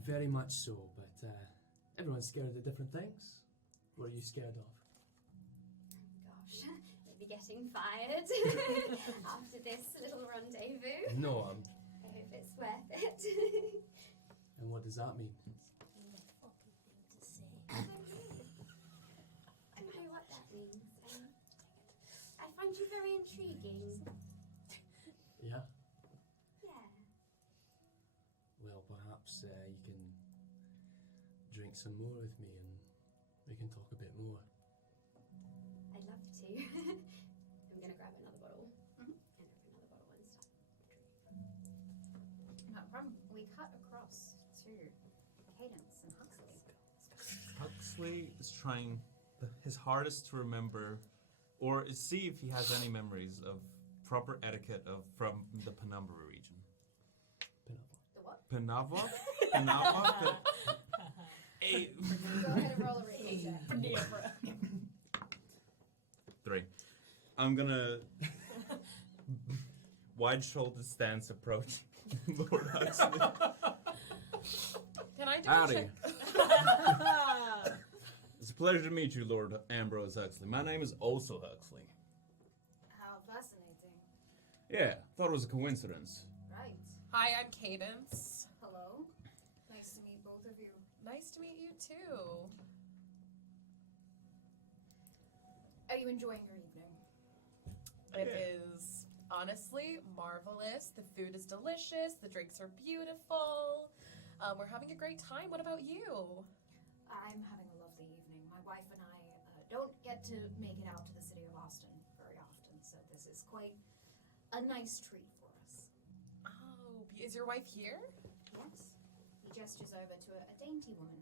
Very much so, but everyone's scared of different things. What are you scared of? Gosh, they'll be getting fired after this little rendezvous. No, I hope it's worth it. And what does that mean? I don't know what that means. I find you very intriguing. Yeah? Yeah. Well, perhaps you can drink some more with me and we can talk a bit more. I'd love to. I'm going to grab another bottle and open another bottle and start drinking. No problem. We cut across to Cadence and Huxley. Huxley is trying his hardest to remember, or see if he has any memories of proper etiquette from the Penumbra region. The what? Penava? Penava? Eight. Go ahead and roll a read. 3. I'm gonna wide-shouldered stance approach Lord Huxley. Can I do Howdy. a check? It's a Pleasure to meet you, Lord Ambrose Huxley. My name is also Huxley. How fascinating. Yeah, thought it was a coincidence. Right. Hi, I'm Cadence. Hello. Nice to meet both of you. Nice to meet you too. Are you enjoying your evening? It is honestly marvelous. The food is delicious. The drinks are beautiful. We're having a great time. What about you? I'm having a lovely evening. My wife and I don't get to make it out to the city of Austin very often, so this is quite a nice treat for us. Oh, is your wife here? Yes. He gestures over to a dainty woman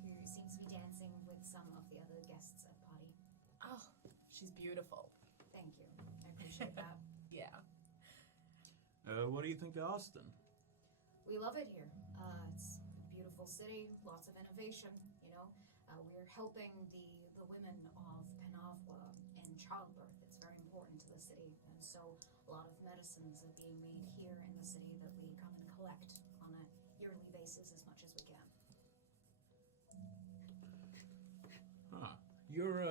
who seems to be dancing with some of the other guests at the party. Oh, she's beautiful. Thank you. I appreciate that. Yeah. What do you think of Austin? We love it here. It's a beautiful city, lots of innovation, you know. We're helping the women of Penavwa in childbirth. It's very important to the city. And so a lot of medicines are being made here in the city that we come and collect on a yearly basis as much as we can. Huh. You're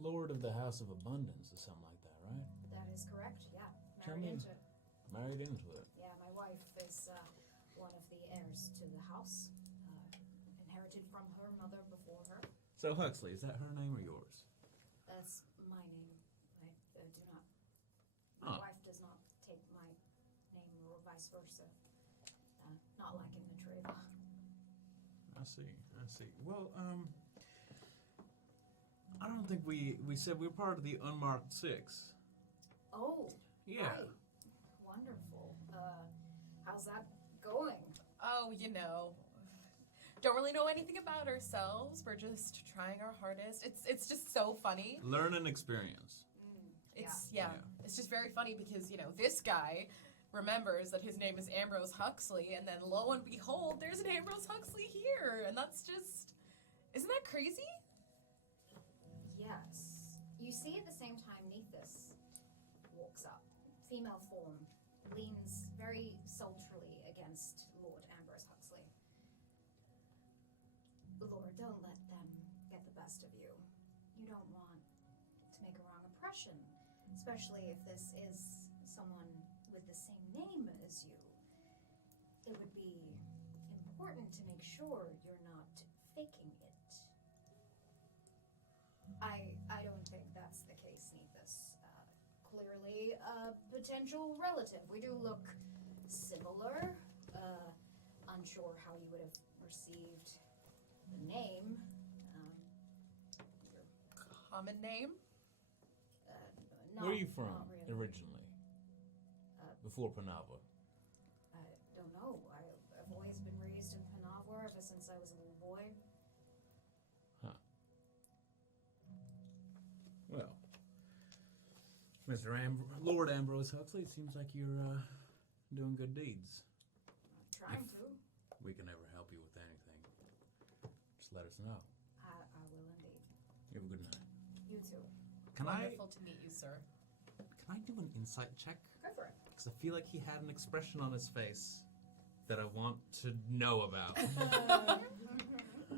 Lord of the House of Abundance or something like that, right? That is correct, yeah. Tell Married me. into it. Married into it. Yeah, my wife is one of the heirs to the house, inherited from her mother before her. So Huxley, is that her name or yours? That's my name. I do not. My Oh. wife does not take my name or vice versa. Not like in the trade. I see. Well, I don't think we said we were part of the Unmarked Six. Oh, Yeah. right. Wonderful. How's that going? Oh, you know, don't really know anything about ourselves. We're just trying our hardest. It's just so funny. Learn and experience. It's Yeah. It's just very funny because, you know, this guy remembers that his name is Ambrose Huxley, and then lo and behold, there's an Ambrose Huxley here, and that's just, isn't that crazy? Yes. You see at the same time Nethys walks up. Female form. Leans very sultrily against Lord Ambrose Huxley. Lord, don't let them get the best of you. You don't want to make a wrong impression, especially if this is someone with the same name as you. It would be important to make sure you're not faking it. I don't think that's the case, Nethys. Clearly a potential relative. We do look similar. Unsure how you would have received the name. Your, Common name? not, Where are you from not really. originally? Before Penava? I don't know. I've always been raised in Penavwa ever since I was a little boy. Well, Lord Ambrose Huxley, it seems like you're doing good deeds. Trying to. We can ever help you with anything. Just let us know. I will indeed. You have a good night. You too. Can Wonderful to meet you, sir. I do an insight check? Go for it. Because I feel like he had an expression on his face that I want to know about.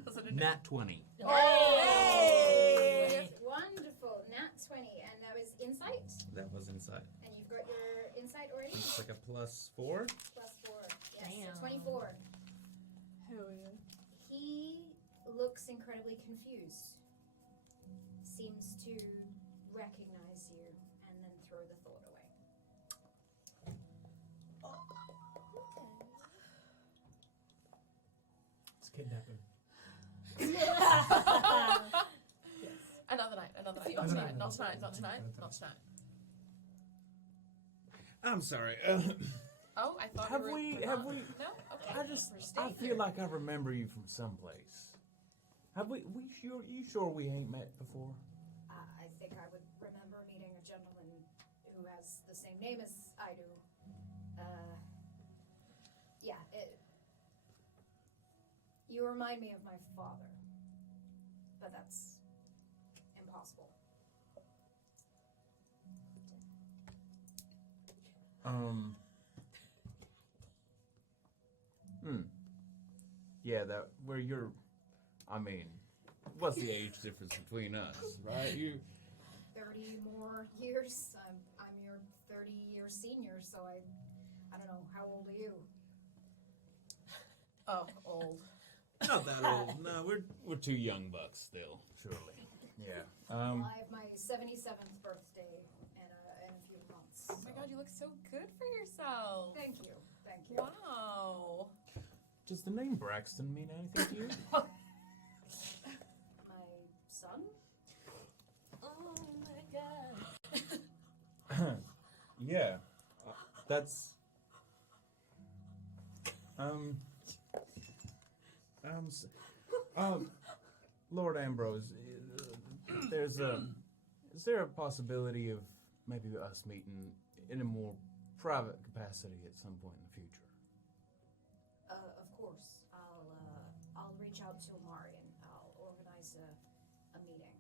Was it a Nat 20. Hey! Wonderful. Nat 20. And that was insight. That was insight. And you've got your insight already? It's like a +4. +4. Yes, Damn. so 24. Hell yeah. He looks incredibly confused. Seems to recognize you and then throw the thought away. It's kidnapping. Another night, not tonight, not tonight, not tonight, not tonight. I'm sorry. Oh, I thought Have we were, we- we're have not. we- No? Okay. I feel like I remember you from someplace. Have we you sure we ain't met before? I think I would remember meeting a gentleman who has the same name as I do. Yeah, you remind me of my father, but that's impossible. Yeah, that where you're. I mean, what's the age difference between us, right? You 30 more years. I'm your 30-year senior, so I don't know. How old are you? Oh, old. not that old. No, we're two young bucks still, surely. Yeah. Well, I have my 77th birthday in a few months. Oh my god, you look so good for yourself. Thank you. Thank you. Wow. Does the name Braxton mean anything to you? My son? Oh my god. Yeah. That's. Lord Ambrose, is there a possibility of maybe us meeting in a more private capacity at some point in the future? Of course. I'll reach out to Amari and I'll organize a meeting.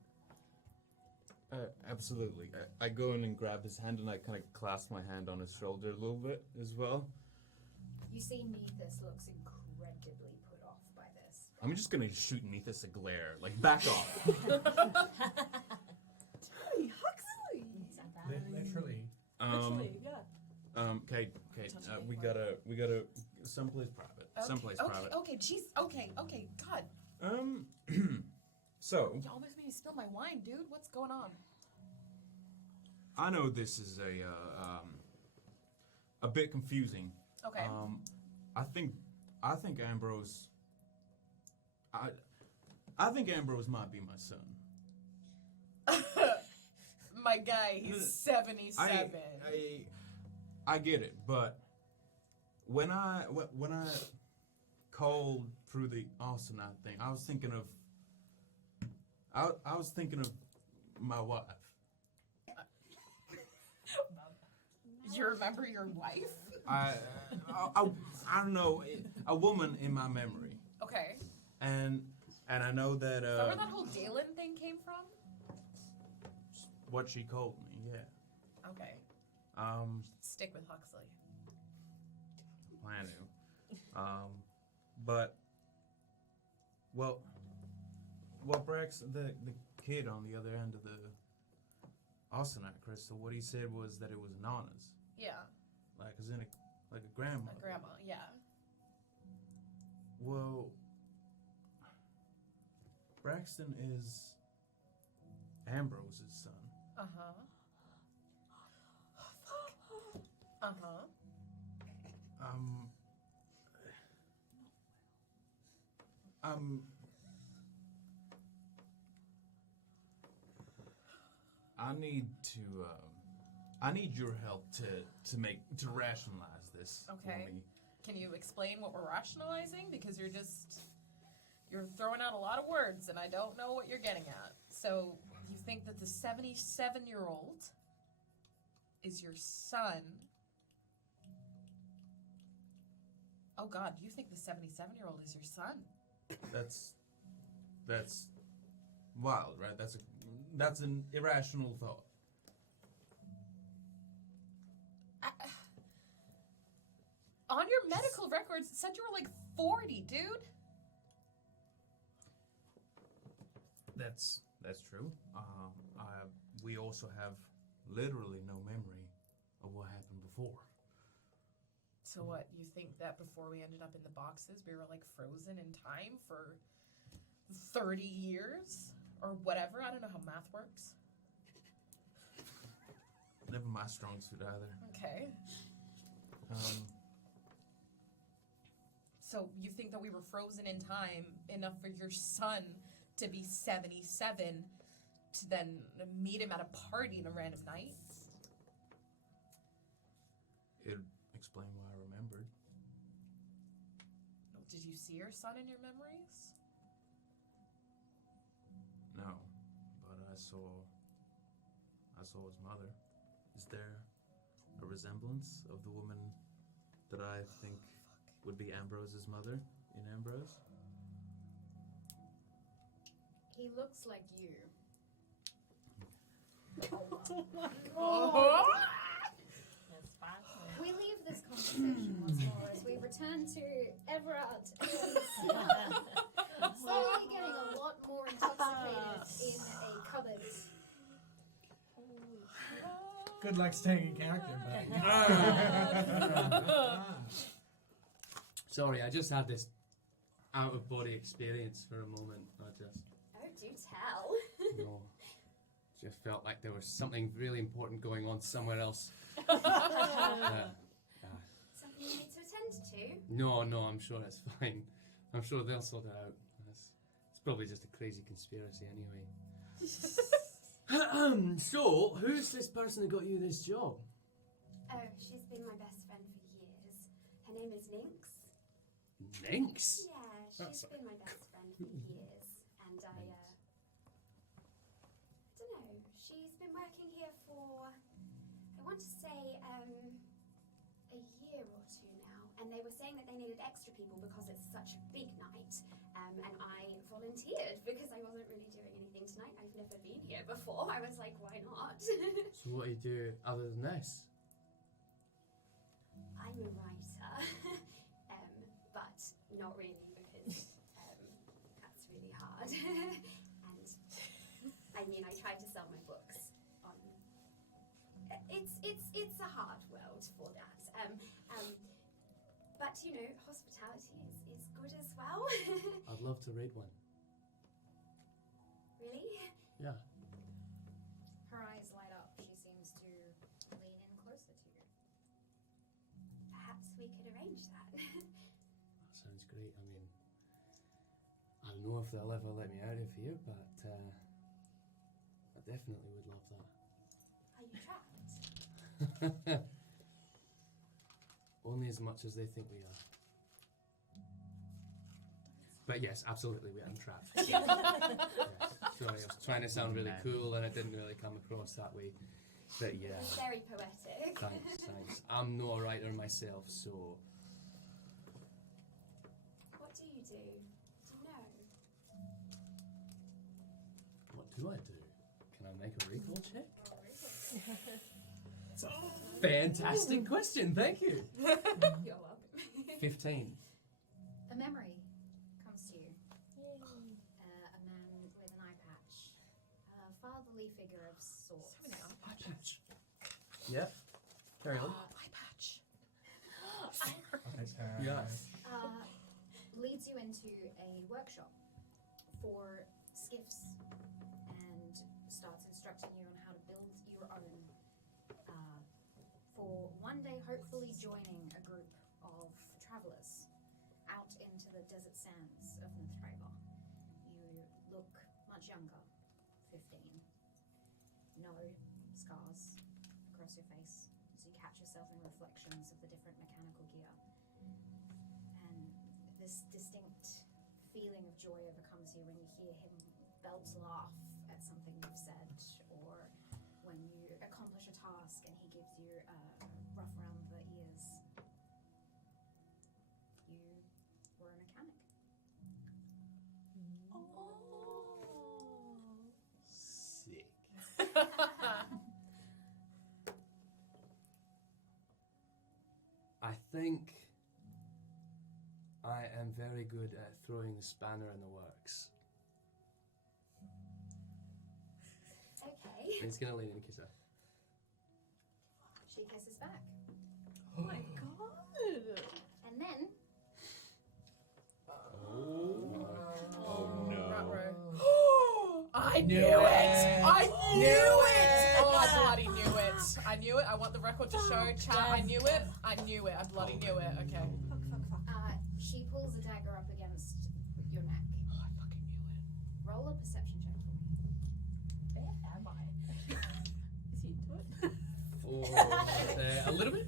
Absolutely. I go in and grab his hand and I kind of clasp my hand on his shoulder a little bit as well. You see, Neethus looks incredibly put off by this. I'm just gonna shoot Neethus a glare, like back off. Hey, Huxley! Literally. Literally, yeah. Kate, we gotta someplace private. Someplace private. Okay, jeez. Okay, God. So You almost made me spill my wine, dude. What's going on? I know this is a bit confusing. Okay. I think Ambrose. I think Ambrose might be my son. My guy, he's 77. I get it, but when I called through the Austenite thing, I was thinking of my wife. You remember your wife? I don't know, a woman in my memory, Okay. and I know that Is that where that whole Dalen thing came from? what she called me. Yeah. Okay. Stick with Huxley. Plan to. But Brax, the kid on the other end of the Austenite crystal, what he said was that it was Nana's, Yeah. like as in a grandma. My grandma, yeah. Well, Braxton is Ambrose's son. Uh-huh. Uh-huh. I need your help to rationalize this Okay. for me. Can you explain what we're rationalizing? Because you're throwing out a lot of words and I don't know what you're getting at. So you think that the 77-year-old is your son? Oh God, you think the 77-year-old is your son? That's wild, right? That's an irrational thought. On your medical records, it said you were like 40, dude. That's true. We also have literally no memory of what happened before. So what, you think that before we ended up in the boxes, we were like frozen in time for 30 years? Or whatever? I don't know how math works. Never my strong suit either. Okay. So you think that we were frozen in time enough for your son to be 77 to then meet him at a party in a random night? It'd explain why I remembered. Did you see your son in your memories? No, but I saw his mother. Is there a resemblance of the woman that I think would be Ambrose's mother in Ambrose? He looks like you. Oh. That's fine. We leave this conversation once more as we return to Everard and slowly getting a lot more intoxicated cupboard. Good luck staying in character, Sorry, I just had this out of body experience for a moment. I just Oh, do tell. just felt like there was something really important going on somewhere else. Something you need to attend to? No, I'm sure it's fine. I'm sure they'll sort it out. It's probably just a crazy conspiracy anyway. So, who's this person who got you this job? Oh, she's been my best friend for years. Her name is Lynx. Lynx? Yeah, That's she's been my best friend for years. And I don't know, she's been working here for, I want to say, a year or two now. And they were saying that they needed extra people because it's such a big night. And I volunteered because I wasn't really doing anything tonight. I've never been here before. I was like, why not? So what do you do other than this? I'm a writer, but not really because that's really hard. And I mean, I try to sell my books on. It's a hard world for that. But you know, hospitality is good as well. I'd love to read one. Really? Yeah. Her eyes light up. She seems to lean in closer to you. Perhaps we could arrange that. That sounds great. I mean, I don't know if they'll ever let me out of here, but I definitely would love that. Are you trapped? Only as much as they think we are. But yes, absolutely, we are trapped. Yes. Sorry, I was trying to sound really cool and it didn't really come across that way. But yeah. It's very poetic. Thanks. I'm not a writer myself, so. What do you do? Do you know? What do I do? Can I make a recall check? It's a fantastic question, thank you. You're welcome. 15. A memory comes to you. A man with an eye patch. A fatherly figure of sorts. Eye patch. Yep. Carry on. Eye patch. Yes. Leads you into a workshop for skiffs and starts instructing you on how to build your own. For one day, hopefully joining a group of travellers out into the desert sands of Nithraeva. You look much younger, 15. No scars across your face as you catch yourself in reflections of the different mechanical gear. And this distinct feeling of joy overcomes you when you hear him belt laugh at something you've said, or when you accomplish a task and he gives you a rough around the ears. You were a mechanic. Sick. I think I am very good at throwing the spanner in the works. Okay. He's gonna lean in and kiss her. She kisses back. Oh my god. And then Oh no. I knew it! I knew it! Oh, I bloody knew it. I knew it. I want the record to show. Chat, I knew it. I knew it. I bloody knew it. Okay. she pulls a dagger up against your neck. Oh, I fucking knew it. Roll a perception check for me. Where am I? Is he into it? A little bit.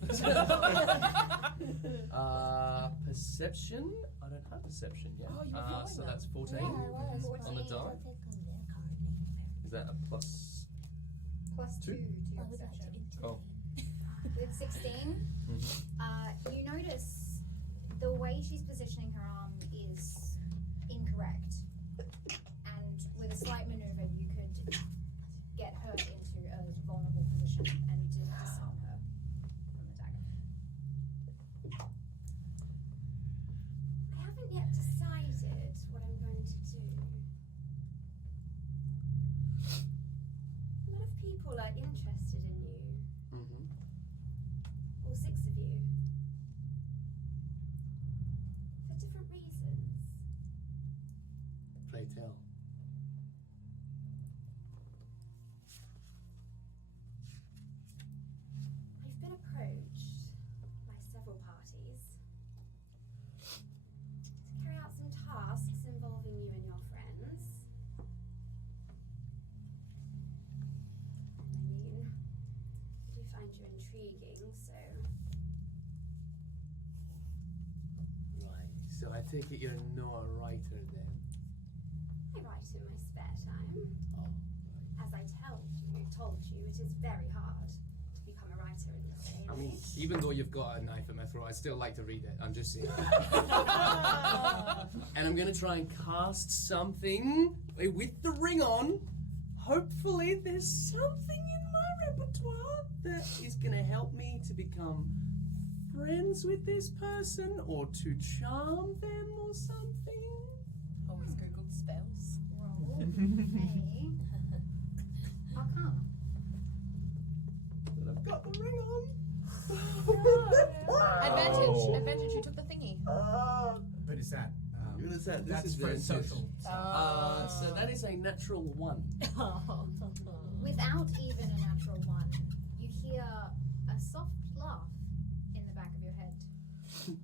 Perception. I don't have perception yet. Oh, you were rolling so that. that's 14 on the die. Is that a plus? Plus Two? 2 to your perception. Oh. With 16, you notice the way she's positioning her arm is incorrect. And with a slight maneuver, you could get her into a vulnerable position and disarm her from the dagger. I haven't yet decided what I'm going to do. people are interested in you. Mm-hmm. All 6 of you. For different reasons. Pray tell. I've been approached by several parties to carry out some tasks involving you and your friends. I mean, I do find you intriguing, so Right. So I take it you're not a writer then. I write in my spare time. Oh. As I told you, it is very hard to become a writer in this day I and mean, age. even though you've got a knife in my throat, I still like to read it. I'm just saying. And I'm gonna try and cast something with the ring on. Hopefully, there's something in my repertoire that is gonna help me to become friends with this person or to charm them or something. Always Googled spells. Roll a Arcana. But I've got the ring on. Advantage, you took the thingy. But is that? What is that? This That's is for the- social. So that is a natural 1. Without even a natural 1, you hear a soft laugh in the back of your head that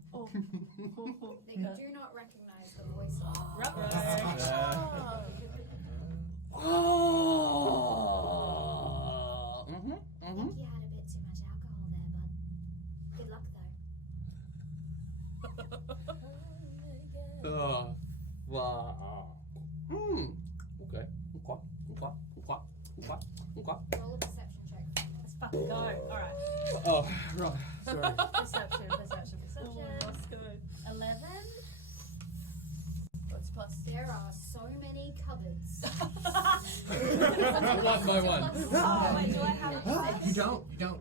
you do not recognize the voice of. Oh. Mm-hmm. I think you had a bit too much alcohol there, bud. Good luck, though. Oh, wow. Okay. Roll a perception check. Let's fucking go. Alright. Oh, right. Sorry. Perception. Let's go. 11. What's plus? There are so many cupboards. One by one. Oh, wait, do I have a You don't have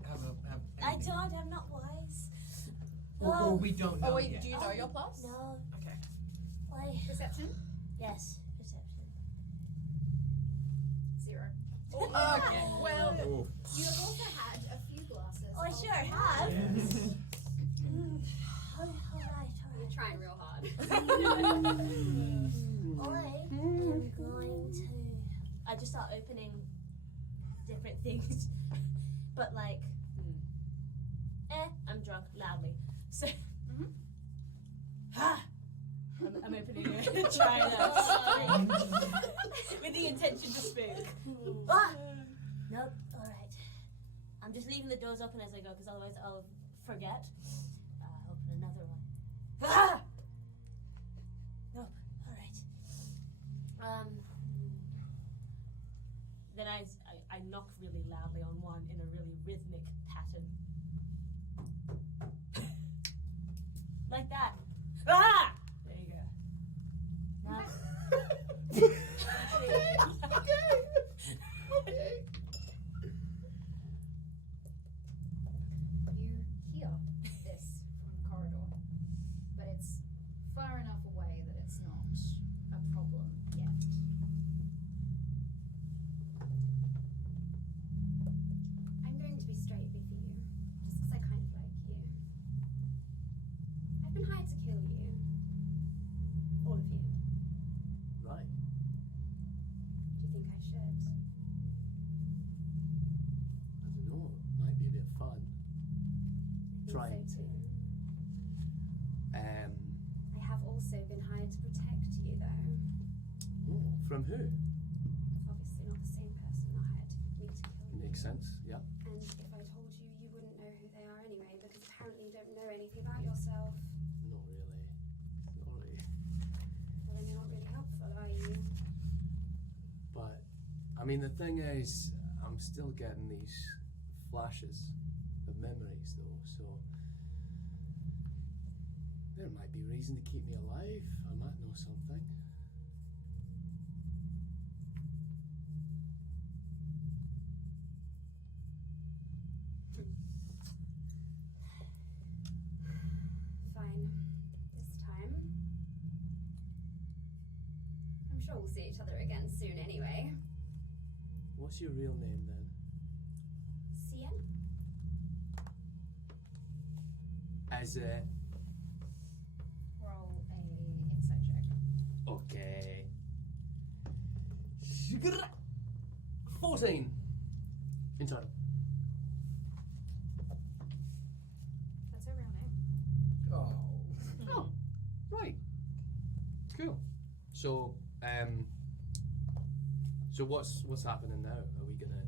I anything. don't, I'm not wise. Or we don't know Oh wait, yet. do you know your plus? No. Okay. Why? Perception? Yes, perception. 0. Okay. Well, Oh. You have also had a few glasses. Oh, I of sure have. wine. Alright. You're trying real hard. I am going to. I just start opening different things, but like, I'm drunk loudly. So, I'm opening it, trying to speak with the intention to speak. Ah! Nope. All right. I'm just leaving the doors open as I go, because otherwise I'll forget. Open another one. Ah! Nope. All right. Then I knock really loudly on one in a really rhythmic pattern. Like that. Ah! There you go. Now, You hear this from the corridor, but it's far enough away that it's not a problem yet. I'm going to be straight with you, just because I kind of like you. I've been hired to kill you. All of you. Right. Do you think I should? I don't know. Might be a bit fun. I Trying think so to. too. I have also been hired to protect you, though. Oh, from who? Obviously not the same person that hired me to kill you. Makes sense. Yeah. And if I told you, you wouldn't know who they are anyway, because apparently you don't know anything about yourself. Not really. Sorry. Well, then you're not really helpful, are you? But I mean, the thing is, I'm still getting these flashes of memories, though. So there might be reason to keep me alive. I might know something. Fine. This time. I'm sure we'll see each other again soon anyway. What's your real name then? Is it? Roll a insight check. Okay. 14 in total. That's her real name. Oh. Oh, right. Cool. So, so what's happening now? Are we gonna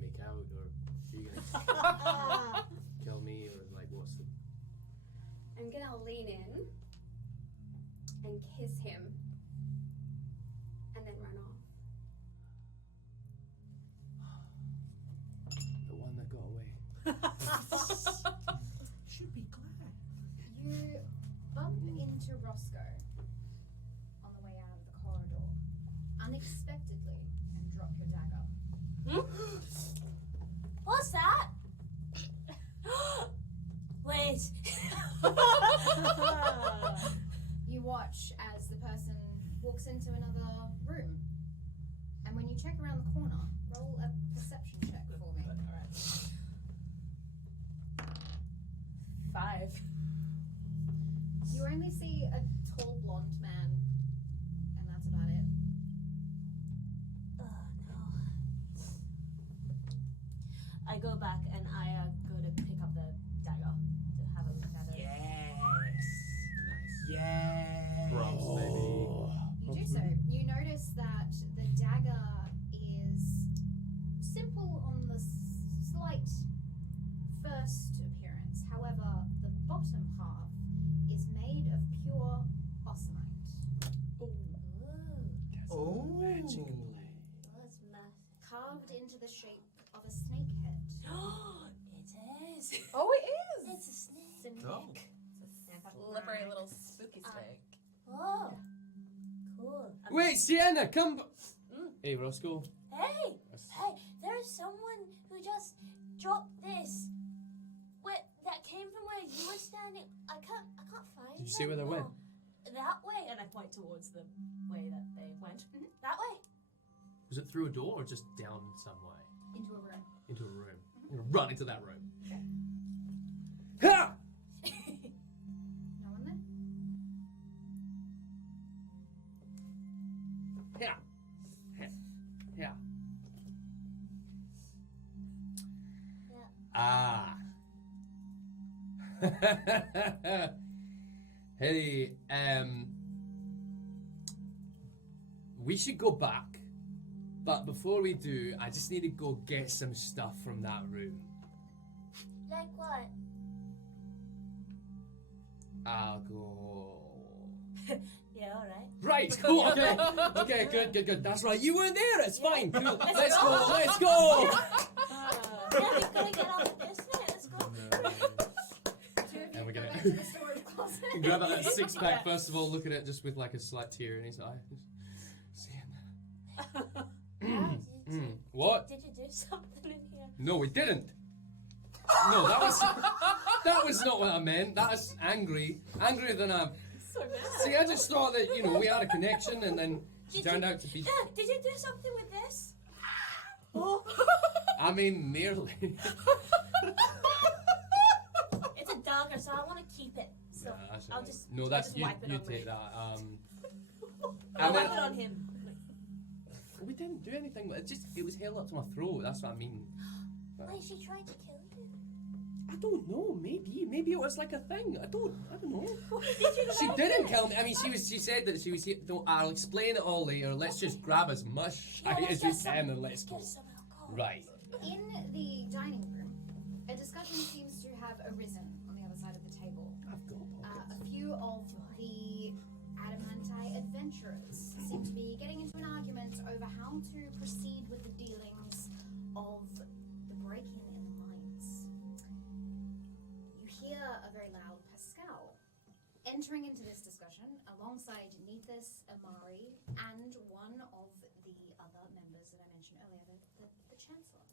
make out, or are you gonna kill me, or like what's the? I'm gonna lean in and kiss him and then run off. The one that got away. Should be glad. You bump into Roscoe on the way out of the corridor unexpectedly and drop your dagger. What's that? Wait. You watch as the person walks into another room. And when you check around the corner, roll a perception check for me. Alright. 5. You only see a tall blonde man, and that's about it. Oh no. I go back and I go to pick up the dagger to have a look at it. Yes. Nice. Yes. Props, baby. You do so. You notice that the dagger is simple on the slight first appearance. However, the bottom half is made of pure osmite. Oh. That's massive. Carved into the shape of a snake head. It is. Oh, it is! It's a snake. Oh. Slippery little spooky snake. Oh. Cool. Wait, Sienna, come. Hey, Roscoe. Hey! Hey, there's someone who just dropped this. Where that came from where you were standing. I can't find Did you see them. where they went? That way, and I point towards the way that they went. That way. Was it through a door or just down some way? Into a room. Into a room. I'm gonna run into that room. Okay. Ha! No one there? Yeah. Yeah. Ah. Hey, we should go back. But before we do, I just need to go get some stuff from that room. Like what? I'll go. Yeah, alright. Right, cool, okay. Okay, good. That's right. You weren't there, it's fine. Cool. Let's go. Yeah, we're gonna get on with this now. Let's go. And we're Go gonna back to the storage closet. grab a six-pack first of all, look at it just with like a slight tear in his eye. What? Did you do something in here? No, we didn't. No, that was not what I meant. That's angrier than I'm. So mad. See, I just thought that we had a connection, and then she turned out to be. Did you do something with this? I mean, nearly. It's a dagger, so I want to keep it. So Yeah, that's I'll alright. just No, that's just you. wipe it You on take me. that. I'll And wipe then it on him. we didn't do anything. It was held up to my throat. That's what I mean. Wait, she tried to kill you? I don't know. Maybe it was like a thing. I don't know. Did you She try didn't to? kill me. I mean, she said that she was here. No, I'll explain it all later. Let's just grab as much shite as we can and let's go. Get some alcohol. Right. In the dining room, a discussion seems to have arisen on the other side of the table. I've got pockets. A few of the Adamanti adventurers seem to be getting into an argument over how to proceed with the dealings of the break-in in the mines. You hear a very loud Pascal entering into this discussion alongside Nethys, Amari, and one of the other members that I mentioned earlier, the Chancellor.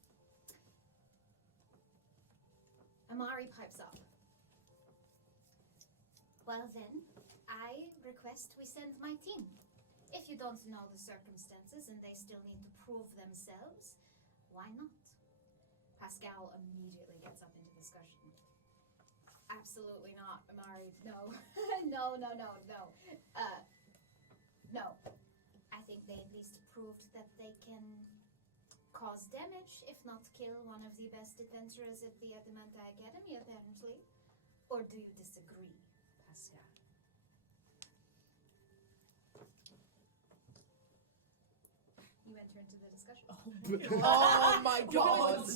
Amari pipes up. Well then, I request we send my team. If you don't know the circumstances and they still need to prove themselves, why not? Pascal immediately gets up into discussion. Absolutely not, Amari. No. No. No. I think they at least proved that they can cause damage, if not kill, one of the best adventurers at the Adamanti Academy, apparently. Or do you disagree, Pascal? You enter into the discussion. Oh my god!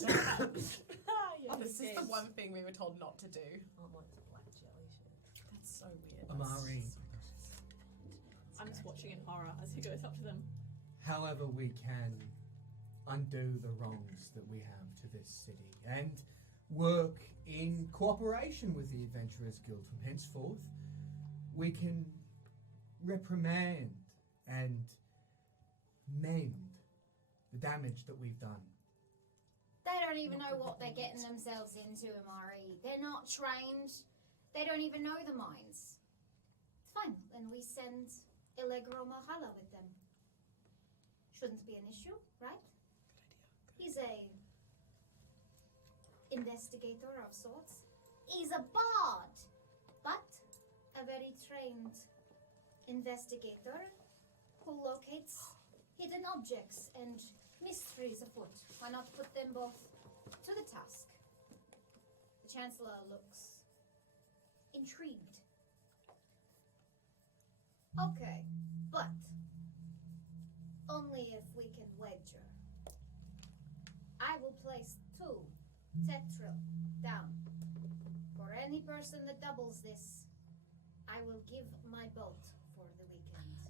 Yeah, This is the yes. one thing we were told not to do. Oh, my black jelly shit. That's so weird. Amari, I'm just watching in horror as he goes up to them. however we can undo the wrongs that we have to this city and work in cooperation with the Adventurers Guild from henceforth, we can reprimand and mend the damage that we've done. They don't even know what they're getting themselves into, Amari. They're not trained. They don't even know the mines. It's fine. Then we send Allegro Mahala with them. Shouldn't be an issue, right? He's a investigator of sorts. He's a bard, but a very trained investigator who locates hidden objects and mysteries afoot. Why not put them both to the task? The Chancellor looks intrigued. Okay, but only if we can wager. I will place 2 tetril down. For any person that doubles this, I will give my boat for the weekend.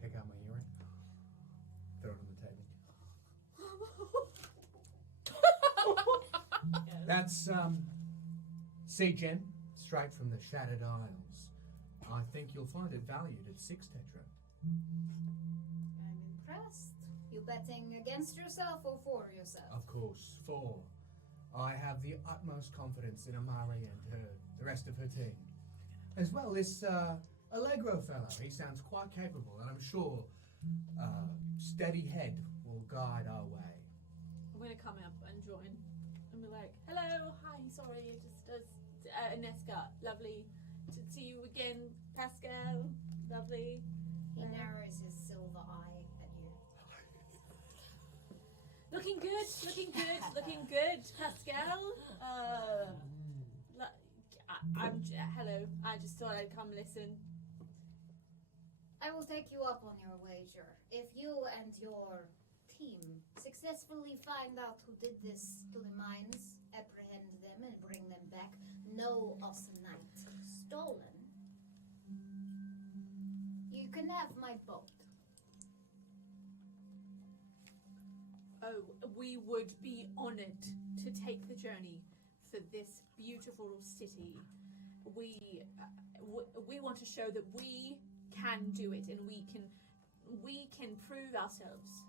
Take out my earring, throw it on the table. That's sea gem, straight from the Shattered Isles. I think you'll find it valued at 6 tetra. I'm impressed. You betting against yourself or for yourself? Of course, 4. I have the utmost confidence in Amari and the rest of her team. As well, this Allegro fellow, he sounds quite capable, and I'm sure steady head will guide our way. I'm gonna come up and join and be like, hello, hi, sorry, just Ineska, lovely to see you again, Pascal, lovely. He narrows his silver eye at you. Looking good, looking good, Pascal. Hello, I just thought I'd come listen. I will take you up on your wager. If you and your team successfully find out who did this to the mines, apprehend them and bring them back, no Osanite stolen, you can have my boat. Oh, we would be honored to take the journey for this beautiful city. We want to show that we can do it, and we can prove ourselves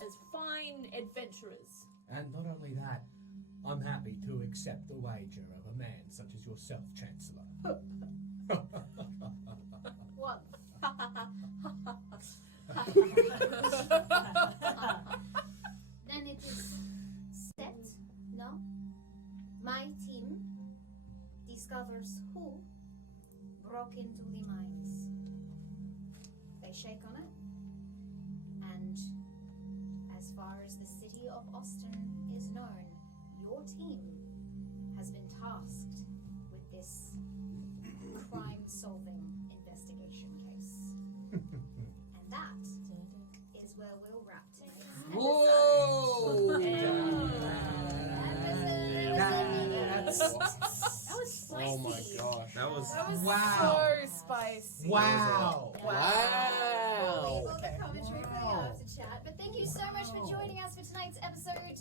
as fine adventurers. And not only that, I'm happy to accept the wager of a man such as yourself, Chancellor. What? Then it is set, no? My team discovers who broke into the mines. They shake on it, and as far as the city of Austin is known, your team has been tasked with this crime-solving investigation case. And that is where we'll wrap tonight's episode. Whoa! That was spicy. Oh my gosh. That was Wow. So spicy. Wow. We'll leave all Okay. the commentary for the after chat. But thank you so much for joining us for tonight's episode.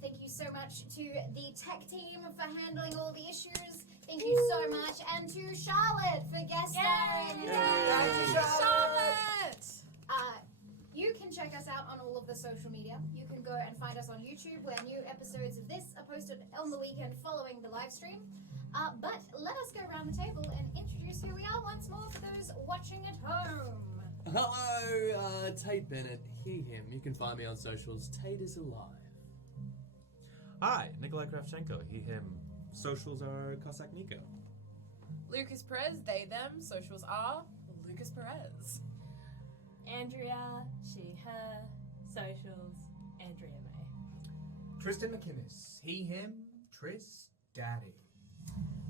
Thank you so much to the tech team for handling all the issues. Thank you so much. And to Charlotte for guest starring. Charlotte! You can check us out on all of the social media. You can go and find us on YouTube, where new episodes of this are posted on the weekend following the live stream. But let us go around the table and introduce who we are once more for those watching at home. Hello, Tate Bennett, he, him. You can find me on socials. Tate is alive. Hi, Nikolai Kravchenko, he, him, Socials are Cossack Nico. Lukas Perez, they, them. Socials are Lukas Perez. Andrea, she, her. Socials, Andrea May. Tristan McInnes. He, him. Tris, daddy.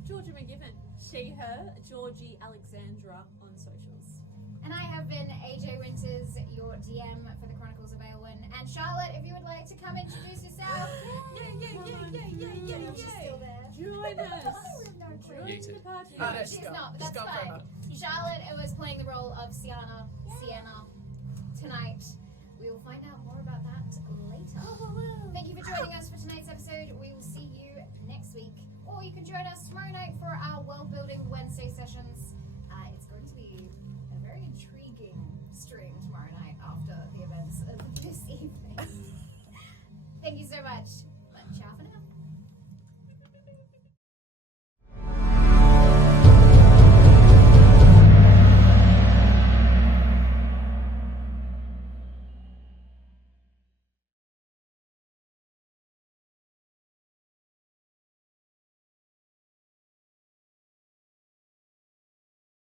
Georgia McGivern, she, her. Georgie Alexandra on socials. And I have been AJ Winters, your DM for the Chronicles of Aelwyn. And Charlotte, if you would like to come introduce yourself. She's still there. Join us. Join Yeet the it. party. Oh, no, She's go. not, but Just that's go for fine. her. Charlotte was playing the role of Sienna tonight.